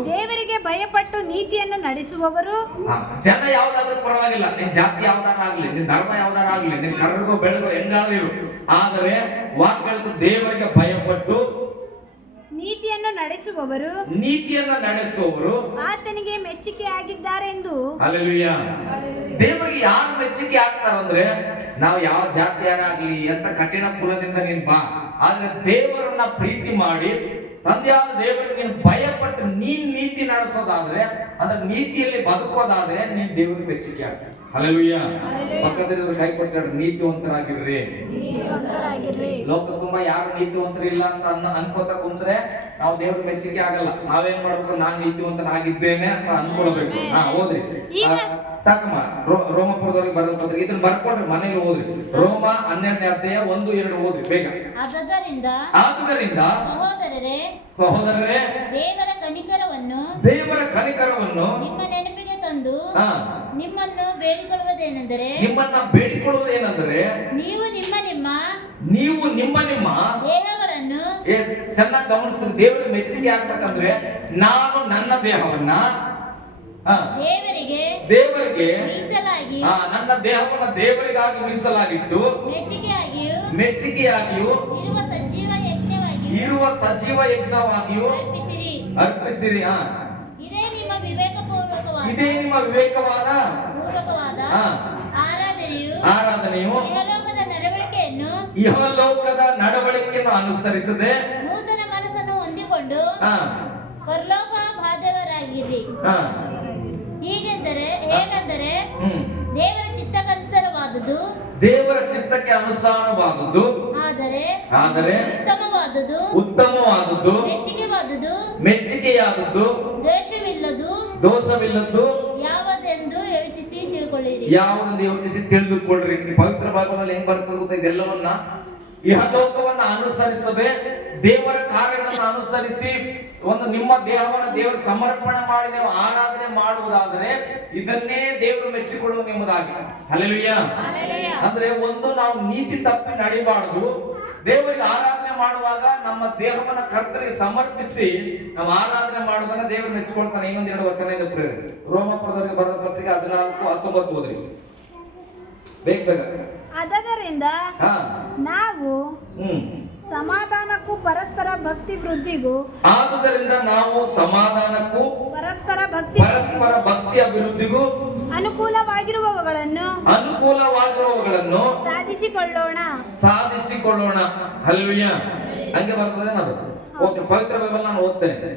ದೇವರಿಗೆ ಭಯಪಟ್ಟು ನೀತಿಯನ್ನು ನಡೆಸುವವರು. ಜನ ಯಾವ್ದಾದ್ರೂ ಪರವಾಗಿಲ್ಲ, ನಿನ್ ಜಾತಿ ಯಾವ್ದಾರ ಆಗ್ಲಿ, ನಿನ್ ಧರ್ಮ ಯಾವ್ದಾರ ಆಗ್ಲಿ, ನಿನ್ ಕರ್ಗೋ ಬೆಳಗೋ ಹೆಂಗಾದ್ರೂ ಇರು, ಆದರೆ ವಾಕ್ಯ ದೇವರಿಗೆ ಭಯಪಟ್ಟು ನೀತಿಯನ್ನು ನಡೆಸುವವರು ಆತನಿಗೆ ಮೆಚ್ಚುಗೆ ಆಗಿದ್ದಾರೆಂದು. ಹಲ್ಲೆಲೂಯಾ. ದೇವರಿಗೆ ಯಾರು ಮೆಚ್ಚುಗೆ ಆಗ್ತಾರಂದ್ರೆ, ನಾವು ಯಾವ ಜಾತಿಯಾರಾಗ್ಲಿ ಎಂತ ಕಠಿಣ ಕುಲದಿಂದ ನೀನ್ ಬಾ, ಆದ್ರೆ ದೇವರನ್ನ ಪ್ರೀತಿ ಮಾಡಿ ತಂದೆಯಾದ ದೇವರಿಗೆ ನೀನು ಭಯಪಟ್ಟು ನೀನ್ ನೀತಿ ನಡೆಸೋದಾದ್ರೆ, ಅಂದ್ರೆ ನೀತಿಯಲ್ಲಿ ಬದುಕೋದಾದ್ರೆ ನೀನ್ ದೇವರಿಗೆ ಮೆಚ್ಚುಗೆ ಆಗ್ತದೆ. ಹಲ್ಲೆಲೂಯಾ. ಪಕ್ಕದಲ್ಲಿರೋರು ಕೈ ಕೊಟ್ಟು ನೀತಿವಂತರಾಗಿರ್ರಿ. ಲೋಕ ತುಂಬಾ ಯಾರು ನೀತಿವಂತರಿಲ್ಲ ಅಂತ ಅನ್ಕೋತ ಕುಂತ್ರೆ ನಾವು ದೇವ್ರ ಮೆಚ್ಚುಗೆ ಆಗಲ್ಲ. ನಾವೇನ್ ಮಾಡ್ಬೇಕು, ನಾನ್ ನೀತಿವಂತನಾಗಿದ್ದೇನೆ ಅಂತ ಅನ್ಕೊಳ್ಬೇಕು. ಓದ್ರಿ ಸಾಕಮ್ಮ. ರೋಮಪುರದವ್ರಿಗೆ ಬರೆದ ಪತ್ರಿಕೆ ಇದನ್ನ ಬರ್ಕೊಡ್ರಿ, ಮನೇಲಿ ಓದ್ರಿ. ರೋಮ 12ನೇ ಅಧ್ಯಾಯ 1-2 ಓದ್ರಿ ಬೇಗ. ಆದುದರಿಂದ ಸಹೋದರರೇ ದೇವರ ಕನಿಕರವನ್ನು ನಿಮ್ಮ ನೆನಪಿಗೆ ತಂದು ನಿಮ್ಮನ್ನ ಬೇಡಿಕೊಳ್ಳುವುದೇನೆಂದರೆ ನೀವು ನಿಮ್ಮ ದೇಹಗಳನ್ನು ಚೆನ್ನಾಗಿ ಗಮನಿಸ್ತೀವಿ. ದೇವರ ಮೆಚ್ಚುಗೆ ಆಗ್ಬೇಕಂದ್ರೆ ನಾನು ನನ್ನ ದೇಹವನ್ನ ದೇವರಿಗೆ ಮೀಸಲಾಗಿ ನನ್ನ ದೇಹವನ್ನ ದೇವರಿಗಾಗಿ ಮೀಸಲಾಗಿಟ್ಟು ಮೆಚ್ಚುಗೆಯಾಗಿಯೂ ಇರುವ ಸಜೀವ ಯಜ್ಞವಾಗಿಯೂ ಅರ್ಪಿಸಿರಿ. ಇದೇ ನಿಮ್ಮ ವಿವೇಕವಾದ ಆರಾಧನೆಯು ಇಹಲೋಕದ ನಡವಳಿಕೆಯನ್ನು ಅನುಸರಿಸದೆ ನೂತನ ಮನಸ್ಸನ್ನು ಹೊಂದಿಕೊಂಡು ಪರಲೋಕ ಬಾಧ್ಯರಾಗಿರಿ. ಹೇಗೆಂದರೆ ದೇವರ ಚಿತ್ತಕ್ಕೆ ಅನುಸಾರವಾದದ್ದು ಆದರೆ ಉತ್ತಮವಾದದ್ದು ಮೆಚ್ಚುಗೆಯಾದದ್ದು ದೋಷವಿಲ್ಲದ್ದು ಯಾವುದೆಂದು ಯೋಚಿಸಿ ತಿಳಿದುಕೊಳ್ಳ್ರಿ. ಪವಿತ್ರ ಭಾಗದಲ್ಲಿ ಹೆಂಗ್ ಬರ್ತದೆ ಇದೆಲ್ಲವನ್ನ ಇಹಲೋಕವನ್ನ ಅನುಸರಿಸದೆ ದೇವರ ಕಾರ್ಯಗಳನ್ನು ಅನುಸರಿಸಿ ಒಂದು ನಿಮ್ಮ ದೇಹವನ್ನು ದೇವರ ಸಮರ್ಪಣೆ ಮಾಡಿ ನೀವು ಆರಾಧನೆ ಮಾಡುವುದಾದರೆ ಇದನ್ನೇ ದೇವರು ಮೆಚ್ಚಿಕೊಳ್ಳುವ ನಿಮ್ಮದಾಗಿ. ಹಲ್ಲೆಲೂಯಾ. ಅಂದ್ರೆ ಒಂದು ನಾವು ನೀತಿ ತಪ್ಪಿ ನಡಿಬಾರದು. ದೇವರಿಗೆ ಆರಾಧನೆ ಮಾಡುವಾಗ ನಮ್ಮ ದೇಹವನ್ನ ಕರ್ತರಿಗೆ ಸಮರ್ಪಿಸಿ ನಾವು ಆರಾಧನೆ ಮಾಡುವುದನ್ನ ದೇವರು ಮೆಚ್ಚಿಕೊಳ್ತಾನೆ. ಇನ್ನೊಂದೆರಡು ವಚನ ಇದೆ ಪ್ರೇರೆ. ರೋಮಪುರದವರಿಗೆ ಬರೆದ ಪತ್ರಿಕೆ 14-19 ಓದ್ರಿ ಬೇಗ. ಅದರಿಂದ ನಾವು ಸಮಾಧಾನಕ್ಕೂ ಪರಸ್ಪರ ಭಕ್ತಿ ವೃದ್ಧಿಗೂ ಪರಸ್ಪರ ಭಕ್ತಿ ಅಭಿವೃದ್ಧಿಗೂ ಅನುಕೂಲವಾಗಿರುವವುಗಳನ್ನು ಸಾಧಿಸಿಕೊಳ್ಳೋಣ. ಹಲ್ಲೆಲೂಯಾ. ಹಂಗೆ ಬರ್ತದೆ ಅದು. ಓಕೆ, ಪವಿತ್ರ ಬೈಬಲ್ ನಾನು ಓದ್ತೇನೆ.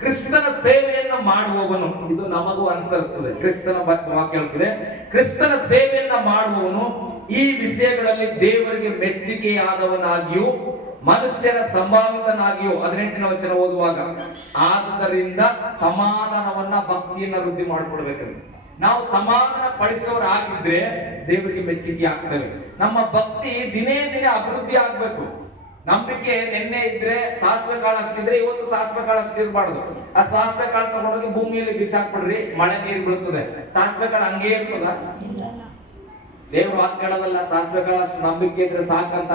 ಕ್ರಿಸ್ತನ ಸೇವೆಯನ್ನು ಮಾಡುವವನು, ಇದು ನಮಗೂ ಅನುಸರಿಸ್ತದೆ. ಕ್ರಿಸ್ತನ ವಾಕ್ಯ ಹೇಳ್ತಿದೆ, ಕ್ರಿಸ್ತನ ಸೇವೆಯನ್ನ ಮಾಡುವವನು ಈ ವಿಷಯಗಳಲ್ಲಿ ದೇವರಿಗೆ ಮೆಚ್ಚುಗೆಯಾದವನಾಗಿಯೂ ಮನುಷ್ಯರ ಸಂಭಾವಿತನಾಗಿಯೂ 18ನೇ ವಚನ ಓದುವಾಗ ಆದುದರಿಂದ ಸಮಾಧಾನವನ್ನ ಭಕ್ತಿಯನ್ನ ವೃದ್ಧಿ ಮಾಡಿಕೊಡ್ಬೇಕಂದ್ರೆ ನಾವು ಸಮಾಧಾನ ಪಡಿಸೋರಾಗಿದ್ರೆ ದೇವರಿಗೆ ಮೆಚ್ಚುಗೆ ಆಗ್ತವೆ. ನಮ್ಮ ಭಕ್ತಿ ದಿನೇ ದಿನೇ ಅಭಿವೃದ್ಧಿ ಆಗ್ಬೇಕು. ನಂಬಿಕೆ ನಿನ್ನೆ ಇದ್ರೆ ಸಾಸಿವೆ ಕಾಳು ಅಷ್ಟಿದ್ರೆ ಇವತ್ತು ಸಾಸಿವೆ ಕಾಳು ಅಷ್ಟು ಇರಬಾರ್ದು. ಆ ಸಾಸಿವೆ ಕಾಳು ತಗೊಂಡೋಗಿ ಭೂಮಿಯಲ್ಲಿ ಬಿಸಾಕ್ಬಿಡ್ರಿ, ಮಳೆ ನೀರು ಬೀಳ್ತದೆ. ಸಾಸಿವೆ ಕಾಳು ಹಂಗೆ ಇರ್ತದ? ದೇವ್ರ ವಾಕ್ಯ ಹೇಳೋದಲ್ಲ ಸಾಸಿವೆ ಕಾಳು ಅಷ್ಟು ನಂಬಿಕೆ ಇದ್ರೆ ಸಾಕಂತ.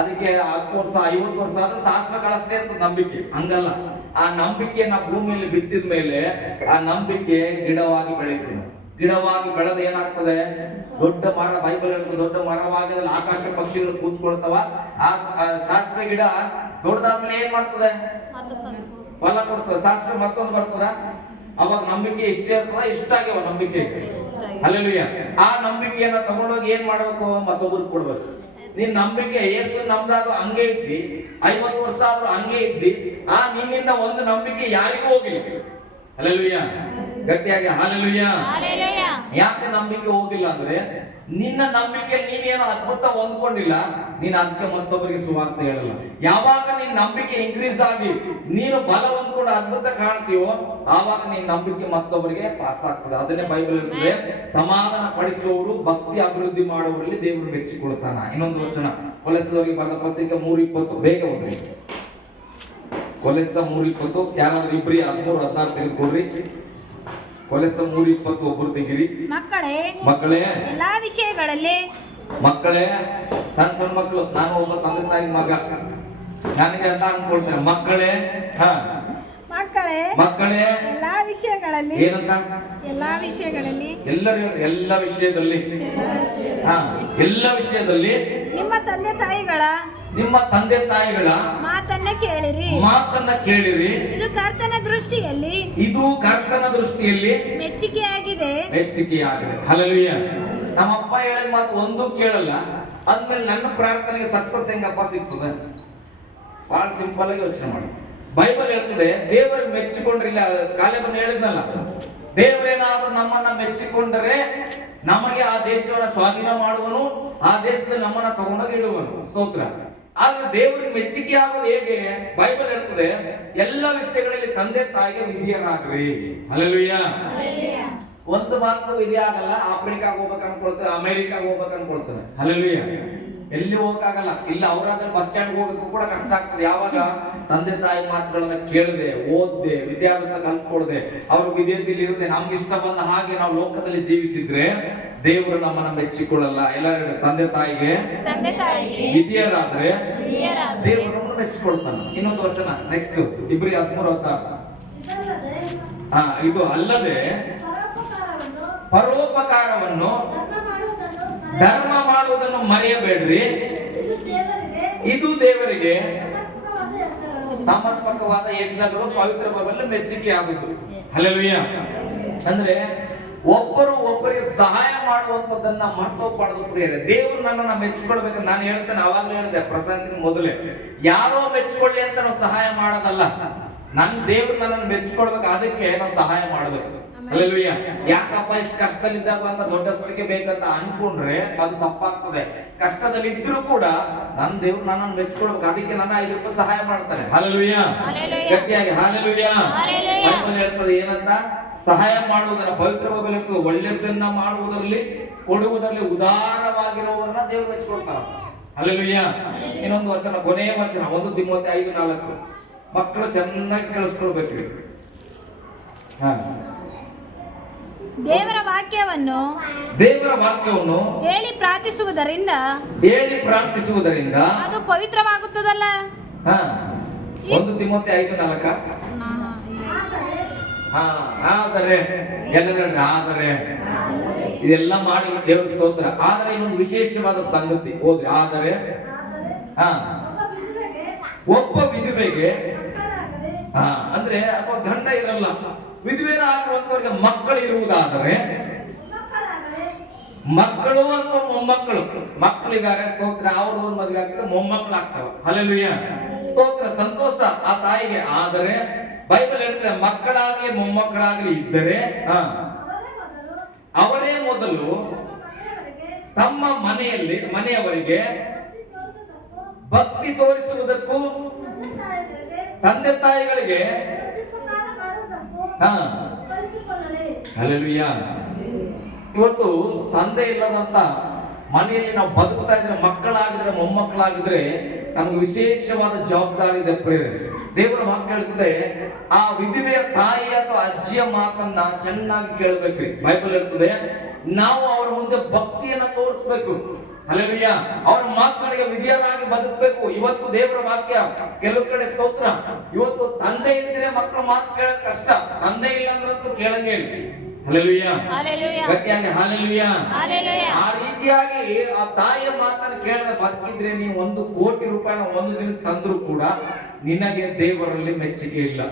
ಅದಕ್ಕೆ 10 ವರ್ಷ 50 ವರ್ಷ ಆದ್ರೂ ಸಾಸಿವೆ ಕಾಳು ಅಷ್ಟೇ ಇರ್ತದೆ ನಂಬಿಕೆ. ಹಂಗಲ್ಲ. ಆ ನಂಬಿಕೆಯನ್ನ ಭೂಮಿಯಲ್ಲಿ ಬಿತ್ತಿದ ಮೇಲೆ ಆ ನಂಬಿಕೆ ಗಿಡವಾಗಿ ಬೆಳೀತದೆ. ಗಿಡವಾಗಿ ಬೆಳೆದ ಏನಾಗ್ತದೆ, ದೊಡ್ಡ ಮರ. ಬೈಬಲ್ ದೊಡ್ಡ ಮರವಾಗಿ ಆಕಾಶ ಪಕ್ಷಿಗಳು ಕೂತ್ಕೊಳ್ತಾವ. ಆ ಸಾಸಿವೆ ಗಿಡ ದೊಡ್ಡದಾದ್ಮೇಲೆ ಏನ್ ಮಾಡ್ತದೆ, ಫಲ ಕೊಡ್ತದೆ. ಸಾಸಿವೆ ಮತ್ತೊಂದು ಬರ್ತದ. ಅವಾಗ ನಂಬಿಕೆ ಇಷ್ಟೇ ಇರ್ತದ, ಇಷ್ಟ ಆಗ್ಯಾವ ನಂಬಿಕೆ. ಹಲ್ಲೆಲೂಯಾ. ಆ ನಂಬಿಕೆಯನ್ನ ತಗೊಂಡೋಗಿ ಏನ್ ಮಾಡ್ಬೇಕು, ಮತ್ತೊಬ್ರಿಗೆ ಕೊಡ್ಬೇಕು. ನಿನ್ ನಂಬಿಕೆ ಏಸು ನಮ್ದಾದ್ರು ಹಂಗೆ ಇದ್ದಿ, 50 ವರ್ಷ ಆದ್ರೂ ಹಂಗೆ ಇದ್ದಿ, ಆ ನಿನ್ನಿಂದ ಒಂದು ನಂಬಿಕೆ ಯಾರಿಗೂ ಹೋಗಿಲ್ಲ. ಹಲ್ಲೆಲೂಯಾ. ಗಟ್ಟಿಯಾಗಿ ಹಲ್ಲೆಲೂಯಾ. ಯಾಕೆ ನಂಬಿಕೆ ಹೋಗಿಲ್ಲ ಅಂದ್ರೆ ನಿನ್ನ ನಂಬಿಕೆ ನೀನೇನು ಅದ್ಭುತ ಹೊಂದ್ಕೊಂಡಿಲ್ಲ, ನೀನು ಅದಕ್ಕೆ ಮತ್ತೊಬ್ಬರಿಗೆ ಸುವಾರ್ತೆ ಹೇಳಲ್ಲ. ಯಾವಾಗ ನಿನ್ನ ನಂಬಿಕೆ ಇನ್ಕ್ರೀಸ್ ಆಗಿ ನೀನು ಬಲ ಹೊಂದ್ಕೊಂಡು ಅದ್ಭುತ ಕಾಣ್ತೀವೋ ಆವಾಗ ನಿನ್ನ ನಂಬಿಕೆ ಮತ್ತೊಬ್ಬರಿಗೆ ಪಾಸ್ ಆಗ್ತದೆ. ಅದನ್ನೇ ಬೈಬಲ್ ಇರ್ತದೆ, ಸಮಾಧಾನ ಪಡಿಸುವವರು ಭಕ್ತಿ ಅಭಿವೃದ್ಧಿ ಮಾಡುವವರಲ್ಲಿ ದೇವರು ಮೆಚ್ಚಿಕೊಳ್ತಾನ. ಇನ್ನೊಂದು ವಚನ ಕೊಲೆಸದವರಿಗೆ ಬರೆದ ಪತ್ರಿಕೆ 3:20, ಬೇಗ ಹೋಗ್ರಿ. ಕೊಲೆಸ 3:20, ಯಾರಾದ್ರೂ ಇಬ್ರಿ 13-16 ತೆಗೆದುಕೊಡ್ರಿ. ಕೊಲೆಸ 3:20 ಒಬ್ಬರು ತೆಗಿರಿ. ಮಕ್ಕಳೇ ಎಲ್ಲಾ ವಿಷಯಗಳಲ್ಲಿ ಮಕ್ಕಳೇ, ಸಣ್ಣ ಸಣ್ಣ ಮಕ್ಕಳು, ನಾನು ಒಬ್ಬ ತಂದೆ ತಾಯಿ ಮಗ, ನನಗೆ ಅಂತ ಅನ್ಕೊಳ್ತೇನೆ. ಮಕ್ಕಳೇ ಮಕ್ಕಳೇ ಎಲ್ಲಾ ವಿಷಯಗಳಲ್ಲಿ, ಏನಂತ? ಎಲ್ಲಾ ವಿಷಯಗಳಲ್ಲಿ, ಎಲ್ಲರೂ ಎಲ್ಲ ವಿಷಯದಲ್ಲಿ, ಎಲ್ಲ ವಿಷಯದಲ್ಲಿ ನಿಮ್ಮ ತಂದೆ ತಾಯಿಗಳ ಮಾತನ್ನ ಕೇಳಿರಿ. ಇದು ಕರ್ತನ ದೃಷ್ಟಿಯಲ್ಲಿ ಮೆಚ್ಚುಗೆಯಾಗಿದೆ. ಹಲ್ಲೆಲೂಯಾ. ನಮ್ಮಪ್ಪ ಹೇಳಿದ ಮಾತು ಒಂದು ಕೇಳಲ್ಲ ಅಂದ್ಮೇಲೆ ನನ್ನ ಪ್ರಾರ್ಥನೆಗೆ ಸಕ್ಸಸ್ ಹೆಂಗಪ್ಪ ಸಿಗ್ತದೆ? ಬಹಳ ಸಿಂಪಲ್ ಆಗಿ ಯೋಚನೆ ಮಾಡಿ. ಬೈಬಲ್ ಹೇಳ್ತದೆ, ದೇವರಿಗೆ ಮೆಚ್ಚಿಕೊಂಡ್ರಿಲ್ಲ, ಕಾಲೇಬನ್ ಹೇಳಿದ್ನಲ್ಲ, ದೇವರೇನಾದ್ರೂ ನಮ್ಮನ್ನ ಮೆಚ್ಚಿಕೊಂಡರೆ ನಮಗೆ ಆ ದೇಶವನ್ನ ಸ್ವಾಧೀನ ಮಾಡುವನು, ಆ ದೇಶದಲ್ಲಿ ನಮ್ಮನ್ನ ತಗೊಂಡೋಗಿ ಇಡುವನು. ಸ್ತೋತ್ರ. ಆದ್ರೆ ದೇವರಿಗೆ ಮೆಚ್ಚುಗೆ ಆಗೋದು ಹೇಗೆ? ಬೈಬಲ್ ಹೇಳ್ತದೆ, ಎಲ್ಲ ವಿಷಯಗಳಲ್ಲಿ ತಂದೆ ತಾಯಿಗೆ ವಿಧಿಯರಾಗ್ರಿ. ಹಲ್ಲೆಲೂಯಾ. ಒಂದು ಮಾತ್ರ ವಿಧಿ ಆಗಲ್ಲ. ಆಫ್ರಿಕಾಗ ಹೋಗ್ಬೇಕು ಅನ್ಕೊಳ್ತಾರೆ, ಅಮೆರಿಕಾಗ ಹೋಗ್ಬೇಕು ಅನ್ಕೊಳ್ತಾರೆ. ಹಲ್ಲೆಲೂಯಾ. ಎಲ್ಲಿ ಹೋಗಕ್ಕಾಗಲ್ಲ. ಇಲ್ಲ ಅವರಾದ್ರೆ ಬಸ್ ಸ್ಟ್ಯಾಂಡ್ ಹೋಗಕ್ಕೂ ಕೂಡ ಕಷ್ಟ ಆಗ್ತದೆ. ಯಾವಾಗ ತಂದೆ ತಾಯಿ ಮಾತುಗಳನ್ನ ಕೇಳದೆ, ಓದ್ದೆ, ವಿದ್ಯಾಭ್ಯಾಸ ಕಲ್ತ್ಕೊಳ್ದೆ, ಅವ್ರ ವಿದ್ಯಾರ್ಥಿಲಿ ಇರುತ್ತೆ, ನಮ್ಗೆ ಇಷ್ಟ ಬಂದ ಹಾಗೆ ನಾವು ಲೋಕದಲ್ಲಿ ಜೀವಿಸಿದ್ರೆ ದೇವರು ನಮ್ಮನ್ನ ಮೆಚ್ಚಿಕೊಳ್ಳಲ್ಲ. ಎಲ್ಲರೂ ತಂದೆ ತಾಯಿಗೆ ವಿಧಿಯರಾದ್ರೆ ದೇವರನ್ನು ಮೆಚ್ಚಿಕೊಳ್ತಾನೆ. ಇನ್ನೊಂದು ವಚನ ನೆಕ್ಸ್ಟ್ ಇಬ್ರಿ 13:16. ಇದು ಅಲ್ಲದೆ ಪರೋಪಕಾರವನ್ನು ಧರ್ಮ ಮಾಡುವುದನ್ನು ಮರೆಯಬೇಡ್ರಿ. ಇದು ದೇವರಿಗೆ ಸಮರ್ಪಕವಾದ ಯಜ್ಞಗಳು, ಪವಿತ್ರ ಬೈಬಲ್ ಮೆಚ್ಚುಗೆ ಆಗುದು. ಹಲ್ಲೆಲೂಯಾ. ಅಂದ್ರೆ ಒಬ್ಬರು ಒಬ್ಬರಿಗೆ ಸಹಾಯ ಮಾಡುವಂತದ್ದನ್ನ ಮರ್ತೋಗ್ಬಾರ್ದು ಪ್ರಿಯರೇ. ದೇವರು ನನ್ನನ್ನ ಮೆಚ್ಚಿಕೊಳ್ಬೇಕು. ನಾನು ಹೇಳ್ತೇನೆ, ಅವಾಗಲೇ ಹೇಳಿದೆ ಪ್ರಸಂಗ ಮೊದಲೇ, ಯಾರೋ ಮೆಚ್ಚಿಕೊಳ್ಳಿ ಅಂತ ನಾವು ಸಹಾಯ ಮಾಡೋದಲ್ಲ. ನನ್ನ ದೇವ್ರು ನನ್ನನ್ನು ಮೆಚ್ಚಿಕೊಳ್ಬೇಕು, ಅದಕ್ಕೆ ನಾವು ಸಹಾಯ ಮಾಡ್ಬೇಕು. ಹಲ್ಲೆಲೂಯಾ. ಯಾಕಪ್ಪ ಇಷ್ಟು ಕಷ್ಟದಲ್ಲಿದ್ದಾಗ ಅಂತ ದೊಡ್ಡ ಸ್ವರ್ಗೆ ಬೇಕಂತ ಅನ್ಕೊಂಡ್ರೆ ಅದು ತಪ್ಪಾಗ್ತದೆ. ಕಷ್ಟದಲ್ಲಿ ಇದ್ರೂ ಕೂಡ ನನ್ನ ದೇವ್ರು ನನ್ನನ್ನು ಮೆಚ್ಚಿಕೊಳ್ಬೇಕು, ಅದಕ್ಕೆ ನನ್ನ 5 ರೂಪಾಯಿ ಸಹಾಯ ಮಾಡ್ತಾರೆ. ಹಲ್ಲೆಲೂಯಾ. ಗಟ್ಟಿಯಾಗಿ ಹಲ್ಲೆಲೂಯಾ. ಬೈಬಲ್ ಹೇಳ್ತದೆ ಏನಂತ? ಸಹಾಯ ಮಾಡುವುದನ್ನ, ಪವಿತ್ರ ಬೈಬಲ್ ಹೇಳ್ತದೆ, ಒಳ್ಳೆಯದನ್ನ ಮಾಡುವುದರಲ್ಲಿ, ಕೊಡುವುದರಲ್ಲಿ ಉದಾರವಾಗಿರುವವರನ್ನ ದೇವರು ಮೆಚ್ಚಿಕೊಳ್ತಾರೆ. ಹಲ್ಲೆಲೂಯಾ. ಇನ್ನೊಂದು ವಚನ, ಕೊನೆಯ ವಚನ 1 ತಿಮೋಥೆ 5:4. ಮಕ್ಕಳು ಚೆನ್ನಾಗಿ ಕೇಳಿಸ್ಕೊಳ್ಬೇಕ್ರಿ. ದೇವರ ವಾಕ್ಯವನ್ನು ಹೇಳಿ ಪ್ರಾರ್ಥಿಸುವುದರಿಂದ ಅದು ಪವಿತ್ರವಾಗುತ್ತದಲ್ಲ. 1 ತಿಮೋಥೆ 5:4. ಆದರೆ ಇದೆಲ್ಲ ಮಾಡಿ ದೇವರ ಸ್ತೋತ್ರ. ಆದರೆ ಇನ್ನೊಂದು ವಿಶೇಷವಾದ ಸಂಗತಿ ಓದ್ರಿ. ಆದರೆ ಒಬ್ಬ ವಿಧವೆಗೆ ಅಂದ್ರೆ ಅಥವಾ ಗಂಡ ಇರಲ್ಲ, ವಿಧವೆಯರಾಗಿರುವಂತವರಿಗೆ ಮಕ್ಕಳು ಇರುವುದಾದರೆ, ಮಕ್ಕಳು ಅಥವಾ ಮೊಮ್ಮಕ್ಕಳು, ಮಕ್ಕಳಿದ್ದಾರೆ ಸ್ತೋತ್ರ, ಅವರು ಒಂದು ಮದುವೆ ಆಗ್ತದೆ, ಮೊಮ್ಮಕ್ಕಳು ಆಗ್ತವೆ. ಹಲ್ಲೆಲೂಯಾ. ಸ್ತೋತ್ರ, ಸಂತೋಷ ಆ ತಾಯಿಗೆ. ಆದರೆ ಬೈಬಲ್ ಹೇಳ್ತದೆ, ಮಕ್ಕಳಾಗ್ಲಿ ಮೊಮ್ಮಕ್ಕಳಾಗ್ಲಿ ಇದ್ದರೆ ಅವರೇ ಮೊದಲು ತಮ್ಮ ಮನೆಯವರಿಗೆ ಭಕ್ತಿ ತೋರಿಸುವುದಕ್ಕೂ ತಂದೆ ತಾಯಿಗಳಿಗೆ ಹಲ್ಲೆಲೂಯಾ. ಇವತ್ತು ತಂದೆ ಇಲ್ಲದಂತ ಮನೆಯಲ್ಲಿ ನಾವು ಬದುಕ್ತಾ ಇದ್ರೆ, ಮಕ್ಕಳಾಗಿದ್ರೆ ಮೊಮ್ಮಕ್ಕಳಾಗಿದ್ರೆ ನಮ್ಗೆ ವಿಶೇಷವಾದ ಜವಾಬ್ದಾರಿ ಇದೆ ಪ್ರೇರೆ. ದೇವರ ಮಾತು ಹೇಳ್ತದೆ, ಆ ವಿಧವೆಯ ತಾಯಿ ಅಥವಾ ಅಜ್ಜಿಯ ಮಾತನ್ನ ಚೆನ್ನಾಗಿ ಕೇಳ್ಬೇಕ್ರಿ. ಬೈಬಲ್ ಹೇಳ್ತದೆ, ನಾವು ಅವರ ಮುಂದೆ ಭಕ್ತಿಯನ್ನ ತೋರಿಸ್ಬೇಕು. ಹಲ್ಲೆಲೂಯಾ. ಅವರ ಮಕ್ಕಳಿಗೆ ವಿಧಿಯರಾಗಿ ಬದುಕಬೇಕು. ಇವತ್ತು ದೇವರ ವಾಕ್ಯ ಕೆಲವು ಕಡೆ ಸ್ತೋತ್ರ, ಇವತ್ತು ತಂದೆ ಇದ್ರೆ ಮಕ್ಕಳು ಮಾತು ಕೇಳೋದು ಕಷ್ಟ, ತಂದೆ ಇಲ್ಲ ಅಂದ್ರಂತೂ ಕೇಳಂಗೇ ಇಲ್ಲ. ಹಲ್ಲೆಲೂಯಾ. ಗಟ್ಟಿಯಾಗಿ ಹಲ್ಲೆಲೂಯಾ. ಆ ರೀತಿಯಾಗಿ ಆ ತಾಯಿಯ ಮಾತನ್ನು ಕೇಳದ ಬದುಕಿದ್ರೆ ನೀವು 1 ಕೋಟಿ ರೂಪಾಯಿನ ಒಂದು ದಿನಕ್ಕೆ ತಂದ್ರು ಕೂಡ ನಿನಗೆ ದೇವರಲ್ಲಿ ಮೆಚ್ಚುಗೆ ಇಲ್ಲ.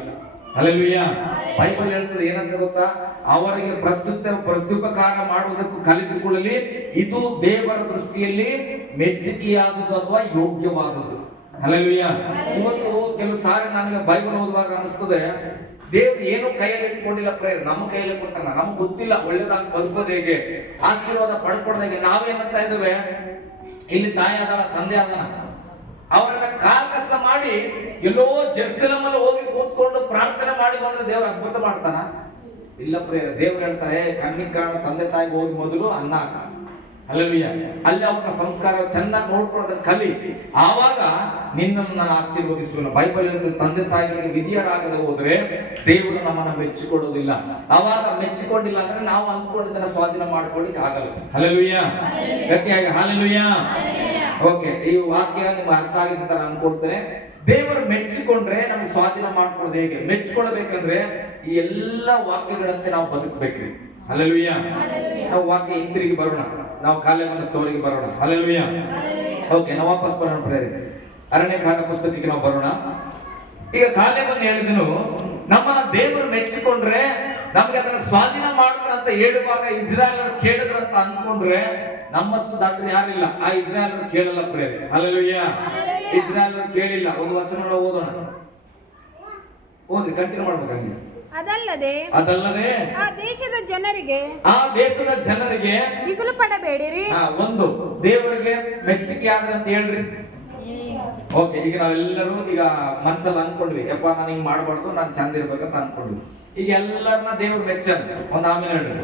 ಹಲ್ಲೆಲೂಯಾ. ಬೈಬಲ್ ಹೇಳ್ತದೆ ಏನಂತ ಗೊತ್ತಾ? ಅವರಿಗೆ ಪ್ರತ್ಯುಪಕಾರ ಮಾಡುವುದಕ್ಕೂ ಕಲಿತುಕೊಳ್ಳಲಿ, ಇದು ದೇವರ ದೃಷ್ಟಿಯಲ್ಲಿ ಮೆಚ್ಚುಗೆಯಾದುದು ಅಥವಾ ಯೋಗ್ಯವಾದುದು. ಹಲ್ಲೆಲೂಯಾ. ಇವತ್ತು ಕೆಲವು ಸಾರಿ ನನಗೆ ಬೈಬಲ್ ಓದುವಾಗ ಅನಿಸ್ತದೆ, ದೇವ್ರು ಏನು ಕೈಯಲ್ಲಿ ಇಟ್ಕೊಂಡಿಲ್ಲ ಪ್ರೇಯರ್, ನಮ್ಮ ಕೈಯಲ್ಲಿ ಕೊಟ್ಟಾನ. ನಮ್ಗೆ ಗೊತ್ತಿಲ್ಲ ಒಳ್ಳೇದಾಗಿ ಬದುಕೋದು ಹೇಗೆ, ಆಶೀರ್ವಾದ ಪಡ್ಕೊಡೋದು ಹೇಗೆ. ನಾವೇನಂತ ಇದ್ದೇವೆ, ಇಲ್ಲಿ ತಾಯಿ ಆದವ, ತಂದೆ ಆದನ, ಅವರನ್ನ ಕಾಲ್ಕಸ ಮಾಡಿ ಎಲ್ಲೋ ಜೆರುಸಲೇಮಲ್ಲಿ ಹೋಗಿ ಕೂತ್ಕೊಂಡು ಪ್ರಾರ್ಥನೆ ಮಾಡಿ ಬಂದ್ರೆ ದೇವ್ರ ಅದ್ಭುತ ಮಾಡ್ತಾನ? ಇಲ್ಲ ಪ್ರೇಯರ್. ದೇವ್ರು ಹೇಳ್ತಾರೆ, ಕಣ್ಣಿಗೆ ಕಾಣೋ ತಂದೆ ತಾಯಿಗೆ ಹೋಗಿ ಮೊದಲು ಅನ್ನ ಹಾಕ. ಹಲ್ಲೆಲೂಯ. ಅಲ್ಲಿ ಅವ್ರನ್ನ ಸಂಸ್ಕಾರ ಚೆನ್ನಾಗಿ ನೋಡ್ಕೊಳ್ಳೋದನ್ನ ಕಲಿ, ಆವಾಗ ನಿನ್ನನ್ನು ನಾನು ಆಶೀರ್ವದಿಸುವನು. ಬೈಬಲ್ ಹೇಳಿದ್ರೆ ತಂದೆ ತಾಯಿಗಳಿಗೆ ವಿಧಿಯರಾಗದೆ ಹೋದ್ರೆ ದೇವರು ನಮ್ಮನ್ನ ಮೆಚ್ಚಿಕೊಡೋದಿಲ್ಲ. ಆವಾಗ ಮೆಚ್ಚಿಕೊಂಡಿಲ್ಲ ಅಂದ್ರೆ ನಾವು ಅಂದ್ಕೊಂಡಿದ್ದನ್ನ ಸ್ವಾಧೀನ ಮಾಡ್ಕೊಳ್ಳಿಕ್ಕೆ ಆಗಲ್ಲ. ಹಲ್ಲೆಲೂಯ. ಗಟ್ಟಿಯಾಗಿ ಹಲ್ಲೆಲೂಯ. ಓಕೆ, ಈ ವಾಕ್ಯ ನಿಮ್ಗೆ ಅರ್ಥ ಆಗಿದ್ದ ತರ ಅನ್ಕೊಳ್ತೇನೆ. ದೇವರು ಮೆಚ್ಚಿಕೊಂಡ್ರೆ ನಮ್ಗೆ ಸ್ವಾಧೀನ ಮಾಡ್ಕೊಳ್ಳೋದು ಹೇಗೆ? ಮೆಚ್ಕೊಳ್ಬೇಕಂದ್ರೆ ಈ ಎಲ್ಲ ವಾಕ್ಯಗಳಂತೆ ನಾವು ಬದುಕಬೇಕ್ರಿ. ಹಲ್ಲೆಲೂಯ. ನಾವು ವಾಕ್ಯ ಹಿಂದಿರುಗಿ ಬರೋಣ, ನಾವು ಕಾಲೇಬನ ಸ್ಟೋರಿಗೆ ಬರೋಣ. ಹಲ್ಲೆಲೂಯ. ಓಕೆ, ನಾವು ವಾಪಸ್ ಬರೋಣ ಪ್ರೇರೆ, ಅರಣ್ಯಕಾಂಡ ಪುಸ್ತಕಕ್ಕೆ ನಾವು ಬರೋಣ. ಈಗ ಕಾಲೇಬನ್ ಹೇಳಿದನು, ನಮ್ಮನ್ನ ದೇವರು ಮೆಚ್ಚಿಕೊಂಡ್ರೆ ನಮ್ಗೆ ಅದನ್ನ ಸ್ವಾಧೀನ ಮಾಡ್ತಾರಂತ ಹೇಳುವಾಗ ಇಸ್ರಾಯೇಲರು ಕೇಳಿದ್ರಂತ ಅನ್ಕೊಂಡ್ರೆ ನಮ್ಮಷ್ಟು ದಾಟ್ರೆ ಯಾರಿಲ್ಲ. ಆ ಇಸ್ರಾಯೇಲರು ಕೇಳಲ್ಲ ಪ್ರೇರೆ. ಹಲ್ಲೆಲೂಯ. ಇಸ್ರಾಯೇಲರು ಕೇಳಿಲ್ಲ. ಒಂದು ವಚನ ಓದೋಣ, ಓದಿ ಕಂಟಿನ್ಯೂ ಮಾಡ್ಬೇಕಂಗೆ. ಅದಲ್ಲದೆ ಆ ದೇಶದ ಜನರಿಗೆ ದಿಗುಲು ಪಡಬೇಡಿರಿ. ಒಂದು ದೇವರಿಗೆ ಮೆಚ್ಚುಗೆ ಆದ್ರೆ ಅಂತ ಹೇಳ್ರಿ. ಓಕೆ, ಈಗ ನಾವೆಲ್ಲರೂ ಈಗ ಮನಸ್ಸಲ್ಲಿ ಅನ್ಕೊಂಡ್ವಿ, ಯಪ್ಪ ನಾನು ಹಿಂಗ್ ಮಾಡ್ಬಾರ್ದು, ನಾನು ಚಂದ ಇರ್ಬೇಕಂತ ಅನ್ಕೊಂಡ್ವಿ. ಈಗ ಎಲ್ಲರನ್ನ ದೇವ್ರು ಮೆಚ್ಚನ. ಒಂದು ಆಮೇಲೆ ಹೇಳ್ರಿ,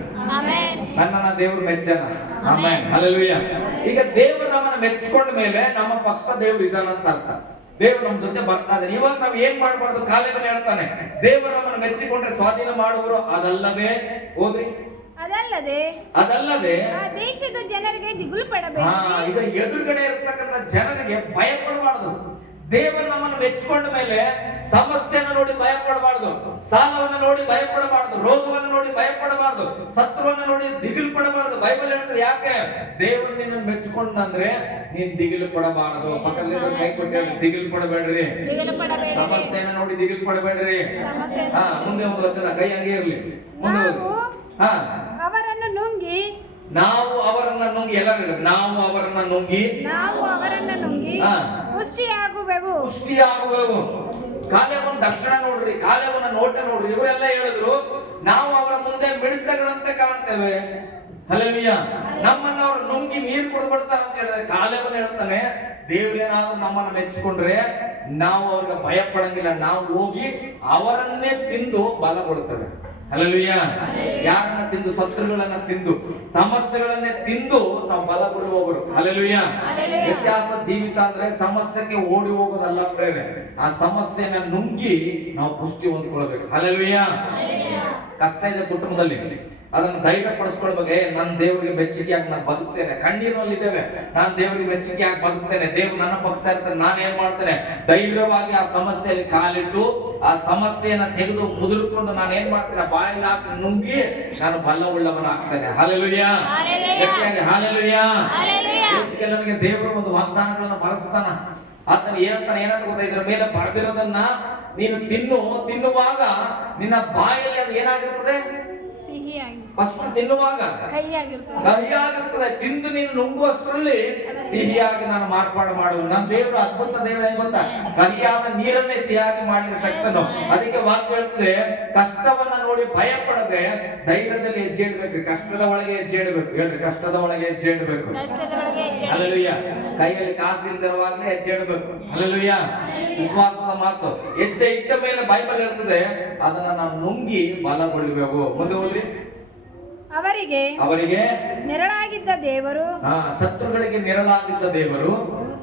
ನನ್ನನ್ನ ದೇವ್ರು ಮೆಚ್ಚನ. ಆಮೇಲೆ ಹಲ್ಲೆಲೂಯ. ಈಗ ದೇವ್ರು ನಮ್ಮನ್ನ ಮೆಚ್ಕೊಂಡ ಮೇಲೆ ನಮ್ಮ ಪಕ್ಷ ದೇವ್ರು ಇದಾನಂತ ಅರ್ಥ. ದೇವರು ನಮ್ಮ ಜೊತೆ ಬರ್ತಾ ಇದ್ದಾನೆ. ಇವಾಗ ನಾವು ಏನ್ ಮಾಡ್ಬಾರ್ದು? ಕಾಲೇಬನ್ ಹೇಳ್ತಾನೆ, ದೇವರು ನಮ್ಮನ್ನು ಮೆಚ್ಚಿಕೊಂಡ್ರೆ ಸ್ವಾಧೀನ ಮಾಡುವರು. ಅದಲ್ಲದೆ ಓದ್ರಿ, ಅದಲ್ಲದೆ ಆ ದೇಶದ ಜನರಿಗೆ ದಿಗುಲು ಪಡಬೇಡಿ. ಈಗ ಎದುರುಗಡೆ ಇರ್ತಕ್ಕಂಥ ಜನರಿಗೆ ಭಯ ಪಡಬಾರ್ದು. ದೇವರು ನಮ್ಮನ್ನು ಮೆಚ್ಚಿಕೊಂಡ ಮೇಲೆ ಸಮಸ್ಯೆನ ನೋಡಿ ಭಯ ಪಡಬಾರ್ದು, ಸಾಲವನ್ನು ನೋಡಿ ಭಯ ಪಡಬಾರ್ದು, ರೋಗವನ್ನು ನೋಡಿ ಭಯ ಪಡಬಾರ್ದು, ಶತ್ರುವನ್ನು ನೋಡಿ ದಿಗಿಲು ಪಡಬಾರ್ದು. ಬೈಬಲ್ ಹೇಳ್ತಾರೆ, ಯಾಕೆ? ದೇವರು ನಿನ್ನನ್ನು ಮೆಚ್ಚಿಕೊಂಡಂದ್ರೆ ನೀನ್ ದಿಗಿಲು ಪಡಬಾರದು. ಪಕ್ಕದಲ್ಲಿ ಕೈ ಕೊಟ್ಟು ದಿಗಿಲು ಪಡಬೇಡ್ರಿ, ಸಮಸ್ಯೆನ ನೋಡಿ ದಿಗಿಲು ಪಡಬೇಡ್ರಿ. ಮುಂದೆ ಒಂದು ವಚನ, ಕೈ ಹಂಗೆ ಇರ್ಲಿ, ಮುಂದೆ ಅವರನ್ನು ನುಂಗಿ ನಾವು ಅವರನ್ನ ನುಂಗಿ, ಎಲ್ಲರೂ ನಾವು ಅವರನ್ನ ನುಂಗಿ ಪುಷ್ಟಿಯಾಗುವೆವು. ಕಾಲೇಬನ ದರ್ಶನ ನೋಡ್ರಿ, ಕಾಲೇಬನ ನೋಟ ನೋಡ್ರಿ. ಇವರೆಲ್ಲ ಹೇಳಿದ್ರು ನಾವು ಅವರ ಮುಂದೆ ಮಿಡಿತಗಳಂತೆ ಕಾಣ್ತೇವೆ. ಹಲ್ಲೆಲೂಯ. ನಮ್ಮನ್ನ ಅವ್ರು ನುಂಗಿ ನೀರು ಕೊಡ್ಬಿಡ್ತಾರ ಅಂತ ಹೇಳಿದ್ರೆ, ಕಾಲೇಬನ ಹೇಳ್ತಾನೆ, ದೇವ್ರೇನಾದ್ರೂ ನಮ್ಮನ್ನ ಮೆಚ್ಚಿಕೊಂಡ್ರೆ ನಾವು ಅವ್ರಿಗೆ ಭಯ ಪಡಂಗಿಲ್ಲ. ನಾವು ಹೋಗಿ ಅವರನ್ನೇ ತಿಂದು ಬಲ ಕೊಡ್ತೇವೆ. ಹಲ್ಲೆಲೂಯ. ಯಾರನ್ನ ತಿಂದು? ಶತ್ರುಗಳನ್ನ ತಿಂದು, ಸಮಸ್ಯೆಗಳನ್ನೇ ತಿಂದು ನಾವು ಬಲಗೊಳ್ಳುವವರು. ಹಲ್ಲೆಲೂಯ. ವ್ಯತ್ಯಾಸ ಜೀವಿತ ಅಂದ್ರೆ ಸಮಸ್ಯೆಗೆ ಓಡಿ ಹೋಗೋದಲ್ಲ ಪ್ರೇರೆ, ಆ ಸಮಸ್ಯೆನ ನುಂಗಿ ನಾವು ಪುಷ್ಟಿ ಹೊಂದ್ಕೊಳ್ಬೇಕು. ಹಲ್ಲೆಲೂಯ. ಕಷ್ಟ ಇದೆ ಕುಟುಂಬದಲ್ಲಿ, ಅದನ್ನು ಧೈರ್ಯ ಪಡಿಸ್ಕೊಳ್ಬೇಕು. ನನ್ನ ದೇವರಿಗೆ ಮೆಚ್ಚುಗೆಯಾಗಿ ನಾನು ಬದುಕ್ತೇನೆ. ಕಣ್ಣೀರಿನಲ್ಲಿದ್ದೇವೆ, ನಾನು ದೇವರಿಗೆ ಮೆಚ್ಚುಗೆಯಾಗಿ ಬದುಕ್ತೇನೆ, ದೇವ್ರು ನನ್ನ ಪಕ್ಷ ಇರ್ತಾನೆ, ನಾನು ಏನ್ ಮಾಡ್ತೇನೆ? ಧೈರ್ಯವಾಗಿ ಆ ಸಮಸ್ಯೆಯಲ್ಲಿ ಕಾಲಿಟ್ಟು ಆ ಸಮಸ್ಯೆಯನ್ನ ತೆಗೆದು ಮುದುರ್ಕೊಂಡು ನಾನು ಏನ್ ಮಾಡ್ತೇನೆ? ಬಾಯಲ್ಲಿ ಹಾಕಿ ನುಂಗಿ ನಾನು ಬಲವುಳ್ಳವನ ಆಗ್ತೇನೆ. ಹಲ್ಲೆಲೂಯ. ಗಟ್ಟಿಯಾಗಿ ಹಲ್ಲೆಲೂಯ. ಕೆಲವರಿಗೆ ದೇವರು ಒಂದು ವಾಗ್ದಾನಗಳನ್ನು ಬರೆಸ್ತಾನ. ಆತನ ಏನಂತಾನೆ, ಏನಂತ ಗೊತ್ತಾ? ಇದ್ರ ಮೇಲೆ ಬರೆದಿರೋದನ್ನ ನೀನು ತಿನ್ನುವಾಗ ನಿನ್ನ ಬಾಯಲ್ಲಿ ಅದು ಏನಾಗಿರ್ತದೆ? ಫಸ್ಟ್ ತಿನ್ನುವಾಗ ಕಹಿಯಾಗಿರ್ತದೆ. ತಿಂದು ನೀನು ನುಂಗುವಷ್ಟರಲ್ಲಿ ಸಿಹಿಯಾಗಿ ನಾನು ಮಾರ್ಪಾಡು ಮಾಡುವುದು. ನನ್ನ ದೇವರು ಅದ್ಭುತ ದೇವರು. ಏನ್ ಗೊತ್ತಾ? ಕಹಿಯಾದ ನೀರನ್ನೇ ಸಿಹಿಯಾಗಿ ಮಾಡಲಿಕ್ಕೆ ಶಕ್ತನು. ಅದಕ್ಕೆ ವಾಕ್ಯ ಹೇಳ್ತದೆ, ಕಷ್ಟವನ್ನ ನೋಡಿ ಭಯ ಪಡದೆ ಧೈರ್ಯದಲ್ಲಿ ಹೆಜ್ಜೆ ಇಡ್ಬೇಕ್ರಿ. ಕಷ್ಟದ ಒಳಗೆ ಹೆಜ್ಜೆ ಇಡಬೇಕು. ಹೇಳ್ರಿ, ಕಷ್ಟದ ಒಳಗೆ ಹೆಜ್ಜೆ ಇಡಬೇಕು. ಹಲ್ಲೆಲೂಯ. ಕೈಯಲ್ಲಿ ಕಾಸು ಇಲ್ದಿರುವಾಗಲೇ ಹೆಜ್ಜೆ ಇಡಬೇಕು. ಹಲ್ಲೆಲೂಯ. ವಿಶ್ವಾಸದ ಮಾತು. ಹೆಜ್ಜೆ ಇಟ್ಟ ಮೇಲೆ ಬೈಬಲ್ ಹೇಳ್ತದೆ, ಅದನ್ನ ನಾವು ನುಂಗಿ ಬಲಗೊಳ್ಳುವೆವು. ಮುಂದೆ ಹೋದ್ರಿ, ಅವರಿಗೆ ನೆರಳಾಗಿದ್ದ ದೇವರು, ಶತ್ರುಗಳಿಗೆ ನೆರಳಾಗಿದ್ದ ದೇವರು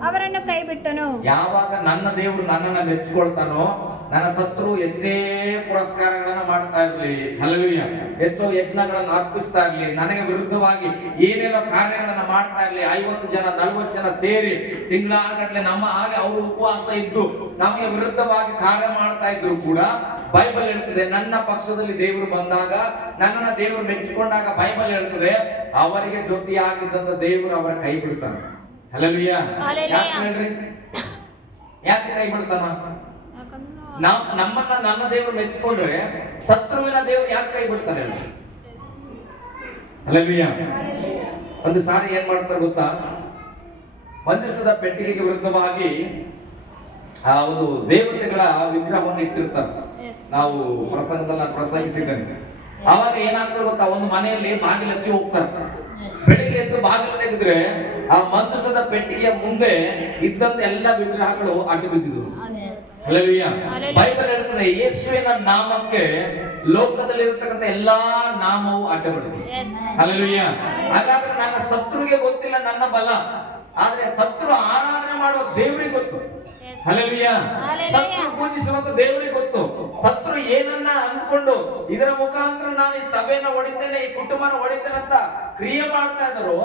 ಅವರನ್ನು ಕೈ ಬಿಟ್ಟನು. ಯಾವಾಗ ನನ್ನ ದೇವರು ನನ್ನನ್ನ ಮೆಚ್ಚಿಕೊಳ್ತಾನೋ, ನನ್ನ ಶತ್ರು ಎಷ್ಟೇ ಪುರಸ್ಕಾರಗಳನ್ನ ಮಾಡ್ತಾ ಇರ್ಲಿ, ಹಲ್ಲೆಲೂಯ, ಎಷ್ಟೋ ಯಜ್ಞಗಳನ್ನ ಅರ್ಪಿಸ್ತಾ ಇರ್ಲಿ, ನನಗೆ ವಿರುದ್ಧವಾಗಿ ಏನೇನೋ ಕಾರ್ಯಗಳನ್ನ ಮಾಡ್ತಾ ಇರ್ಲಿ, 50 ಜನ 40 ಜನ ಸೇರಿ ತಿಂಗಳಾನುಗಟ್ಟಲೆ ನಮ್ಮ ಹಾಗೆ ಅವರು ಉಪವಾಸ ಇದ್ದು ನಮಗೆ ವಿರುದ್ಧವಾಗಿ ಕಾರ್ಯ ಮಾಡ್ತಾ ಇದ್ರು ಕೂಡ ಬೈಬಲ್ ಹೇಳ್ತದೆ, ನನ್ನ ಪಕ್ಷದಲ್ಲಿ ದೇವರು ಬಂದಾಗ, ನನ್ನನ್ನ ದೇವರು ಮೆಚ್ಚಿಕೊಂಡಾಗ ಬೈಬಲ್ ಹೇಳ್ತದೆ, ಅವರಿಗೆ ಜೊತೆಯಾಗಿದ್ದಂತ ದೇವರು ಅವರ ಕೈ ಬಿಡ್ತಾನೆ. ಹಲ್ಲೆಲೂಯ. ಯಾಕೆ ಹೇಳ್ರಿ? ಯಾಕೆ ಕೈ ಬಿಡ್ತಾನ? ನಮ್ಮನ್ನ ನನ್ನ ದೇವರು ಮೆಚ್ಚಿಕೊಂಡ್ರೆ ಶತ್ರುವಿನ ದೇವರು ಯಾಕೆ ಕೈ ಬಿಡ್ತಾನೆ? ಹಲ್ಲೆಲೂಯ. ಒಂದು ಸಾರಿ ಏನ್ ಮಾಡ್ತಾರೆ ಗೊತ್ತಾ? ಮಂಜೂಷದ ಪೆಟ್ಟಿಗೆಗೆ ವಿರುದ್ಧವಾಗಿ ಆ ಒಂದು ದೇವತೆಗಳ ವಿಗ್ರಹವನ್ನು ಇಟ್ಟಿರ್ತಾರೆ. ನಾವು ಪ್ರಸಂಗದಲ್ಲಿ ನಾನು ಪ್ರಸಂಗಿಸಿದ್ದೇನೆ. ಅವಾಗ ಏನಾಗ್ತದೆ ಗೊತ್ತಾ, ಒಂದು ಮನೆಯಲ್ಲಿ ಬಾಗಿಲು ಹಚ್ಚಿ ಹೋಗ್ತಾರೆ. ಬೆಳಿಗ್ಗೆ ಎದ್ದು ಬಾಗಿಲು ತೆಗೆದ್ರೆ ಆ ಮಂಜುಸದ ಪೆಟ್ಟಿಗೆಯ ಮುಂದೆ ಇದ್ದಂತ ಎಲ್ಲ ವಿಗ್ರಹಗಳು ಅಡ್ಡು ಬಿದ್ದಿದ್ವು. ಹಲ್ಲೆಲೂಯಾ. ಬೈಬಲ್ ಹೇಳ್ತದೆ ಯೇಸುವಿನ ನಾಮಕ್ಕೆ ಲೋಕದಲ್ಲಿ ಇರತಕ್ಕಂಥ ಎಲ್ಲಾ ನಾಮವು ಅಡ್ಡ ಬಿಡುತ್ತೆ. ಹಲ್ಲೆಲೂಯಾ. ಹಾಗಾದ್ರೆ ನನ್ನ ಶತ್ರುಗೆ ಗೊತ್ತಿಲ್ಲ ನನ್ನ ಬಲ, ಆದ್ರೆ ಶತ್ರು ಆರಾಧನೆ ಮಾಡುವ ದೇವರಿಗೆ ಗೊತ್ತು. ಹಲ್ಲೆಲೂಯಾ. ಶತ್ರು ಪೂಜಿಸುವಂತ ದೇವರಿಗೆ ಗೊತ್ತು. ಶತ್ರು ಏನನ್ನ ಅಂದ್ಕೊಂಡು ಇದರ ಮುಖಾಂತರ ನಾನು ಈ ಸಭೆಯನ್ನ ಹೊಡಿತೇನೆ, ಈ ಕುಟುಂಬನ ಹೊಡಿತೇನೆ ಅಂತ ಕ್ರಿಯೆ ಮಾಡ್ತಾ ಇದ್ರು,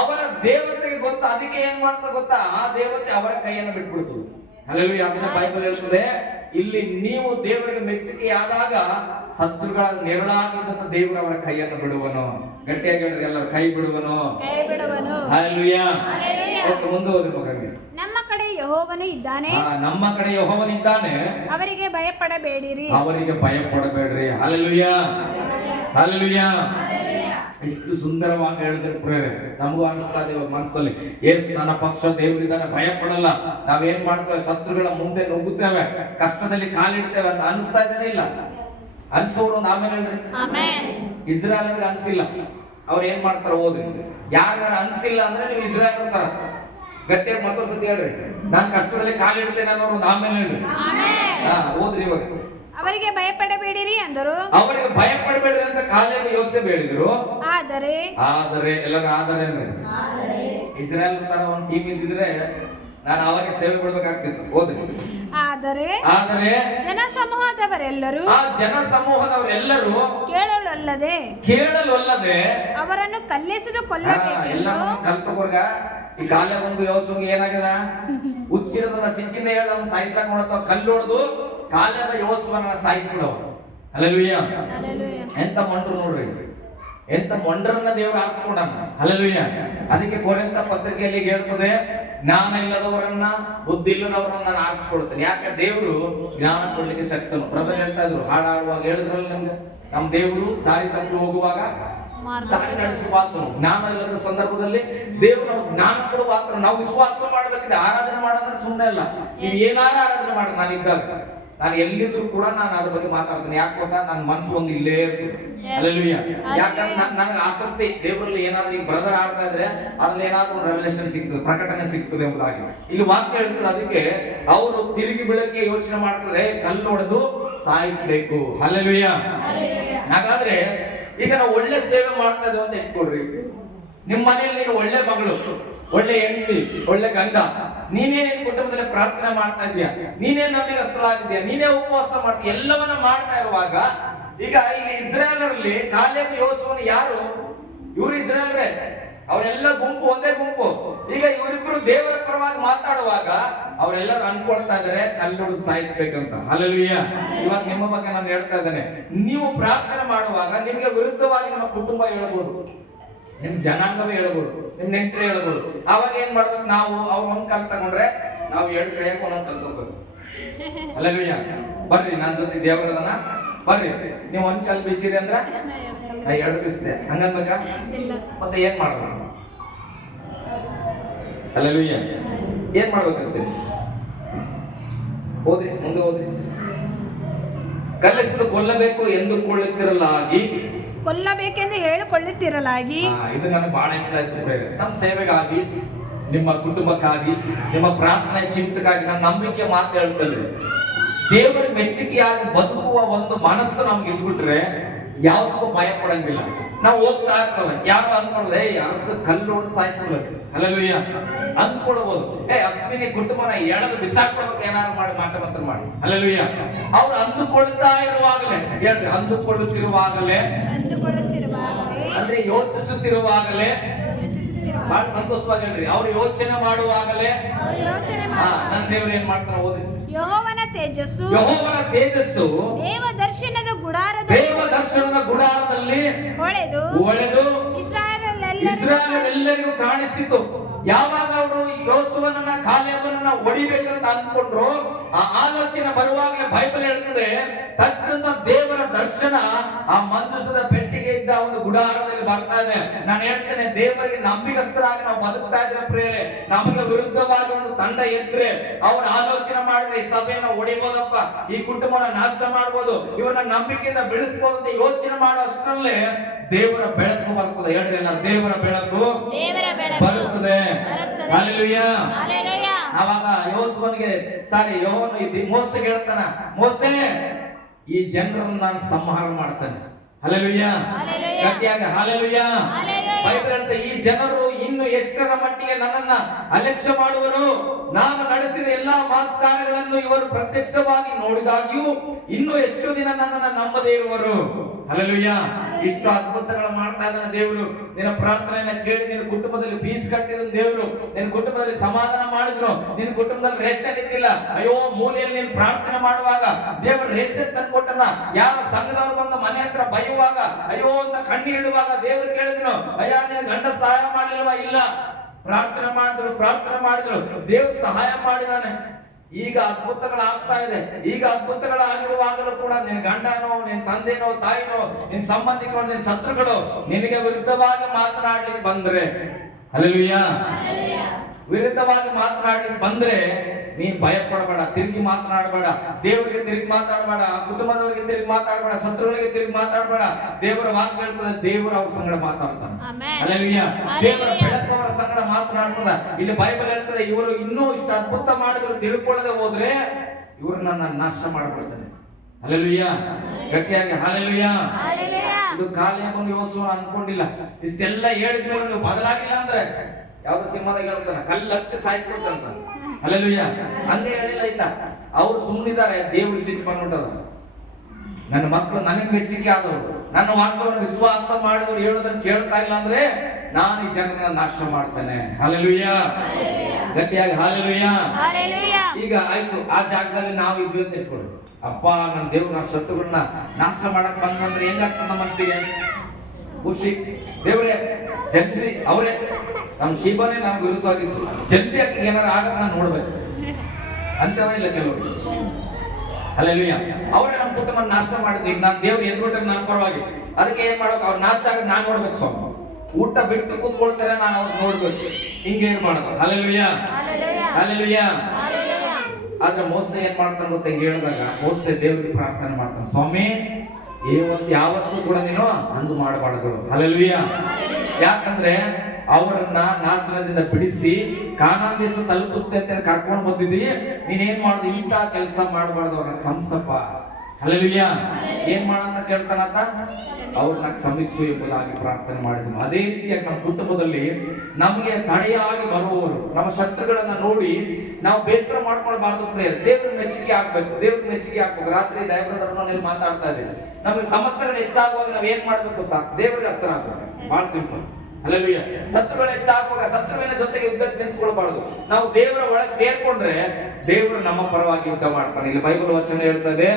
ಅವರ ದೇವತೆಗೆ ಗೊತ್ತಾ. ಅದಕ್ಕೆ ಏನ್ ಮಾಡ್ತಾ ಗೊತ್ತಾ, ಆ ದೇವತೆ ಅವರ ಕೈಯನ್ನು ಬಿಟ್ಬಿಡ್ತು. ಹಲ್ಲೆಲೂಯಾ. ಅದನ್ನ ಬೈಬಲ್ ಹೇಳ್ತದೆ, ಇಲ್ಲಿ ನೀವು ದೇವರಿಗೆ ಮೆಚ್ಚುಗೆಯಾದಾಗ ಶತ್ರುಗಳ ನೆರಳಾಗಿದ್ದಂತ ದೇವರು ಅವರ ಕೈಯನ್ನು ಬಿಡುವನು. ಗಟ್ಟಿಯಾಗಿ ಹೇಳಿದ್ರೆ ಎಲ್ಲರ ಕೈ ಬಿಡುವನು. ಹಲ್ಲೆಲೂಯಾ. ಮುಂದೆ ಓದಿ ಮಗನಿಗೆ. ನಮ್ಮ ಕಡೆ ಯೆಹೋವನು ಇದ್ದಾನೆ, ನಮ್ಮ ಕಡೆ ಯೆಹೋವನಿದ್ದಾನೆ, ಅವರಿಗೆ ಭಯಪಡಬೇಡಿರಿ, ಅವರಿಗೆ ಭಯಪಡಬೇಡ್ರಿ. ಹಲ್ಲೆಲೂಯಾ. ಹಲ್ಲೆಲೂಯಾ. ಎಷ್ಟು ಸುಂದರವಾಗಿ ಹೇಳಿದ್ರೆ ಪ್ರೇರೆ, ನಮಗೂ ಅನಿಸ್ತಾ ಇದೆ ಮನಸ್ಸಲ್ಲಿ, ಏಸು ನನ್ನ ಪಕ್ಷ ದೇವರಿದ್ದಾನೆ, ಭಯ ಪಡಲ್ಲ. ನಾವೇನ್ ಮಾಡ್ತೇವೆ, ಶತ್ರುಗಳ ಮುಂದೆ ನುಗ್ಗುತ್ತೇವೆ, ಕಷ್ಟದಲ್ಲಿ ಕಾಲಿಡ್ತೇವೆ ಅಂತ ಅನಿಸ್ತಾ ಇದ್ದೇನೆ. ಇಲ್ಲ ಅನ್ಸೋರು ಒಂದು ಆಮೇಲೆ ಹೇಳ್ರಿ. ಇಸ್ರಾಯೇಲ್ಗೆ ಅನ್ಸಿಲ್ಲ, ಅವ್ರು ಏನ್ ಮಾಡ್ತಾರ ಓದ್ರಿ. ಯಾರ್ಯಾರು ಅನ್ಸಿಲ್ಲ ಅಂದ್ರೆ ನೀವು ಇಸ್ರಾಯೇಲ್ ಅಂತಾರ. ಗಟ್ಟಿಯಾಗಿ ಮತ್ತೊಂದು ಸತಿ ಹೇಳ್ರಿ, ನಾನ್ ಕಷ್ಟದಲ್ಲಿ ಕಾಲಿಡ್ತೇನೆ ಅನ್ನೋರು ಒಂದು ಆಮೇಲೆ ಹೇಳ್ರಿ. ಓದ್ರಿ ಇವಾಗ. ಅವರಿಗೆ ಭಯಪಡಬೇಡಿರಿ ಅಂದರು. ಅವರಿಗೆ ಭಯಪಡಬೇಡ್ರಿ ಅಂತ ಕಾಲೇಬ್ ಯೋಸೇಫ್ ಹೇಳಿದ್ರು. ಆದರೆ ಎಲ್ಲರೂ ಆದರೆ ಇಸ್ರಾಯೇಲ್ ತರ ಒಂದು ಟೀಮ್ ಇದ್ದಿದ್ರೆ ನಾನು ಅವಾಗ ಸೇವೆ ಕೊಡ್ಬೇಕಾಗ್ತಿತ್ತು. ಓದ್ರಿ. ಆದರೆ ಜನಸಮೂಹದವರೆಲ್ಲರೂ ಕೇಳಲು ಅಲ್ಲದೆ ಅವರನ್ನು ಕಲ್ಲೆಸೆದು ಕೊಲ್ಲಬೇಕೆಂದು. ಕಲ್ತುಕೊರ್ಗ ಈ ಕಾಲ ಒಂದು ಯೋಸಂಗ ಏನಾಗದ, ಹುಚ್ಚಿಡದ ಸಿಕ್ಕಿಂದ ಹೇಳ ಸಾಯಿಸ್ಲಾಕ ನೋಡತ್ತವ, ಕಲ್ಲು ಹೊಡೆದು ಕಾಲದ ಯೋಸವನ್ನ ಸಾಯಿಸ್ಬಿಡವ. ಹಲ್ಲೆಲೂಯಾ. ಎಂತ ಮಂಡ್ರು ನೋಡ್ರಿ, ಎಂತ ಮಂಡ್ರನ್ನ ದೇವರು ಆರಿಸ್ಕೊಂಡ. ಹಲ್ಲೆಲೂಯಾ. ಅದಕ್ಕೆ ಕೊರಿಂಥ ಪತ್ರಿಕೆಯಲ್ಲಿ ಹೇಳ್ತದೆ, ಜ್ಞಾನ ಇಲ್ಲದವರನ್ನ, ಬುದ್ಧಿ ಇಲ್ಲದವರನ್ನ ನಾನು ಆರಿಸ್ಕೊಡ್ತೇನೆ. ಯಾಕೆ ದೇವರು ಜ್ಞಾನ ಕೊಡ್ಲಿಕ್ಕೆ ಶಕ್ತನು. ಬ್ರದರ್ ಹೇಳ್ತಾ ಇದ್ರು, ಹಾಡಾಡುವಾಗ ಹೇಳಿದ್ರಲ್ಲ ನಮ್ಗೆ, ನಮ್ಮ ದೇವರು ದಾರಿ ತಪ್ಪಿ ಹೋಗುವಾಗ ದಾರಿ ನಡೆಸುವಾತನು. ಜ್ಞಾನ ಇಲ್ಲದ ಸಂದರ್ಭದಲ್ಲಿ ದೇವರು ನಮ್ಗೆ ಜ್ಞಾನ ಕೊಡುವಾತನು. ನಾವು ವಿಶ್ವಾಸ ಮಾಡ್ಬೇಕಿದೆ. ಆರಾಧನೆ ಮಾಡೋದ್ರೆ ಸುಮ್ಮನೆ ಇಲ್ಲ, ನೀವು ಏನಾರ ಆರಾಧನೆ ಮಾಡಿ. ನಾನಿದ್ದಾಗ ನಾನು ಎಲ್ಲಿದ್ರು ಕೂಡ ನಾನು ಅದ್ರ ಬಗ್ಗೆ ಮಾತಾಡ್ತೇನೆ. ಯಾಕೆ ಗೊತ್ತಾ, ನನ್ನ ಮನಸ್ಸು ಒಂದು ಇಲ್ಲೇ ಇರ್ತದೆ. ಹಲ್ಲೆಲೂಯಾ. ಯಾಕಂದ್ರೆ ನನಗೆ ಆಸಕ್ತಿ ದೇವರಲ್ಲಿ ಏನಾದ್ರೂ ಈಗ ಬ್ರದರ್ ಆಡ್ತಾ ಇದ್ರೆ ಅದ್ರಲ್ಲಿ ಏನಾದ್ರೂ ಒಂದು ರೆವಲೇಷನ್ ಸಿಗ್ತದೆ, ಪ್ರಕಟಣೆ ಸಿಗ್ತದೆ ಎಂಬುದಾಗಿ ಇಲ್ಲಿ ವಾಕ್ಯ ಹೇಳ್ತದೆ. ಅದಕ್ಕೆ ಅವರು ತಿರುಗಿ ಬೀಳಕ್ಕೆ ಯೋಚನೆ ಮಾಡ್ತಾರೆ, ಕಲ್ಲು ಹೊಡೆದು ಸಾಯಿಸ್ಬೇಕು. ಹಲ್ಲೆಲೂಯಾ. ಹಾಗಾದ್ರೆ ಈಗ ನಾವು ಒಳ್ಳೆ ಸೇವೆ ಮಾಡ್ತಾ ಇದ್ದೇವೆ ಅಂತ ಇಟ್ಕೊಳ್ರಿ. ನಿಮ್ಮ ಮನೆಯಲ್ಲಿ ನೀನು ಒಳ್ಳೆ ಮಗಳು, ಒಳ್ಳೆ ಹೆಂಡತಿ, ಒಳ್ಳೆ ಗಂಡ, ನೀನೇ ನಿನ್ನ ಕುಟುಂಬದಲ್ಲಿ ಪ್ರಾರ್ಥನೆ ಮಾಡ್ತಾ ಇದೀಯಾ, ನೀನೇ ನಂಬಿಗಸ್ತಳಾಗಿದ್ಯಾ, ನೀನೇ ಉಪವಾಸ ಮಾಡ್ತೀಯ, ಎಲ್ಲವನ್ನ ಮಾಡ್ತಾ ಇರುವಾಗ ಈಗ ಇಲ್ಲಿ ಇಸ್ರಾಯೇಲರಲ್ಲಿ ಕಾಲೇಬ್ ಯೋಸುವನು ಯಾರು? ಇವರು ಇಸ್ರಾಯೇಲ್ರೇ, ಅವರೆಲ್ಲ ಗುಂಪು, ಒಂದೇ ಗುಂಪು. ಈಗ ಇವರಿಬ್ಬರು ದೇವರ ಪರವಾಗಿ ಮಾತಾಡುವಾಗ ಅವರೆಲ್ಲರೂ ಅನ್ಕೊಳ್ತಾ ಇದಾರೆ ಕಲ್ಲು ಹೊಡೆದು ಸಾಯಿಸ್ಬೇಕಂತ. ಹಲ್ಲೆಲೂಯಾ. ಇವಾಗ ನಿಮ್ಮ ಬಗ್ಗೆ ನಾನು ಹೇಳ್ತಾ ಇದ್ದೇನೆ, ನೀವು ಪ್ರಾರ್ಥನೆ ಮಾಡುವಾಗ ನಿಮಗೆ ವಿರುದ್ಧವಾಗಿ ನಮ್ಮ ಕುಟುಂಬ ಹೇಳ್ಬೋದು, ನಿಮ್ ಜನಾಂಗವೇ ಹೇಳ್ಬೋದು, ನಿಮ್ ನೆಂಟರೇ ಹೇಳ್ಬೋದು. ಅವಾಗ ಏನ್ ಮಾಡ್ಬೇಕು ನಾವು? ಅವ್ರು ಒಂದ್ ಕಾಲ್ ತಗೊಂಡ್ರೆ ನಾವು ಎರಡು ಕೈಯಾಗ ಒಂದೊಂದ್ ಕಲ್ ತಗೋಬೇಕು. ಹಲ್ಲೆಲೂಯಾ. ಬರ್ರಿ ನನ್ನ ಜೊತೆ ದೇವರದನ್ನ ಬರ್ರಿ. ನೀವು ಒಂದ್ ಕಾಲ್ ಬೀಸಿರಿ ಅಂದ್ರ ನಾ ಎರಡು ಬೀಸ್ತೆ ಹಂಗನ್ಬೇಕಾ? ಮತ್ತೆ ಏನ್ ಮಾಡ್ಬೇಕು? ಹಲ್ಲೆಲೂಯಾ. ಏನ್ ಮಾಡ್ಬೇಕಂತೆ? ಹೋದ್ರಿ, ಮುಂದೆ ಹೋದ್ರಿ. ಕಲ್ಲೆಸೆದು ಕೊಲ್ಲಬೇಕು ಕೊಲ್ಲಬೇಕೆಂದು ಹೇಳಿಕೊಳ್ಳುತ್ತಿರಲಾಗಿ. ಇದು ನನಗೆ ಬಹಳ ಇಷ್ಟ ಆಯ್ತು. ನಮ್ಮ ಸೇವೆಗಾಗಿ, ನಿಮ್ಮ ಕುಟುಂಬಕ್ಕಾಗಿ, ನಿಮ್ಮ ಪ್ರಾರ್ಥನೆ ಚಿಂತಕ್ಕಾಗಿ ನನ್ನ ನಂಬಿಕೆ ಮಾತು ಹೇಳ್ತಲ್ರಿ. ದೇವರ ಮೆಚ್ಚುಗೆಯಾಗಿ ಬದುಕುವ ಒಂದು ಮನಸ್ಸು ನಮ್ಗೆ ಇದ್ಬಿಟ್ರೆ ಯಾವ್ದಕ್ಕೂ ಭಯ ಪಡಂಗಿಲ್ಲ. ನಾವು ಹೋಗ್ತಾ ಇರ್ತವೆ, ಯಾರು ಅನ್ಕೊಳ್ಳೋದು ಅರಸು ಕಲ್ಲು ಹೊಡೆದು ಸಾಯಿಸ್ಬಿಡ್ಬೇಕು. ಹಲ್ಲೆಲೂಯಾ ಅಂದ್ಕೊಳ್ಬಹುದು. ಅಶ್ವಿನಿ ಕುಟುಂಬನ ಎಳೆದು ಬಿಸಾಕ್ಬಿಡ್ಬೇಕು, ಏನಾದ್ರು ಮಾಡಿ ಮಾಟ ಮಾಡಿ. ಹಲ್ಲೆಲೂಯಾ. ಅವ್ರು ಅಂದುಕೊಳ್ತಾ ಇರುವಾಗಲೇ ಹೇಳ್ರಿ, ಅಂದುಕೊಳ್ಳುತ್ತಿರುವಾಗಲೇ ಅಂದ್ರೆ ಯೋಚಿಸುತ್ತಿರುವಾಗಲೇ ಬಹಳ ಸಂತೋಷವಾಗಿ ಹೇಳ್ರಿ. ಅವ್ರು ಯೋಚನೆ ಮಾಡುವಾಗಲೇ ನನ್ನ ದೇವರು ಏನ್ ಮಾಡ್ತಾರ? ಓದಿ. ಯೆಹೋವನ ತೇಜಸ್ಸು ದೇವದರ್ಶನದ ಗುಡಾರದಲ್ಲಿ ಹೊಳೆದು ಇಸ್ರಾಯೇಲರೆಲ್ಲರಿಗೂ ಕಾಣಿಸಿತು. ಯಾವಾಗ ಅವರು ಯೋಸುವನನ್ನ ಕಾಲೇಬನನ್ನ ಹೊಡಿಬೇಕಂತ ಅನ್ಕೊಂಡ್ರು, ಆ ಆಲೋಚನೆ ಬರುವಾಗಲೇ ಬೈಬಲ್ ಹೇಳ್ತದೆ ತಕ್ಷಣ ದೇವರ ದರ್ಶನ ಆ ಮಂಜೂಸದ ಪೆಟ್ಟಿಗೆ ಇದ್ದ ಒಂದು ಗುಡಾರದಲ್ಲಿ ಬರ್ತಾ ಇದೆ. ನಾನು ಹೇಳ್ತೇನೆ, ದೇವರಿಗೆ ನಂಬಿಕಸ್ಥರಾಗಿ ನಾವು ಬದುಕ್ತಾ ಇದ್ರೆ ಪ್ರಿಯರೇ, ನಮಗೆ ವಿರುದ್ಧವಾಗಿ ಒಂದು ತಂಡ ಎದ್ರೆ ಅವ್ರ ಆಲೋಚನೆ ಮಾಡಿದ್ರೆ ಈ ಸಭೆಯನ್ನು ಹೊಡಿಬೋದಪ್ಪ, ಈ ಕುಟುಂಬನ ನಾಶ ಮಾಡ್ಬೋದು, ಇವನ್ನ ನಂಬಿಕೆಯಿಂದ ಬೆಳೆಸ್ಬೋದು ಅಂತ ಯೋಚನೆ ಮಾಡೋ ಅಷ್ಟರಲ್ಲೇ ದೇವರ ಬೆಳಕು ಬರ್ತದೆ. ಹೇಳ್ರಿಲ್ಲ, ದೇವರ ಬೆಳಕು ಬರುತ್ತದೆ. ಹಲ್ಲೆಲೂಯಾ. ಅವಾಗ ಯೋಸುವನಿಗೆ ಮೋಸೆಗೆ ಹೇಳ್ತಾನ, ಮೋಸೆ ಈ ಜನರನ್ನು ನಾನು ಸಂಹಾರ ಮಾಡ್ತೇನೆ. ಹಲ್ಲೆಲೂಯಾ. ಗಟ್ಟಿಯಾಗಿ ಹಲ್ಲೆಲೂಯಾ. ಬೈಬಲ್ ಹೇಳ್ತಾ, ಈ ಜನರು ಇನ್ನು ಎಷ್ಟರ ಮಟ್ಟಿಗೆ ನನ್ನನ್ನ ಅಲಕ್ಷ್ಯ ಮಾಡುವರು, ನಾನು ನಡೆಸಿದ ಎಲ್ಲಾ ಮಾತುಕಾರಗಳನ್ನು ಇವರು ಪ್ರತ್ಯಕ್ಷವಾಗಿ ನೋಡಿದಾಗ್ಯೂ ಇನ್ನು ಎಷ್ಟು ದಿನ ನನ್ನನ್ನ ನಂಬದೇ ಇರುವರು. ಹಲ್ಲೆಲೂಯಾ. ಇಷ್ಟು ಅದ್ಭುತಗಳು ಮಾಡ್ತಾ ಇದ್ದಾನೆ ದೇವರು. ನಿನ್ನ ಪ್ರಾರ್ಥನೆಯನ್ನ ಕೇಳಿ ನಿನ್ನ ಕುಟುಂಬದಲ್ಲಿ ಫೀಸ್ ಕಟ್ಟಿದ ದೇವರು, ನಿನ್ನ ಕುಟುಂಬದಲ್ಲಿ ಸಮಾಧಾನ ಮಾಡಿದ್ರು, ನಿನ್ನ ಕುಟುಂಬದಲ್ಲಿ ರೇಷನ್ ಇದ್ದಿಲ್ಲ, ಅಯ್ಯೋ ಮೂಲೆಯಲ್ಲಿ ನೀನು ಪ್ರಾರ್ಥನೆ ಮಾಡುವಾಗ ದೇವರು ರೇಷನ್ ತಂದ್ಕೊಟ್ಟನ, ಯಾರೋ ಸಂಘದವ್ರು ಬಂದು ಮನೆ ಹತ್ರ ಬೈಯುವಾಗ ಅಯ್ಯೋ ಅಂತ ಕಣ್ಣೀರು ಇಡುವಾಗ ದೇವರು ಕೇಳಿದ್ರು, ಅಯ್ಯ ನಿನ್ನ ಗಂಡ ಸಹಾಯ ಮಾಡ್ಲಿಲ್ವಾ? ಇಲ್ಲ, ಪ್ರಾರ್ಥನೆ ಮಾಡಿದ್ರು ದೇವ್ರು ಸಹಾಯ ಮಾಡಿದಾನೆ. ಈಗ ಅದ್ಭುತಗಳಾಗ್ತಾ ಇದೆ. ಈಗ ಅದ್ಭುತಗಳಾಗಿರುವಾಗಲೂ ಕೂಡ ನಿನ್ನ ಗಂಡನೋ, ನಿನ್ನ ತಂದೆನೋ, ತಾಯಿನೋ, ನಿನ್ನ ಸಂಬಂಧಿಕರು, ನಿನ್ನ ಶತ್ರುಗಳು ನಿನಗೆ ವಿರುದ್ಧವಾಗಿ ಮಾತನಾಡ್ಲಿಕ್ಕೆ ಬಂದ್ರೆ, ಹಲ್ಲೆಲೂಯಾ, ವಿರುದ್ಧವಾಗಿ ಮಾತನಾಡ್ಲಿಕ್ಕೆ ಬಂದ್ರೆ ನೀನ್ ಭಯ ಪಡಬೇಡ, ತಿರುಗಿ ಮಾತನಾಡಬೇಡ, ದೇವರಿಗೆ ತಿರುಗಿ ಮಾತಾಡಬೇಡ, ಕುಟುಂಬದವರಿಗೆ ತಿರುಗಿ ಮಾತಾಡಬೇಡ, ಶತ್ರುಗಳಿಗೆ ತಿರುಗಿ ಮಾತಾಡಬೇಡ. ದೇವರ ವಾಕ್ಯ ಹೇಳ್ತದೆ, ದೇವರು ಅವ್ರ ಸಂಗಡ ಮಾತಾಡ್ತಾನೆ. ಹಲ್ಲೆಲೂಯಾ. ದೇವರ ಬೆಳಕು ಅವರ ಸಂಗಡ ಮಾತನಾಡ್ತದ. ಇಲ್ಲಿ ಬೈಬಲ್ ಹೇಳ್ತದೆ, ಇವರು ಇನ್ನೂ ಇಷ್ಟು ಅದ್ಭುತ ಮಾಡಿದ್ರು ತಿಳ್ಕೊಳ್ಳದೆ ಹೋದ್ರೆ ಇವ್ರನ್ನ ನಾನು ನಾಶ ಮಾಡ್ಬಿಡ್ತೇನೆ. ಹಲ್ಲೆಲೂಯಾ. ಗಟ್ಟಿಯಾಗಿ ಹಲ್ಲೆಲೂಯಾ. ಇದು ಕಾಲೇಬನು ಯೋಸುವ ಅನ್ಕೊಂಡಿಲ್ಲ. ಇಷ್ಟೆಲ್ಲ ಹೇಳಿದ್ಮೇಲೆ ನೀವು ಬದಲಾಗಿಲ್ಲ ಅಂದ್ರೆ ಯಾವ್ದು ಸಿಂಹದಾಗ ಹೇಳ್ತಾನೆ, ಕಲ್ಲು ಹತ್ತಿ ಸಾಯ್ಕೊಳ್ತಾನ. ಹಲ್ಲೆಲೂಯಾ. ಹಂಗೆ ಹೇಳಿಲ್ಲ ಆಯ್ತಾ, ಅವ್ರು ಸುಮ್ಮನಿದ್ದಾರೆ, ದೇವ್ರಿಗೆ ಸಿಟ್ಟು ಬಂದ್ಬಿಟ್ಟದ. ನನ್ನ ಮಕ್ಕಳು ನನಗೆ ಮೆಚ್ಚುಗೆ ಆದವರು, ನನ್ನ ವಾಕ್ಯವನ್ನು ವಿಶ್ವಾಸ ಮಾಡಿದವರು ಹೇಳೋದನ್ನ ಕೇಳ್ತಾ ಇಲ್ಲ ಅಂದ್ರೆ ನಾನು ಈ ಜನರನ್ನ ನಾಶ ಮಾಡ್ತೇನೆ. ಹಲ್ಲೆಲೂಯಾ. ಗಟ್ಟಿಯಾಗಿ ಹಲ್ಲೆಲೂಯಾ. ಈಗ ಆಯ್ತು, ಆ ಜಾಗದಲ್ಲಿ ನಾವು ಇದ್ವಿ ಅಂತ ಇಟ್ಕೊಳ್ಳಿ. ಅಪ್ಪ, ನನ್ನ ದೇವ್ರು ನನ್ನ ಶತ್ರುಗಳನ್ನ ನಾಶ ಮಾಡಕ್ ಬಂದ್ರೆ ಹೆಂಗಾಗ್ತದ ಮನಸ್ಸಿಗೆ? ಖುಷಿ. ದೇವ್ರೆ ಜಲ್ದಿ, ಅವರೇ ನಮ್ಮ ಶಿವನೇ ನಮ್ಗೆ ವಿರುದ್ಧವಾಗಿತ್ತು, ಜಲ್ದಿ ಆಗಿ ಏನಾರು ಆಗತ್ ನಾನು ನೋಡ್ಬೇಕು ಅಂತವ ಇಲ್ಲ ಕೆಲವರು. ಹಲ್ಲೆಲೂಯಾ. ಅವರೇ ನಮ್ಮ ಕುಟುಂಬ ನಾಶ ಮಾಡಿದ್ವಿ. ಈಗ ನಾನು ದೇವ್ರು ಎದ್ಬಿಟ್ರೆ ನಾನು ಪರವಾಗಿ, ಅದಕ್ಕೆ ಏನ್ ಮಾಡ್ಬೇಕು? ಅವ್ರು ನಾಶ ಆಗದ್ ನಾನ್ ನೋಡ್ಬೇಕು. ಸ್ವಾಮಿ ಊಟ ಬಿಟ್ಟು ಕೂತ್ಕೊಳ್ತಾರೆ, ನಾನು ಅವ್ರು ನೋಡ್ಬೇಕು. ಹಿಂಗೆ ಏನ್ ಮಾಡೋದು? ಹಲ್ಲೆಲೂಯಾ. ಹಲ್ಲೆಲೂಯಾ. ಆದ್ರೆ ಮೋಸೆ ಏನ್ ಮಾಡ್ತಾನೆ ಗೊತ್ತ? ಹಿಂಗೆ ಹೇಳಿದಾಗ ಮೋಸೆ ದೇವ್ರಿಗೆ ಪ್ರಾರ್ಥನೆ ಮಾಡ್ತಾನೆ, ಸ್ವಾಮಿ ಯಾವತ್ತೂ ಕೂಡ ನೀನು ಅಂದು ಮಾಡಬಾರ್ದು. ಹಲ್ಲೆಲೂಯಾ. ಯಾಕಂದ್ರೆ ಅವರನ್ನ ನಾಶನದಿಂದ ಬಿಡಿಸಿ ಕಾನಾನ್ ದೇಶ ತಲುಪಿಸ್ತೇ ಅಂತ ಕರ್ಕೊಂಡು ಬಂದಿದ್ದೀವಿ. ನೀನೇನ್ ಮಾಡುದು? ಇಂಥ ಕೆಲಸ ಮಾಡಬಾರ್ದು, ಅವ್ರನ್ನ ಕ್ಷಮಿಸಪ್ಪ. ಹಲ್ಲೆಲೂಯಾ. ಏನ್ ಮಾಡಂತ ಕೇಳ್ತಾನಂತ? ಅವ್ರನ್ನ ಕ್ಷಮಿಸು ಎಂಬುದಾಗಿ ಪ್ರಾರ್ಥನೆ ಮಾಡಿದ್ನು. ಅದೇ ರೀತಿಯಾಗಿ ನಮ್ಮ ಕುಟುಂಬದಲ್ಲಿ ನಮಗೆ ತಡೆಯಾಗಿ ಬರುವವರು, ನಮ್ಮ ಶತ್ರುಗಳನ್ನ ನೋಡಿ ನಾವು ಬೇಸರ ಮಾಡ್ಕೊಳ್ಬಾರ್ದು ಪ್ರಿಯರೇ. ದೇವ್ರ ಮೆಚ್ಚುಗೆ ಆಗ್ಬೇಕು, ದೇವ್ರ ಮೆಚ್ಚುಗೆ ಆಗ್ಬೇಕು. ರಾತ್ರಿ ದೈವದಲ್ಲಿ ಮಾತಾಡ್ತಾ ಇದ್ದೀವಿ, ನಮಗೆ ಸಮಸ್ಯೆಗಳು ಹೆಚ್ಚಾಗುವಾಗ ನಾವ್ ಏನ್ ಮಾಡ್ಬೇಕು ಗೊತ್ತಾ? ದೇವ್ರಿಗೆ ಹತ್ರ ಆಗ್ಬೇಕು. ಬಹಳ ಸಿಂಪಲ್. ಹಲ್ಲೆಲೂಯಾ. ಶತ್ರುಗಳು ಹೆಚ್ಚಾಗುವಾಗ ಶತ್ರುವಿನ ಜೊತೆಗೆ ಯುದ್ಧಕ್ಕೆ ನಿಂತ್ಕೊಳ್ಬಾರ್ದು. ನಾವು ದೇವರ ಒಳಗೆ ಸೇರ್ಕೊಂಡ್ರೆ ದೇವರು ನಮ್ಮ ಪರವಾಗಿ ಯುದ್ಧ ಮಾಡ್ತಾನೆ. ಇಲ್ಲಿ ಬೈಬಲ್ ವಚನ ಹೇಳ್ತದೆ,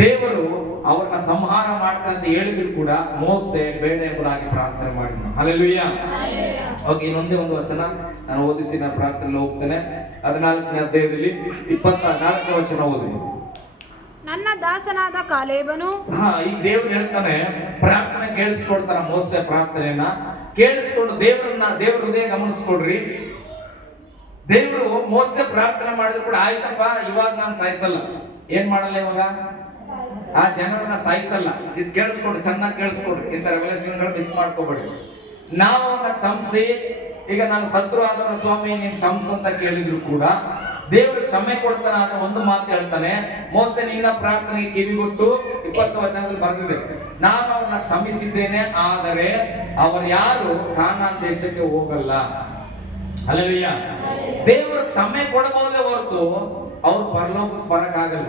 ದೇವರು ಅವ್ರನ್ನ ಸಂಹಾರ ಮಾಡ್ತಾನೆ ಅಂತ ಹೇಳಿದ್ರು ಕೂಡ ಮೋಸೆ ಬೇಡ ಎಂಬುದಾಗಿ ಪ್ರಾರ್ಥನೆ ಮಾಡಿದ್ನು. ಹಲ್ಲೆಲೂಯಾ. ಓಕೆ, ಇನ್ನೊಂದೇ ಒಂದು ವಚನ ನಾನು ಓದಿಸಿ ನಾನು ಪ್ರಾರ್ಥನೆ ಹೋಗ್ತೇನೆ. 14ನೇ ಅಧ್ಯಾಯದಲ್ಲಿ 24ನೇ ವಚನ ಓದಿ. ನನ್ನ ದಾಸನಾದ ಕಾಲೇಬನು. ಈಗ ದೇವ್ರು ಹೇಳ್ತಾನೆ, ಪ್ರಾರ್ಥನೆ ಕೇಳಿಸ್ಕೊಡ್ತಾನ. ಮೋಸೆ ಪ್ರಾರ್ಥನೆಯನ್ನ ಕೇಳಿಸ್ಕೊಂಡು ದೇವ್ರ ಹೃದಯ ಗಮನಿಸ್ಕೊಡ್ರಿ. ದೇವ್ರು ಮೋಸೆ ಪ್ರಾರ್ಥನೆ ಮಾಡಿದ್ರು ಕೂಡ ಆಯ್ತಪ್ಪ, ಇವಾಗ ನಾನು ಸಾಯಿಸಲ್ಲ. ಏನ್ ಮಾಡಲ್ಲ ಇವಾಗ? ಆ ಜನರನ್ನ ಸಾಯಿಸಲ್ಲ. ಇದು ಕೇಳಿಸ್ಕೊಡ್ರಿ, ಚೆನ್ನಾಗಿ ಕೇಳಿಸ್ಕೊಡ್ರಿ. ಇಂಥ ರೆವಲ್ಯೂಷನ್ಗಳು ಮಿಸ್ ಮಾಡ್ಕೋಬೇಡಿ. ನಾವು ಅವನ್ನ ಕ್ಷಮಿಸಿ, ಈಗ ನಾನು ಶತ್ರು ಆದವರ ಸ್ವಾಮಿ ನೀನ್ ಕ್ಷಮಿಸು ಅಂತ ಕೇಳಿದ್ರು ಕೂಡ ದೇವ್ರಿಗೆ ಕ್ಷಮೆ ಕೊಡ್ತಾನೆ. ಆದ್ರೆ ಒಂದು ಮಾತು ಹೇಳ್ತಾನೆ, ಮೋಸೆ ನಿನ್ನ ಪ್ರಾರ್ಥನೆಗೆ ಕಿವಿಗೊಟ್ಟು 20 ವಚನದಲ್ಲಿ ಬರೆದಿದೆ, ನಾನು ಅವ್ರನ್ನ ಕ್ಷಮಿಸಿದ್ದೇನೆ, ಆದರೆ ಅವರು ಯಾರು ಕಾನಾನ್ ದೇಶಕ್ಕೆ ಹೋಗಲ್ಲ. ಹಲ್ಲೆಲೂಯಾ. ದೇವರು ಕ್ಷಮೆ ಕೊಡಬಹುದೇ ಹೊರತು ಅವ್ರು ಪರಲೋಕಕ್ಕೆ ಬರಕ್ಕಾಗಲ್ಲ.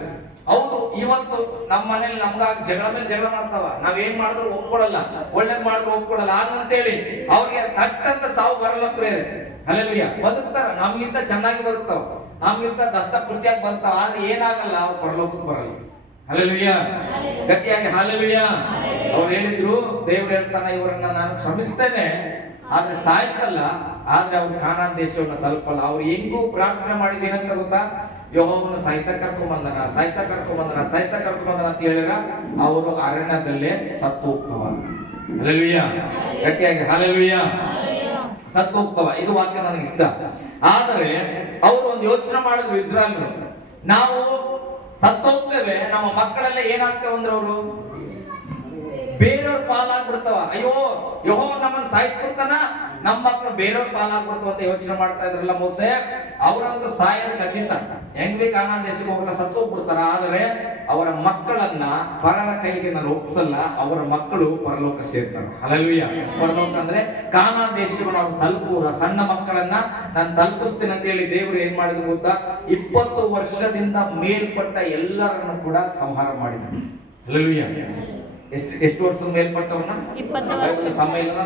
ಹೌದು, ಇವತ್ತು ನಮ್ಮ ಮನೇಲಿ ನಮ್ಗಾಗಿ ಜಗಳ ಮೇಲೆ ಜಗಳ ಮಾಡ್ತಾವ. ನಾವೇನ್ ಮಾಡಿದ್ರು ಒಪ್ಕೊಳ್ಳಲ್ಲ, ಒಳ್ಳೇದ್ ಮಾಡಿದ್ರು ಒಪ್ಕೊಳ್ಳಲ್ಲ. ಹಾಗಂತೇಳಿ ಅವ್ರಿಗೆ ತಟ್ಟಂತ ಸಾವು ಬರಲ್ಲ ಪ್ರೇರೆ. ಹಲ್ಲೆಲೂಯಾ. ಬದುಕ್ತಾರ, ನಮ್ಗಿಂತ ಚೆನ್ನಾಗಿ ಬದುಕ್ತಾವ, ನಮ್ಗಿಂತ ದಷ್ಟ ಪುಷ್ಟಿಯಾಗಿ ಬರ್ತಾವ. ಆದ್ರೆ ಏನಾಗಲ್ಲ, ಅವ್ರು ಪರಲೋಕಕ್ಕೆ ಬರಲ್ಲ. ಹಲ್ಲೆಲೂಯಾ. ಗಟ್ಟಿಯಾಗಿ ಹಲ್ಲೆಲೂಯಾ. ಅವ್ರು ಹೇಳಿದ್ರು, ದೇವ್ರು ಹೇಳ್ತಾನೆ, ಇವರನ್ನ ನಾನು ಕ್ಷಮಿಸ್ತೇನೆ, ಆದ್ರೆ ಸಾಯಿಸಲ್ಲ. ಆದ್ರೆ ಅವ್ರು ಕಾನಾನ್ ದೇಶವನ್ನ ತಲುಪಲ್ಲ. ಅವ್ರು ಹೆಂಗೂ ಪ್ರಾರ್ಥನೆ ಮಾಡಿದ ಏನಂತ ಗೊತ್ತಾ? ಯೆಹೋವನು ಸಾಯಿಸ ಕರ್ಕೊಂಬಂದನ ಅಂತ ಹೇಳಿರ ಅವರು ಅರಣ್ಯದಲ್ಲೇ ಸತ್ತು ಹೋಗ್ತವ. ಹಲ್ಲೆಲೂಯ, ಗಟ್ಟಿಯಾಗಿ ಹಲ್ಲೆಲೂಯ. ಸತ್ತು ಹೋಗ್ತವ. ಇದು ವಾಕ್ಯ ನನಗೆ ಇಷ್ಟ. ಆದರೆ ಅವರು ಒಂದು ಯೋಚನೆ ಮಾಡಿದ್ರು ಇಸ್ರಾಯೇಲ್ರು, ನಾವು ಸತ್ತು ಹೋಗ್ತೇವೆ, ನಮ್ಮ ಮಕ್ಕಳೆಲ್ಲ ಏನಾಗ್ತೇವೆ ಅಂದ್ರೆ ಅವರು ಬೇರೆಯವ್ರ ಪಾಲಾಗ್ಬಿಡ್ತಾವ. ಅಯ್ಯೋ ಯೆಹೋವ ನಮ್ಮನ್ನು ಸಾಯಿಸ್ಬಿಡ್ತಾನ, ನಮ್ಮ ಮಕ್ಕಳು ಬೇರೆಯವ್ರ ಪಾಲಾಗ್ಬಿಡ್ತಾವ ಅಂತ ಯೋಚನೆ ಮಾಡ್ತಾ ಇದ್ರಲ್ಲ ಮೋಸೆ. ಅವರಂತೂ ಸಾಯದ ಖಚಿತ, ಹೆಂಗ್ ಬಿ ಕಾನಾನ್ ದೇಶಕ್ಕೆ ಹೋಗಲ್ಲ, ಸತ್ತು ಹೋಗ್ಬಿಡ್ತಾರ. ಆದರೆ ಅವರ ಮಕ್ಕಳನ್ನ ಪರರ ಕೈಗೆ ನಾನು ಒಪ್ಸಲ್ಲ, ಅವರ ಮಕ್ಕಳು ಪರಲೋಕ ಸೇರ್ತಾರೆ. ಹಲ್ಲೆಲೂಯ. ಪರಲೋಕ ಅಂದ್ರೆ ಕಾನಾನ್ ದೇಶವನ್ನು ಅವ್ರು ತಲುಪುವ ಸಣ್ಣ ಮಕ್ಕಳನ್ನ ನಾನು ತಲುಪಿಸ್ತೀನಿ ಅಂತ ಹೇಳಿ ದೇವರು ಏನ್ ಮಾಡಿದ್ರು ಗೊತ್ತಾ? 20 ವರ್ಷದಿಂದ ಮೇಲ್ಪಟ್ಟ ಎಲ್ಲರನ್ನು ಕೂಡ ಸಂಹಾರ ಮಾಡಿದ್ರು. ಹಲ್ಲೆಲೂಯ. ಎಷ್ಟು ವರ್ಷದ ಮೇಲ್ಪಟ್ಟವನ್ನ? 20 ವರ್ಷ. ಸಮ್ಮೇಳನ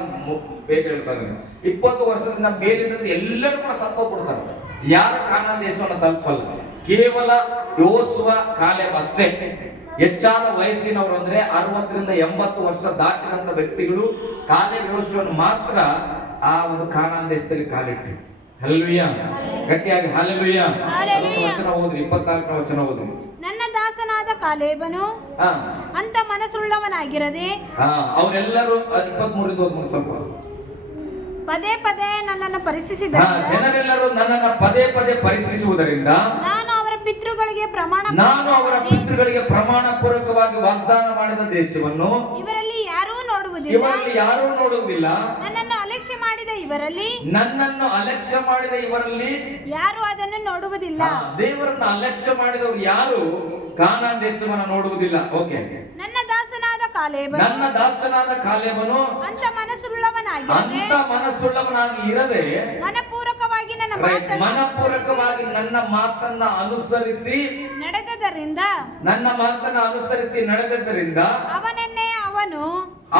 ಬೇಗ ಹೇಳ್ತಾರೆ. 20 ವರ್ಷದಿಂದ ಮೇಲಿದ್ದಂತ ಎಲ್ಲರೂ ಕೂಡ ಸತ್ತೋಗ್ಬಿಡ್ತಾರೆ. ಯಾರು ಕಾನಾನ್ ದೇಶವನ್ನು ತಲುಪಲ್ಲ. ಕೇವಲ ಯೋಸುವ, ಕಾಲೇಬ್ ಅಷ್ಟೇ ಹೆಚ್ಚಾದ ವಯಸ್ಸಿನವರು. ಅಂದ್ರೆ 60 ರಿಂದ 80 ವರ್ಷ ದಾಟಿದಂತ ವ್ಯಕ್ತಿಗಳು ಕಾಲೇಬ್, ಯೋಸುವನ್ನು ಮಾತ್ರ ಆ ಒಂದು ಕಾನಾನ್ ದೇಶದಲ್ಲಿ ಕಾಲಿಟ್ಟು. ಹಲ್ಲೆಲೂಯ, ಗಟ್ಟಿಯಾಗಿ ಹಲ್ಲೆಲೂಯ. ವಚನ ಓದ್ರಿ, 24ನೇ ವಚನ ಓದ್ರಿ. ನನ್ನ ದಾಸನಾದ ಕಾಲೇಬನು ಹಾ, ಅಂತ ಮನಸ್ಸುಳ್ಳವನಾಗಿರದೆ ಅವರೆಲ್ಲರೂ 23ರಿಂದ ಓದ್ಕೊಂಡು ಸ್ವಲ್ಪ. ಪದೇ ಪದೇ ನನ್ನನ್ನು ಪರೀಕ್ಷಿಸಿದ ಜನರೆಲ್ಲರೂ ನನ್ನನ್ನು ಪದೇ ಪದೇ ಪರೀಕ್ಷಿಸುವುದರಿಂದ ನಾನು ಅವರ ಪಿತೃಗಳಿಗೆ ಪ್ರಮಾಣ ಪೂರ್ವಕವಾಗಿ ವಾಗ್ದಾನ ಮಾಡಿದ ದೇಶವನ್ನು ಇವರಲ್ಲಿ ಯಾರೂ ನೋಡುವುದಿಲ್ಲ. ನನ್ನನ್ನು ಅಲಕ್ಷ್ಯ ಮಾಡಿದ ಇವರಲ್ಲಿ ಯಾರು ಅದನ್ನು ನೋಡುವುದಿಲ್ಲ. ದೇವರನ್ನು ಅಲಕ್ಷ್ಯ ಮಾಡಿದವರು ಯಾರು ಕಾನಾನ್ ದೇಶವನ್ನು ನೋಡುವುದಿಲ್ಲ. ಓಕೆ. ನನ್ನ ದಾಸನಾದ ಕಾಲೇಬನು ಅಂತ ಮನಸ್ಸುಳ್ಳವನಾಗಿ ಇರದೆ ಮನಪೂರ್ವಕವಾಗಿ ನನ್ನ ಮಾತನ್ನ ಅನುಸರಿಸಿ ನಡೆದದ್ದರಿಂದ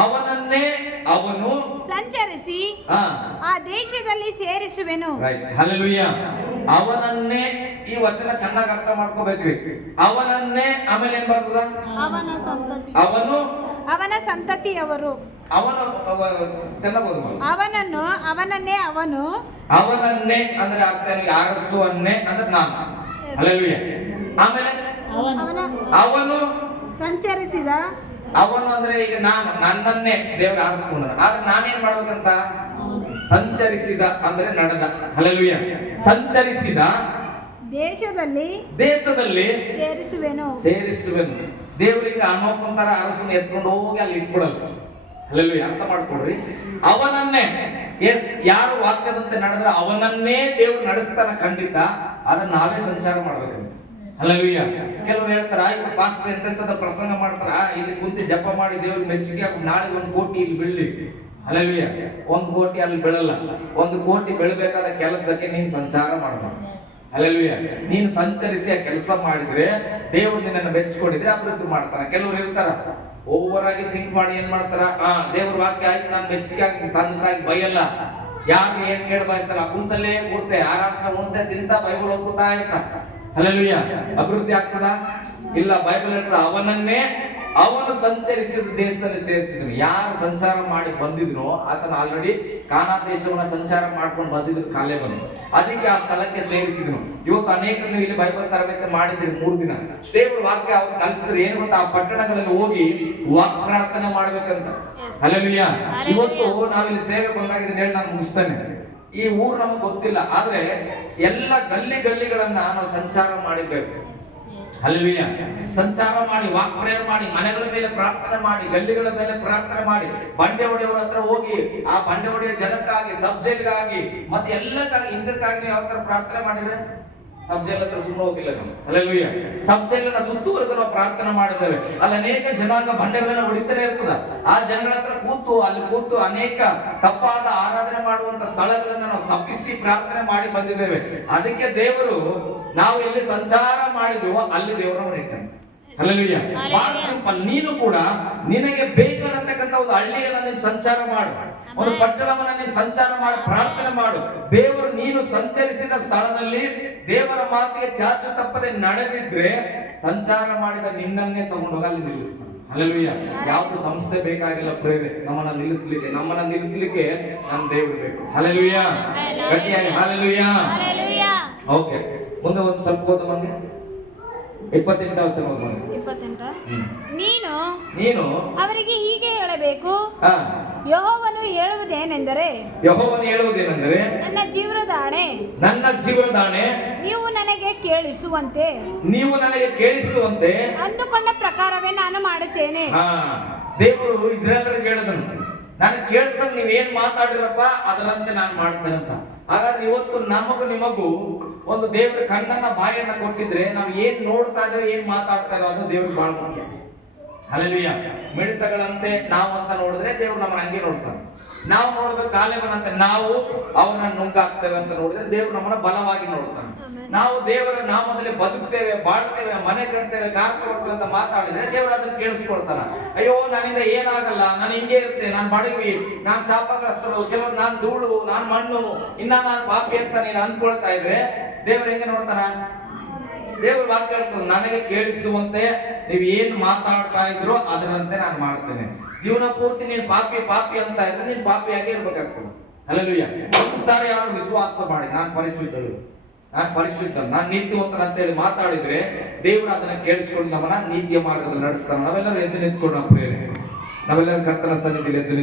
ಅವನನ್ನೇ ಅವನು ಸಂಚರಿಸಿ ಆ ದೇಶದಲ್ಲಿ ಸೇರಿಸುವೆನು. ಹಲ್ಲೆಲೂಯ. ಅವನನ್ನೇ, ಈ ವಚನ ಚೆನ್ನಾಗಿ ಅರ್ಥ ಮಾಡ್ಕೋಬೇಕ್ರಿ. ಅವನನ್ನೇ, ಆಮೇಲೆ ಏನ್ ಬರ್ತದ? ಅವನ ಸಂತತಿಯವರು. ಅವನನ್ನೇ ಅಂದ್ರೆ ಅರ್ಥ ಅರಸುವನ್ನೇ ಅಂದ್ರೆ ನಾನು. ಹಲ್ಲೆಲೂಯ. ಆಮೇಲೆ ಅವನು ಸಂಚರಿಸಿದ. ಅವನು ಅಂದ್ರೆ ಈಗ ನಾನು, ನನ್ನನ್ನೇ ದೇವರು ಆರಿಸಿಕೊಂಡ. ಆದ್ರೆ ನಾನೇನ್ ಮಾಡ್ಬೇಕಂತ? ಸಂಚರಿಸಿದ ಅಂದ್ರೆ ನಡೆದ. ಹಲ್ಲೆಲೂಯ. ಸಂಚರಿಸಿದ ದೇಶದಲ್ಲಿ ಸೇರಿಸುವೆನು. ದೇವರಿಗೆ ಅನ್ನೋಕೊಂತಾರ ಅರಸನ್ನು ಎತ್ಕೊಂಡು ಹೋಗಿ ಅಲ್ಲಿ ಇಟ್ಬಿಡಲ್ಲ. ಹಲ್ಲೆಲೂಯ. ಅರ್ಥ ಮಾಡ್ಕೊಡ್ರಿ. ಅವನನ್ನೇ, ಯಾರು ವಾಕ್ಯದಂತೆ ನಡೆದ್ರೆ ಅವನನ್ನೇ ದೇವ್ರು ನಡೆಸ್ತಾನ ಖಂಡಿತ. ಅದನ್ನ ನಾವೇ ಸಂಚಾರ ಮಾಡ್ಬೇಕಂತ. ಹಲ್ಲೆಲೂಯ. ಕೆಲವರು ಹೇಳ್ತಾರ, ಆಯ್ತು ಪಾಸ್ಟರ್ ಎಂತೆಂತದ ಪ್ರಸಂಗ ಮಾಡ್ತಾರ, ಇಲ್ಲಿ ಕುಂತಿ ಜಪ ಮಾಡಿ ದೇವ್ರಿಗೆ ಮೆಚ್ಚುಗೆ ನಾಳೆ 1 ಕೋಟಿ ಇಲ್ಲಿ ಬೀಳ್ಲಿ. ಹಲ್ಲೆಲೂಯ. 1 ಕೋಟಿ ಅಲ್ಲಿ ಬೀಳಲ್ಲ. 1 ಕೋಟಿ ಬೆಳಬೇಕಾದ ಕೆಲಸಕ್ಕೆ ನೀನು ಸಂಚಾರ ಮಾಡಬೇಕು. ಹಲ್ಲೆಲೂಯ. ನೀನು ಸಂಚರಿಸಿ ಆ ಕೆಲಸ ಮಾಡಿದ್ರೆ ದೇವರು ನಿನ್ನನ್ನು ಮೆಚ್ಚಿಕೊಂಡಿದ್ರೆ ಅಭಿವೃದ್ಧಿ ಮಾಡ್ತಾನೆ. ಕೆಲವರು ಇರ್ತಾರ ಓವರ್ ಆಗಿ ಥಿಂಕ್ ಮಾಡಿ ಏನ್ ಮಾಡ್ತಾರ, ದೇವ್ರ ವಾಕ್ಯ ಆಯ್ತು ನಾನು ಮೆಚ್ಚುಗೆ ಆಗಿ ತಂದೆ ತಾಯಿ ಬೈಯಲ್ಲ, ಯಾರು ಏನ್ ಕೇಳ ಬಯಸಲ್ಲ, ಕುಂತಲ್ಲೇ ಕೂರ್ತೆ ಆರಾಮ್ಸ ಉಂಟೆ ತಿಂತ ಬೈಬಲ್ ಓದ್ತಾ ಇರ್ತ. ಹಲ್ಲೆಲೂಯ. ಅಭಿವೃದ್ಧಿ ಆಗ್ತದ? ಇಲ್ಲ. ಬೈಬಲ್ ಹೇಳ್ತದ ಅವನು ಸಂಚರಿಸಿದ ದೇಶದಲ್ಲಿ ಸೇರಿಸಿದನು. ಯಾರು ಸಂಚಾರ ಮಾಡಿ ಬಂದಿದ್ನೋ ಆತನ ಆಲ್ರೆಡಿ ಕಾನಾನ್ ದೇಶವನ್ನ ಸಂಚಾರ ಮಾಡ್ಕೊಂಡು ಬಂದಿದ್ರು ಕಾಲೇಬನು. ಅದಕ್ಕೆ ಆ ಸ್ಥಳಕ್ಕೆ ಸೇರಿಸಿದನು. ಇವತ್ತು ಅನೇಕರು ನೀವು ಇಲ್ಲಿ ಬೈಬಲ್ ತರಬೇತಿ ಮಾಡಿದ್ರಿ 3 ದಿನ. ದೇವ್ರ ವಾಕ್ಯ ಅವ್ರು ಕಲಿಸಿದ್ರೆ ಏನು ಗೊತ್ತಾ? ಆ ಪಟ್ಟಣಗಳಲ್ಲಿ ಹೋಗಿ ವಾಕ್ ಪ್ರಾರ್ಥನೆ ಮಾಡ್ಬೇಕಂತ. ಹಲ್ಲೆಲೂಯ. ಇವತ್ತು ನಾವಿಲ್ಲಿ ಸೇವೆ ಬಂದಾಗಿದ್ರೆ ಹೇಳಿ ನಾನು ಮುಗಿಸ್ತೇನೆ. ಈ ಊರು ನಮ್ಗೆ ಗೊತ್ತಿಲ್ಲ, ಆದ್ರೆ ಎಲ್ಲ ಗಲ್ಲಿಗಳನ್ನ ನಾವು ಸಂಚಾರ ಮಾಡಿರ್ಬೇಕು. ಹಲ್ಲೆಲೂಯ. ಸಂಚಾರ ಮಾಡಿ, ವಾಕ್ ಪ್ರೇಯರ್ ಮಾಡಿ, ಮನೆಗಳ ಮೇಲೆ ಪ್ರಾರ್ಥನೆ ಮಾಡಿ, ಗಲ್ಲಿಗಳ ಮೇಲೆ ಪ್ರಾರ್ಥನೆ ಮಾಡಿ, ಬಂಡೆ ಹೊಡೆಯವರ ಹತ್ರ ಹೋಗಿ ಆ ಬಂಡೆ ಹೊಡೆಯ ಜನಕ್ಕಾಗಿ, ಸಬ್ ಜೈಲ್ಗಾಗಿ ಮತ್ತೆ ಎಲ್ಲಕ್ಕಾಗಿ, ಇಂದಕ್ಕಾಗಿ ನೀವು ಯಾವ ತರ ಪ್ರಾರ್ಥನೆ ಮಾಡಿದ್ರೆ? ಸಬ್ ಜೈಲ್ ಹತ್ರ ಸುಮ್ಮನೆ ಹೋಗಿಲ್ಲ ನಾವು. ಹಲ್ಲೆಲೂಯ. ಸಬ್ ಜೈಲನ್ನ ಸುತ್ತುವರೆದು ನಾವು ಪ್ರಾರ್ಥನೆ ಮಾಡಿದ್ದೇವೆ. ಅಲ್ಲಿ ಅನೇಕ ಜನಾಂಗ ಬಂಡೆಗಳನ್ನ ಹೊಡಿತಾನೆ ಇರ್ತದ. ಆ ಜನಗಳ ಹತ್ರ ಅಲ್ಲಿ ಕೂತು ಅನೇಕ ತಪ್ಪಾದ ಆರಾಧನೆ ಮಾಡುವಂತ ಸ್ಥಳಗಳನ್ನ ನಾವು ತಪ್ಪಿಸಿ ಪ್ರಾರ್ಥನೆ ಮಾಡಿ ಬಂದಿದ್ದೇವೆ. ಅದಕ್ಕೆ ದೇವರು ನಾವು ಎಲ್ಲಿ ಸಂಚಾರ ಮಾಡಿದ್ವೋ ಅಲ್ಲಿ ದೇವರನ್ನು ಇಟ್ಟಾನೆ. ಹಲ್ಲೆಲೂಯ. ಬಹಳ ಸಿಂಪಲ್. ನೀನು ಕೂಡ ನಿನಗೆ ಬೇಕಾದಂತಕ್ಕಂಥ ಒಂದು ಹಳ್ಳಿಯನ್ನ ನೀನು ಸಂಚಾರ ಮಾಡು, ಒಂದು ಪಟ್ಟಣವನ್ನ ನೀನು ಸಂಚಾರ ಮಾಡಿ ಪ್ರಾರ್ಥನೆ ಮಾಡು. ದೇವರು ನೀನು ಸಂಚರಿಸಿದ ಸ್ಥಳದಲ್ಲಿ ದೇವರ ಮಾತಿಗೆ ಚಾಚು ತಪ್ಪದೆ ನಡೆದಿದ್ರೆ ಸಂಚಾರ ಮಾಡಿದ ನಿನ್ನನ್ನೇ ತಗೊಂಡೋಗ ಅಲ್ಲಿ ನಿಲ್ಲಿಸ್ತಾನೆ. ಹಲ್ಲೆಲೂಯಾ. ಯಾವ್ದು ಸಂಸ್ಥೆ ಬೇಕಾಗಿಲ್ಲ ಪ್ರೇರೆ, ನಮ್ಮನ್ನ ನಿಲ್ಲಿಸ್ಲಿಕ್ಕೆ ನಮ್ಮ ದೇವರು ಬೇಕು. ಹಲ್ಲೆಲೂಯಾ. ಗಟ್ಟಿಯಾಗಿ ಹಲ್ಲೆಲೂಯಾ. ಓಕೆ, ಮುಂದೆ ಒಂದು ಸ್ವಲ್ಪ ಓದ ಮಂದಿ 28ನೇ ವಚನ ಓದ ಮಂದಿ. 28. ನೀನು ನೀನು ಅವರಿಗೆ ಹೀಗೆ ಹೇಳಬೇಕು, ಹಾ, ಯೆಹೋವನು ಹೇಳುವುದೇನೆಂದರೆ, ಯೆಹೋವನು ಹೇಳುವುದೇನೆಂದರೆ, ನನ್ನ ಜೀವನದ ಆಣೆ, ನನ್ನ ಜೀವನದ ಆಣೆ, ನೀವು ನನಗೆ ಕೇಳಿಸುವಂತೆ ಅಂದುಕೊಂಡ ಪ್ರಕಾರವೇ ನಾನು ಮಾಡುತ್ತೇನೆ. ಹಾ, ದೇವರು ಇಸ್ರಾಯೇಲರಿಗೆ ಹೇಳಿದನು, ನಾನು ಕೇಳಿಸಂಗ್ ನೀವೇನ್ ಮಾತಾಡಿರಪ್ಪ ಅದರಂತೆ ನಾನು ಮಾಡ್ತೇನೆ ಅಂತ. ಹಾಗಾದ್ರೆ ಇವತ್ತು ನಮಗೂ ನಿಮಗೂ ಒಂದು ದೇವ್ರ ಕಣ್ಣನ್ನ ಬಾಯನ್ನ ಕೊಟ್ಟಿದ್ರೆ ನಾವು ಏನ್ ನೋಡ್ತಾ ಇದ್ದೇವೆ, ಏನ್ ಮಾತಾಡ್ತಾ ಇದ್ದೇವೆ ಅದು ದೇವ್ರಿಗೆ ಬಹಳ ಮುಖ್ಯ. ಹಲ್ಲೆಲೂಯಾ. ಮಿಡಿತಗಳಂತೆ ನಾವು ಅಂತ ನೋಡಿದ್ರೆ ದೇವ್ರು ನಮ್ಮನ್ನ ಹಂಗೆ ನೋಡ್ತಾನೆ. ನಾವು ನೋಡ್ಬೇಕು ಕಾಲೇಬನಂತೆ ನಾವು ಅವ್ರನ್ನ ನುಂಗಾಕ್ತೇವೆ ಅಂತ ನೋಡಿದ್ರೆ ದೇವ್ರು ನಮ್ಮನ್ನ ಬಲವಾಗಿ ನೋಡ್ತಾನೆ. ನಾವು ದೇವರ ನಾಮದಲ್ಲಿ ಬದುಕ್ತೇವೆ, ಬಾಳ್ತೇವೆ, ಮನೆ ಕಟ್ತೇವೆ, ಕಾರ್ ತಗೊಳ್ತೇವೆ ಅಂತ ಮಾತಾಡಿದ್ರೆ ದೇವರು ಅದನ್ನ ಕೇಳಿಸ್ಕೊಳ್ತಾನ. ಅಯ್ಯೋ ನನ್ನಿಂದ ಏನಾಗಲ್ಲ, ನಾನು ಹಿಂಗೆ ಇರ್ತೇನೆ, ನಾನು ಬಡವಿ, ನಾನು ಶಾಪಗ್ರಸ್ತರು, ಕೆಲವರು ನಾನು ಧೂಳು, ನಾನು ಮಣ್ಣು, ಇನ್ನ ನಾನು ಪಾಪಿ ಅಂತ ನೀನು ಅಂದ್ಕೊಳ್ತಾ ಇದ್ರೆ ದೇವ್ರು ಹೆಂಗೆ ನೋಡ್ತಾನ? ದೇವ್ರ ವಾಕ್ಯ ಹೇಳ್ತದೆ, ನನಗೆ ಕೇಳಿಸುವಂತೆ ನೀವು ಏನ್ ಮಾತಾಡ್ತಾ ಇದ್ರು ಅದರಂತೆ ನಾನು ಮಾಡ್ತೇನೆ. ಜೀವನ ಪೂರ್ತಿ ನೀನು ಪಾಪಿ ಪಾಪಿ ಅಂತ ಇದ್ರೆ ನೀನು ಪಾಪಿಯಾಗಿ ಇರ್ಬೇಕಾಗ್ತದೆ. ಹಲ್ಲೆಲೂಯಾ. ಒಂದು ಸಾರಿ ಯಾರು ವಿಶ್ವಾಸ ಮಾಡಿ ನಾನು ಪರಿಶುದ್ಧ, ನಾನು ನೀತಿವಂತನ ಅಂತ ಹೇಳಿ ಮಾತಾಡಿದ್ರೆ ದೇವರು ಅದನ್ನ ಕೇಳಿಸ್ಕೊಂಡು ನಮ್ಮನ್ನ ನೀತಿಯ ಮಾರ್ಗದಲ್ಲಿ ನಡೆಸ್ತಾನೆ. ನಾವೆಲ್ಲರೂ ಎದ್ದು ನಿಂತ್ಕೊಂಡು ನಾವು ಪ್ರೇರೆ, ನಾವೆಲ್ಲರೂ ಕರ್ತನ ಸನ್ನಿಧಿಯಲ್ಲಿ ಎದ್ದು